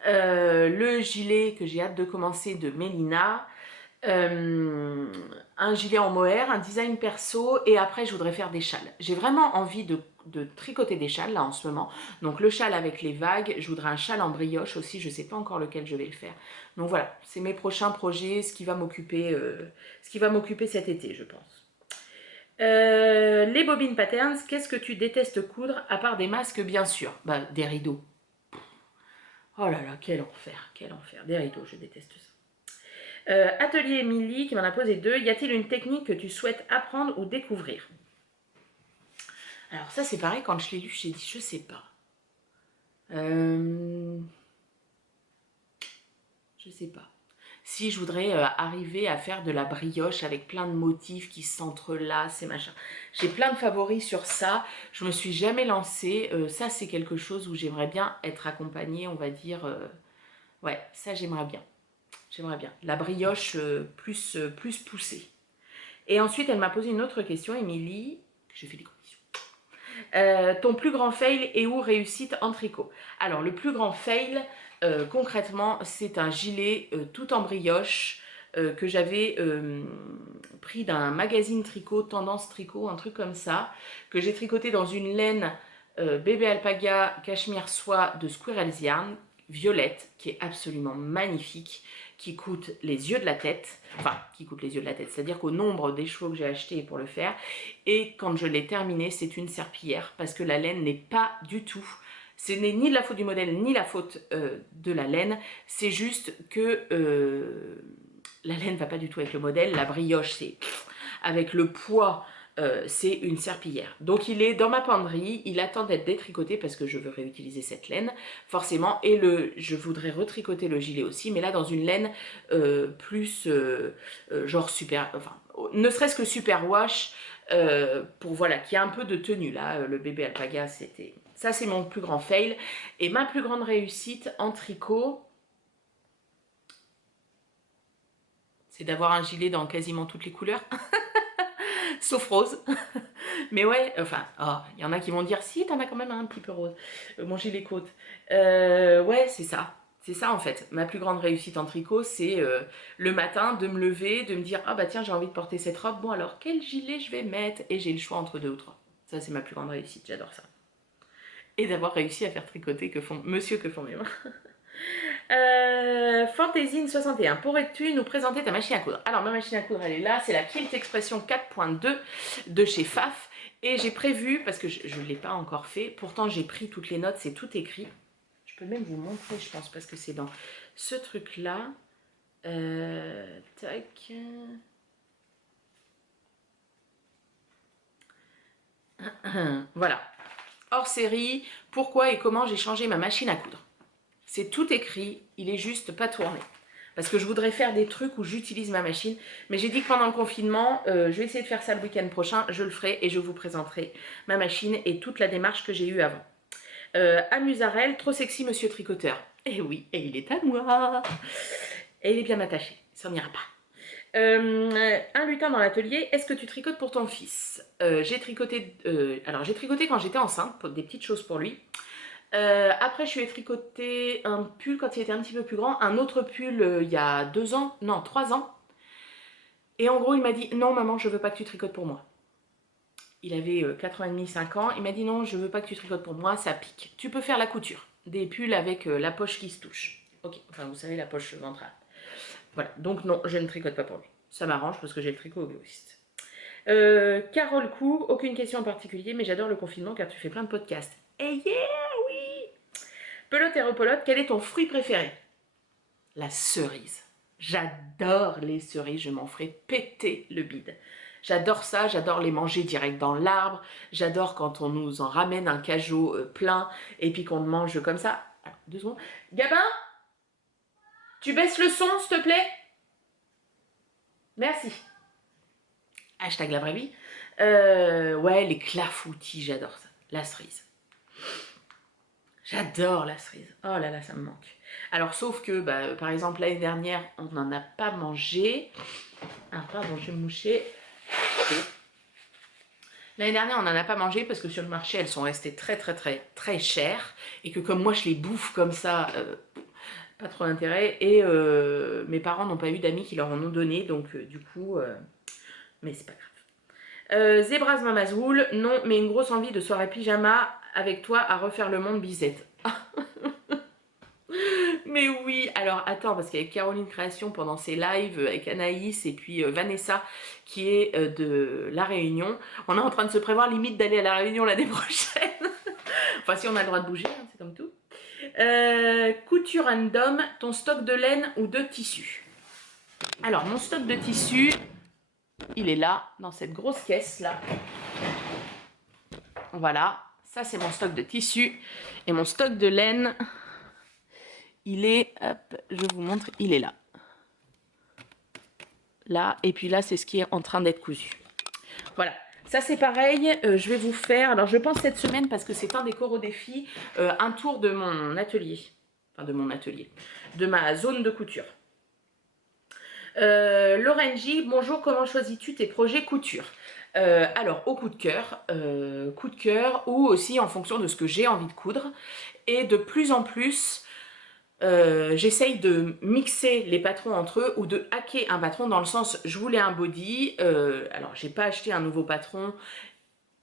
Le gilet que j'ai hâte de commencer de Mélina. Un gilet en mohair, un design perso, et après je voudrais faire des châles. J'ai vraiment envie de tricoter des châles là en ce moment. Donc le châle avec les vagues, je voudrais un châle en brioche aussi, je ne sais pas encore lequel je vais le faire. Donc voilà, c'est mes prochains projets, ce qui va m'occuper cet été, je pense. Les Bobine Patterns, qu'est-ce que tu détestes coudre à part des masques, bien sûr? Des rideaux. Oh là là, quel enfer, des rideaux, je déteste ça. Atelier Émilie qui m'en a posé 2. Y a-t-il une technique que tu souhaites apprendre ou découvrir? Alors ça c'est pareil, quand je l'ai lu, j'ai dit je sais pas. Je sais pas. si je voudrais arriver à faire de la brioche avec plein de motifs qui s'entrelacent et machin. J'ai plein de favoris sur ça, je me suis jamais lancée, ça c'est quelque chose où j'aimerais bien être accompagnée, on va dire, ouais, ça j'aimerais bien. J'aimerais bien. La brioche plus poussée. Et ensuite, elle m'a posé une autre question, Émilie. J'ai fait des conditions. Ton plus grand fail et ou réussite en tricot? Alors, le plus grand fail, concrètement, c'est un gilet tout en brioche que j'avais pris d'un magazine tricot, Tendance Tricot, un truc comme ça, que j'ai tricoté dans une laine bébé alpaga cachemire soie de Squirrel's Yarn, violette, qui est absolument magnifique, qui coûte les yeux de la tête, enfin, qui coûte les yeux de la tête, c'est-à-dire qu'au nombre des chevaux que j'ai achetés pour le faire, et quand je l'ai terminé, c'est une serpillière, parce que la laine n'est pas du tout, ce n'est ni de la faute du modèle, ni la faute de la laine, c'est juste que la laine ne va pas du tout avec le modèle, la brioche, c'est avec le poids, c'est une serpillière. Donc il est dans ma penderie, il attend d'être détricoté parce que je veux réutiliser cette laine, forcément, et je voudrais retricoter le gilet aussi, mais là dans une laine plus genre super, enfin, ne serait-ce que super wash, pour voilà, qui a un peu de tenue là, le bébé alpaga, c'était... Ça c'est mon plus grand fail, et ma plus grande réussite en tricot, c'est d'avoir un gilet dans quasiment toutes les couleurs. Sauf rose. Mais ouais, enfin, il y en a qui vont dire si, t'en as quand même un petit peu rose. Mon gilet côte. Ouais, c'est ça. C'est ça en fait. Ma plus grande réussite en tricot, c'est le matin de me lever, de me dire ah bah tiens, j'ai envie de porter cette robe. Bon alors, quel gilet je vais mettre? Et j'ai le choix entre deux ou trois. Ça, c'est ma plus grande réussite. J'adore ça. Et d'avoir réussi à faire tricoter que font mes mains. Fantaisine61, pourrais-tu nous présenter ta machine à coudre? Alors ma machine à coudre elle est là, c'est la Quilt Expression 4.2 de chez Faf, et j'ai prévu, parce que je ne l'ai pas encore fait, pourtant j'ai pris toutes les notes, c'est tout écrit, je peux même vous montrer je pense, parce que c'est dans ce truc là, tac, voilà, hors série, pourquoi et comment j'ai changé ma machine à coudre. C'est tout écrit, il est juste pas tourné. Parce que je voudrais faire des trucs où j'utilise ma machine. Mais j'ai dit que pendant le confinement, je vais essayer de faire ça le week-end prochain. Je le ferai et je vous présenterai ma machine et toute la démarche que j'ai eue avant. Amusarel, trop sexy monsieur tricoteur. Et oui, et il est à moi. Et il est bien attaché, ça n'ira pas. Un lutin dans l'atelier, est-ce que tu tricotes pour ton fils? J'ai tricoté, alors j'ai tricoté quand j'étais enceinte, pour des petites choses pour lui. Après, je lui ai tricoté un pull quand il était un petit peu plus grand, un autre pull il y a 2 ans, non 3 ans. Et en gros, il m'a dit non maman, je veux pas que tu tricotes pour moi. Il avait 4 ans et demi, 5 ans. Il m'a dit non, je veux pas que tu tricotes pour moi, ça pique. Tu peux faire la couture, des pulls avec la poche qui se touche. Ok, enfin vous savez la poche ventrale. Voilà, donc non, je ne tricote pas pour lui. Ça m'arrange parce que j'ai le tricot égoïste. Carole Cou, aucune question en particulier, mais j'adore le confinement car tu fais plein de podcasts. Et yeah, oui. Pelote et repelote, quel est ton fruit préféré? La cerise. J'adore les cerises, je m'en ferai péter le bide. J'adore ça, j'adore les manger direct dans l'arbre. J'adore quand on nous en ramène un cajot plein et puis qu'on le mange comme ça. Alors, 2 secondes. Gabin, tu baisses le son, s'il te plaît? Merci. Hashtag la vraie vie. Ouais, les clafoutis, j'adore ça. La cerise. J'adore la cerise. Oh là là, ça me manque. Alors, sauf que, bah, par exemple, l'année dernière, on n'en a pas mangé. Ah, pardon, je vais me moucher. L'année dernière, on n'en a pas mangé parce que sur le marché, elles sont restées très, très, très, très chères. Et que comme moi, je les bouffe comme ça, pas trop d'intérêt. Et mes parents n'ont pas eu d'amis qui leur en ont donné. Donc, du coup, mais c'est pas grave. Zébras Mamazoul, non, mais une grosse envie de soirée pyjama avec toi à refaire le monde bisette. Mais oui, alors attends, parce qu'avec Caroline Création, pendant ses lives, avec Anaïs et puis Vanessa, qui est de La Réunion, on est en train de se prévoir limite d'aller à La Réunion l'année prochaine. Enfin, si on a le droit de bouger, hein, c'est comme tout. Couture random, ton stock de laine ou de tissu? Alors, mon stock de tissu, il est là, dans cette grosse caisse là. Voilà, ça c'est mon stock de tissu. Et mon stock de laine, il est, hop, je vous montre, il est là. là, et puis là, c'est ce qui est en train d'être cousu. Voilà. Ça c'est pareil, je vais vous faire, alors je pense cette semaine, parce que c'est un des coraux défis, un tour de mon atelier, enfin de ma zone de couture. Lorenji, bonjour, comment choisis-tu tes projets couture? Alors au coup de cœur, ou aussi en fonction de ce que j'ai envie de coudre, et de plus en plus, j'essaye de mixer les patrons entre eux ou de hacker un patron dans le sens je voulais un body, alors j'ai pas acheté un nouveau patron,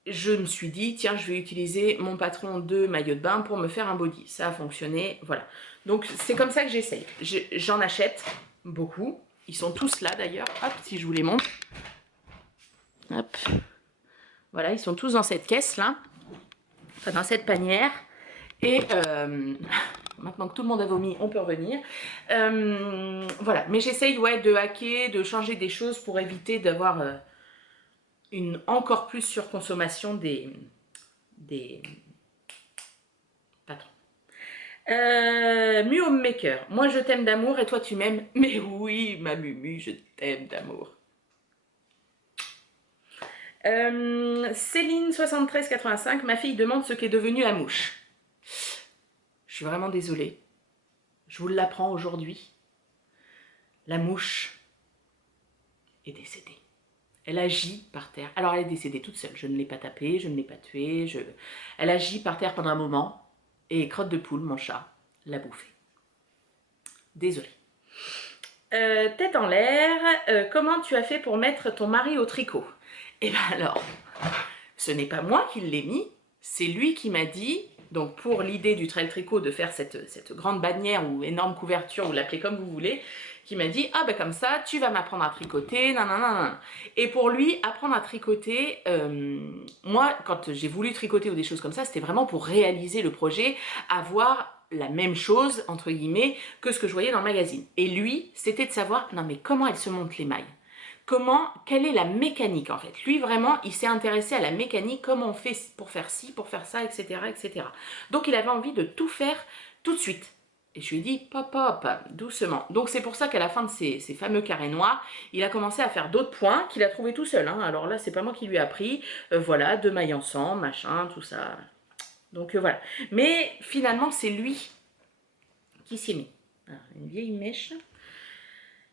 je me suis dit tiens je vais utiliser mon patron de maillot de bain pour me faire un body, ça a fonctionné, voilà. Donc c'est comme ça que j'essaye, j'en achète beaucoup, ils sont tous là d'ailleurs, hop si je vous les montre, hop, voilà ils sont tous dans cette caisse là, enfin dans cette panière, et maintenant que tout le monde a vomi, on peut revenir. Voilà, mais j'essaye ouais, de hacker, de changer des choses pour éviter d'avoir une encore plus surconsommation des patrons. Mu Homemaker, moi je t'aime d'amour et toi tu m'aimes. Mais oui, ma Mumu, je t'aime d'amour. Céline 7385, ma fille demande ce qu'est devenue la mouche. Je suis vraiment désolée. Je vous l'apprends aujourd'hui. La mouche est décédée. Elle agit par terre. Alors elle est décédée toute seule. Je ne l'ai pas tapée, je ne l'ai pas tuée. Elle agit par terre pendant un moment. Et Crotte de Poule, mon chat, l'a bouffée. Désolée. Tête en l'air, comment tu as fait pour mettre ton mari au tricot? Eh bien alors, ce n'est pas moi qui l'ai mis. C'est lui qui m'a dit... Donc pour l'idée du trail tricot de faire cette grande bannière ou énorme couverture, ou l'appelez comme vous voulez, qui m'a dit ah ben comme ça tu vas m'apprendre à tricoter, nanana. Et pour lui apprendre à tricoter, moi quand j'ai voulu tricoter ou des choses comme ça, c'était vraiment pour réaliser le projet, avoir la même chose entre guillemets que ce que je voyais dans le magazine. Et lui c'était de savoir non mais comment elles se montent les mailles. Quelle est la mécanique en fait? Lui vraiment, il s'est intéressé à la mécanique, comment on fait pour faire ci, pour faire ça, etc., etc. Donc il avait envie de tout faire tout de suite. Et je lui ai dit, pop, pop, doucement. Donc c'est pour ça qu'à la fin de ces fameux carrés noirs, il a commencé à faire d'autres points qu'il a trouvé tout seul. Hein. Alors là, c'est pas moi qui lui ai appris. Voilà, 2 mailles ensemble, machin, tout ça. Donc voilà. Mais finalement, c'est lui qui s'y est mis. Alors, une vieille mèche.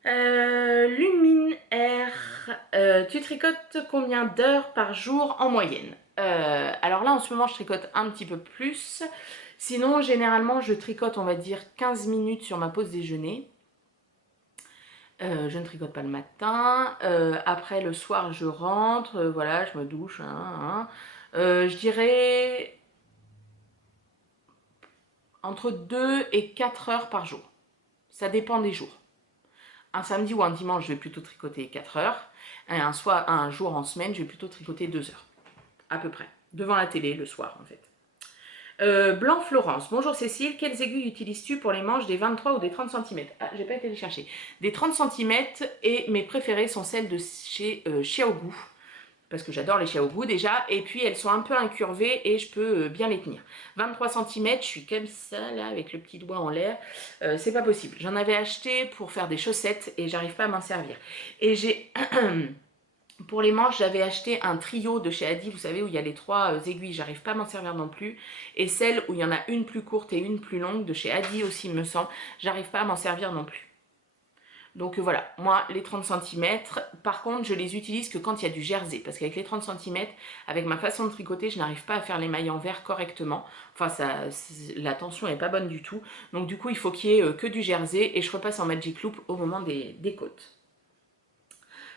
Lumine R, tu tricotes combien d'heures par jour en moyenne? Alors là en ce moment je tricote un petit peu plus, sinon généralement je tricote on va dire 15 minutes sur ma pause déjeuner. Je ne tricote pas le matin, après le soir je rentre, voilà je me douche, je dirais entre 2 et 4 heures par jour, ça dépend des jours. Un samedi ou un dimanche, je vais plutôt tricoter 4 heures. Et un jour en semaine, je vais plutôt tricoter 2 heures. À peu près. Devant la télé, le soir, en fait. Blanc Florence. Bonjour Cécile. Quelles aiguilles utilises-tu pour les manches des 23 ou des 30 cm? Ah, j'ai pas été les chercher. Des 30 cm et mes préférées sont celles de chez Xiaogu. Parce que j'adore les Xiaogu déjà, et puis elles sont un peu incurvées et je peux bien les tenir. 23 cm, je suis comme ça là avec le petit doigt en l'air, c'est pas possible. J'en avais acheté pour faire des chaussettes et j'arrive pas à m'en servir. Et j'ai, pour les manches, j'avais acheté un trio de chez Adi, vous savez où il y a les 3 aiguilles, j'arrive pas à m'en servir non plus. Et celle où il y en a une plus courte et une plus longue, de chez Adi aussi me semble, j'arrive pas à m'en servir non plus. Donc voilà, moi les 30 cm, par contre je les utilise que quand il y a du jersey, parce qu'avec les 30 cm, avec ma façon de tricoter, je n'arrive pas à faire les mailles en verre correctement, enfin la tension n'est pas bonne du tout, donc du coup il faut qu'il y ait que du jersey, et je repasse en Magic Loop au moment des côtes.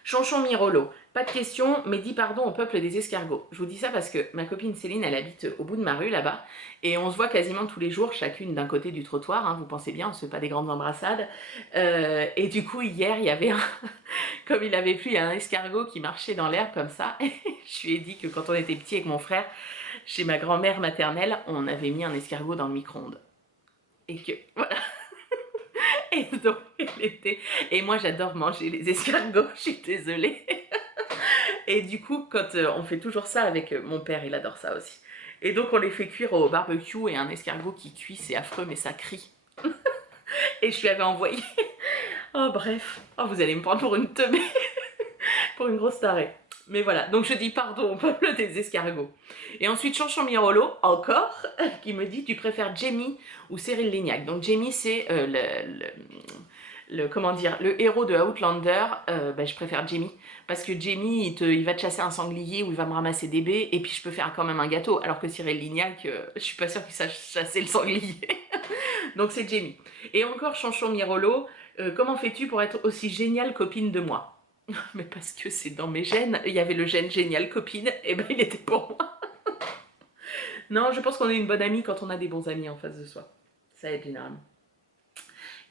Chonchon Mirolo, pas de question, mais dis pardon au peuple des escargots. Je vous dis ça parce que ma copine Céline, elle habite au bout de ma rue là-bas, et on se voit quasiment tous les jours, chacune d'un côté du trottoir, hein, vous pensez bien, on se fait pas des grandes embrassades. Et du coup, hier, il y avait comme il avait plu, il y a un escargot qui marchait dans l'air comme ça, et je lui ai dit que quand on était petit avec mon frère, chez ma grand-mère maternelle, on avait mis un escargot dans le micro-ondes. Et que, voilà. Et donc, elle était... Et moi, j'adore manger les escargots, je suis désolée. Et du coup, quand on fait toujours ça avec mon père, il adore ça aussi. Et donc, on les fait cuire au barbecue, et un escargot qui cuit, c'est affreux, mais ça crie. Et je lui avais envoyé... Oh, bref. Oh, vous allez me prendre pour une teubée. pour une grosse tarée. Mais voilà, donc je dis pardon au peuple des escargots. Et ensuite, Chanchon Mirolo, encore, qui me dit, tu préfères Jamie ou Cyril Lignac. Donc Jamie, c'est comment dire, le héros de Outlander. Je préfère Jamie. Parce que Jamie, il va te chasser un sanglier ou il va me ramasser des baies, et puis je peux faire quand même un gâteau. Alors que Cyril Lignac, je suis pas sûre qu'il sache chasser le sanglier. Donc c'est Jamie. Et encore Chanchon Mirolo, comment fais-tu pour être aussi géniale copine de moi? Mais parce que c'est dans mes gènes, il y avait le gène génial copine, et ben il était pour moi. Non, je pense qu'on est une bonne amie quand on a des bons amis en face de soi. Ça aide généralement.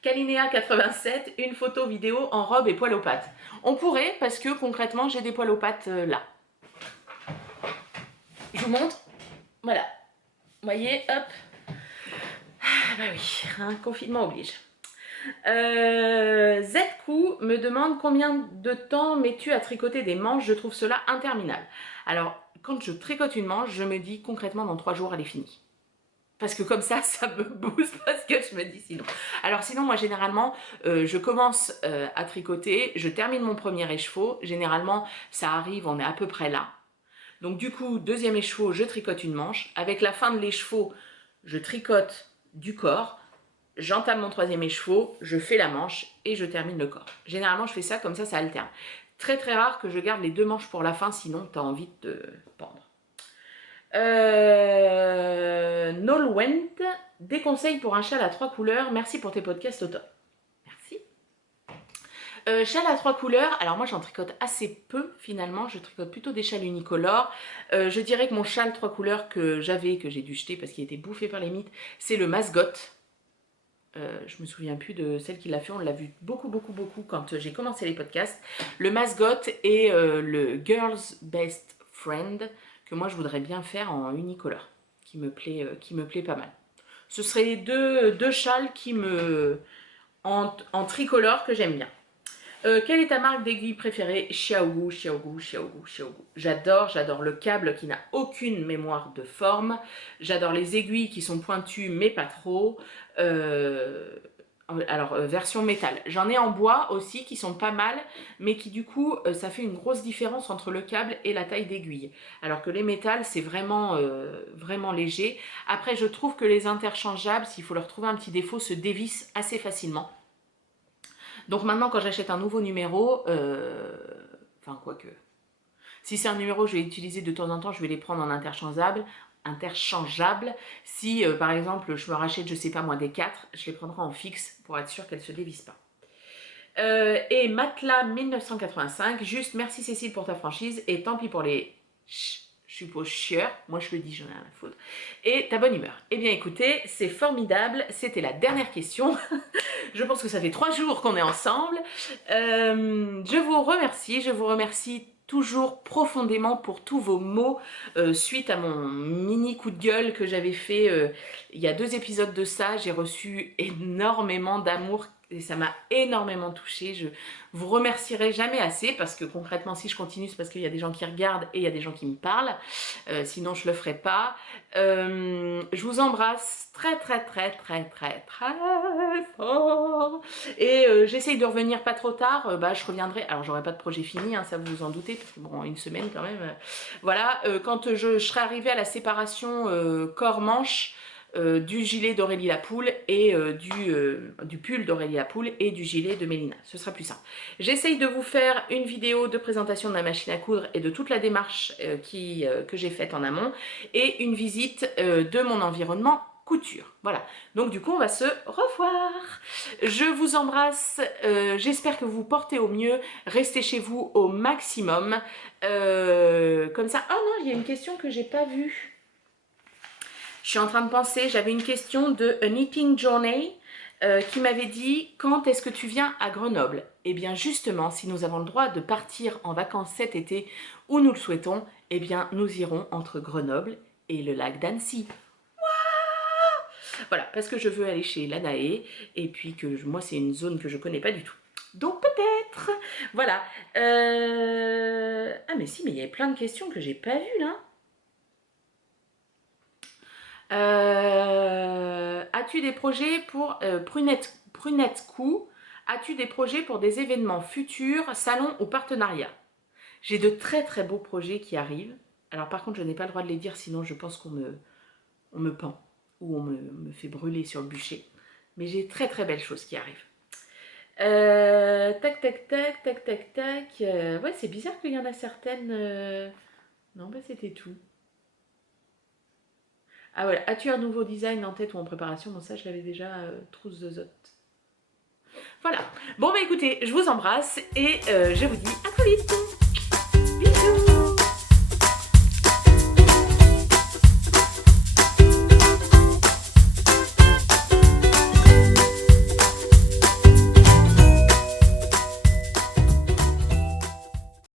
Calinéa 87, une photo vidéo en robe et poil aux pattes. On pourrait, parce que concrètement, j'ai des poils aux pattes là. Je vous montre. Voilà. Vous voyez, hop. Ah bah oui, hein, confinement oblige. ZQ me demande combien de temps mets-tu à tricoter des manches? Je trouve cela interminable. Alors, quand je tricote une manche, je me dis concrètement dans 3 jours elle est finie. Parce que comme ça me booste, parce que je me dis sinon. Alors sinon, moi généralement, je commence à tricoter, je termine mon premier écheveau. Généralement, ça arrive, on est à peu près là. Donc du coup, deuxième écheveau, je tricote une manche. Avec la fin de l'écheveau, je tricote du corps. J'entame mon troisième écheveau, je fais la manche et je termine le corps. Généralement, je fais ça, comme ça alterne. Très très rare que je garde les 2 manches pour la fin, sinon tu as envie de te pendre. Nolwenth, des conseils pour un châle à 3 couleurs. Merci pour tes podcasts au top. Merci. Châle à 3 couleurs, alors moi j'en tricote assez peu finalement, je tricote plutôt des châles unicolores. Je dirais que mon châle 3 couleurs que j'avais, que j'ai dû jeter parce qu'il était bouffé par les mites, c'est le Masgot. Je me souviens plus de celle qui l'a fait, on l'a vu beaucoup quand j'ai commencé les podcasts. Le Masgot et le Girl's Best Friend, que moi je voudrais bien faire en unicolore, qui me plaît pas mal. Ce serait les deux châles qui en tricolore que j'aime bien. Quelle est ta marque d'aiguille préférée? Xiaogu. J'adore le câble qui n'a aucune mémoire de forme. J'adore les aiguilles qui sont pointues mais pas trop. Version métal. J'en ai en bois aussi qui sont pas mal, mais qui du coup, ça fait une grosse différence entre le câble et la taille d'aiguille. Alors que les métals, c'est vraiment léger. Après, je trouve que les interchangeables, s'il faut leur trouver un petit défaut, se dévissent assez facilement. Donc maintenant, quand j'achète un nouveau numéro, enfin quoique, si c'est un numéro que je vais utiliser de temps en temps, je vais les prendre en interchangeable. Si par exemple je me rachète, je sais pas moi, des 4, je les prendrai en fixe pour être sûr qu'elles ne se dévissent pas. Et Matelas 1985, juste merci Cécile pour ta franchise et tant pis pour les je suppose chieur, moi je le dis, j'en ai rien à foutre, et ta bonne humeur. Eh bien écoutez, c'est formidable, c'était la dernière question. Je pense que ça fait 3 jours qu'on est ensemble. Je vous remercie toujours profondément pour tous vos mots suite à mon mini coup de gueule que j'avais fait il y a 2 épisodes de ça. J'ai reçu énormément d'amour et ça m'a énormément touchée. Je vous remercierai jamais assez parce que concrètement si je continue c'est parce qu'il y a des gens qui regardent et il y a des gens qui me parlent, sinon je le ferai pas. Je vous embrasse très fort et j'essaye de revenir pas trop tard. Je reviendrai, alors j'aurai pas de projet fini, hein, ça vous vous en doutez parce que bon, une semaine quand même, voilà, quand je serai arrivée à la séparation corps-manche du gilet d'Aurélie Lapoule et du pull d'Aurélie Lapoule et du gilet de Mélina. Ce sera plus simple. J'essaye de vous faire une vidéo de présentation de la machine à coudre et de toute la démarche que j'ai faite en amont et une visite de mon environnement couture. Voilà, donc du coup on va se revoir. Je vous embrasse, j'espère que vous vous portez au mieux, restez chez vous au maximum. Comme ça, oh non, il y a une question que j'ai pas vue. Je suis en train de penser, j'avais une question de A Knitting Journey qui m'avait dit « Quand est-ce que tu viens à Grenoble ?» Eh bien justement, si nous avons le droit de partir en vacances cet été où nous le souhaitons, eh bien nous irons entre Grenoble et le lac d'Annecy. Voilà, parce que je veux aller chez Lanae et puis que moi c'est une zone que je connais pas du tout. Donc peut-être, voilà. Ah mais si, mais il y avait plein de questions que j'ai pas vues là. As-tu des projets pour Prunette Coup? As-tu des projets pour des événements futurs, salons ou partenariats? J'ai de très très beaux projets qui arrivent. Alors par contre, je n'ai pas le droit de les dire, sinon je pense qu'on me pend ou on me fait brûler sur le bûcher. Mais j'ai très très belles choses qui arrivent. Tac, tac, tac, tac, tac, tac. Ouais, c'est bizarre qu'il y en a certaines... Non, bah c'était tout. Ah voilà, as-tu un nouveau design en tête ou en préparation? Bon, ça, je l'avais déjà, trousse de zot. Voilà. Bon, bah écoutez, je vous embrasse et je vous dis à très vite.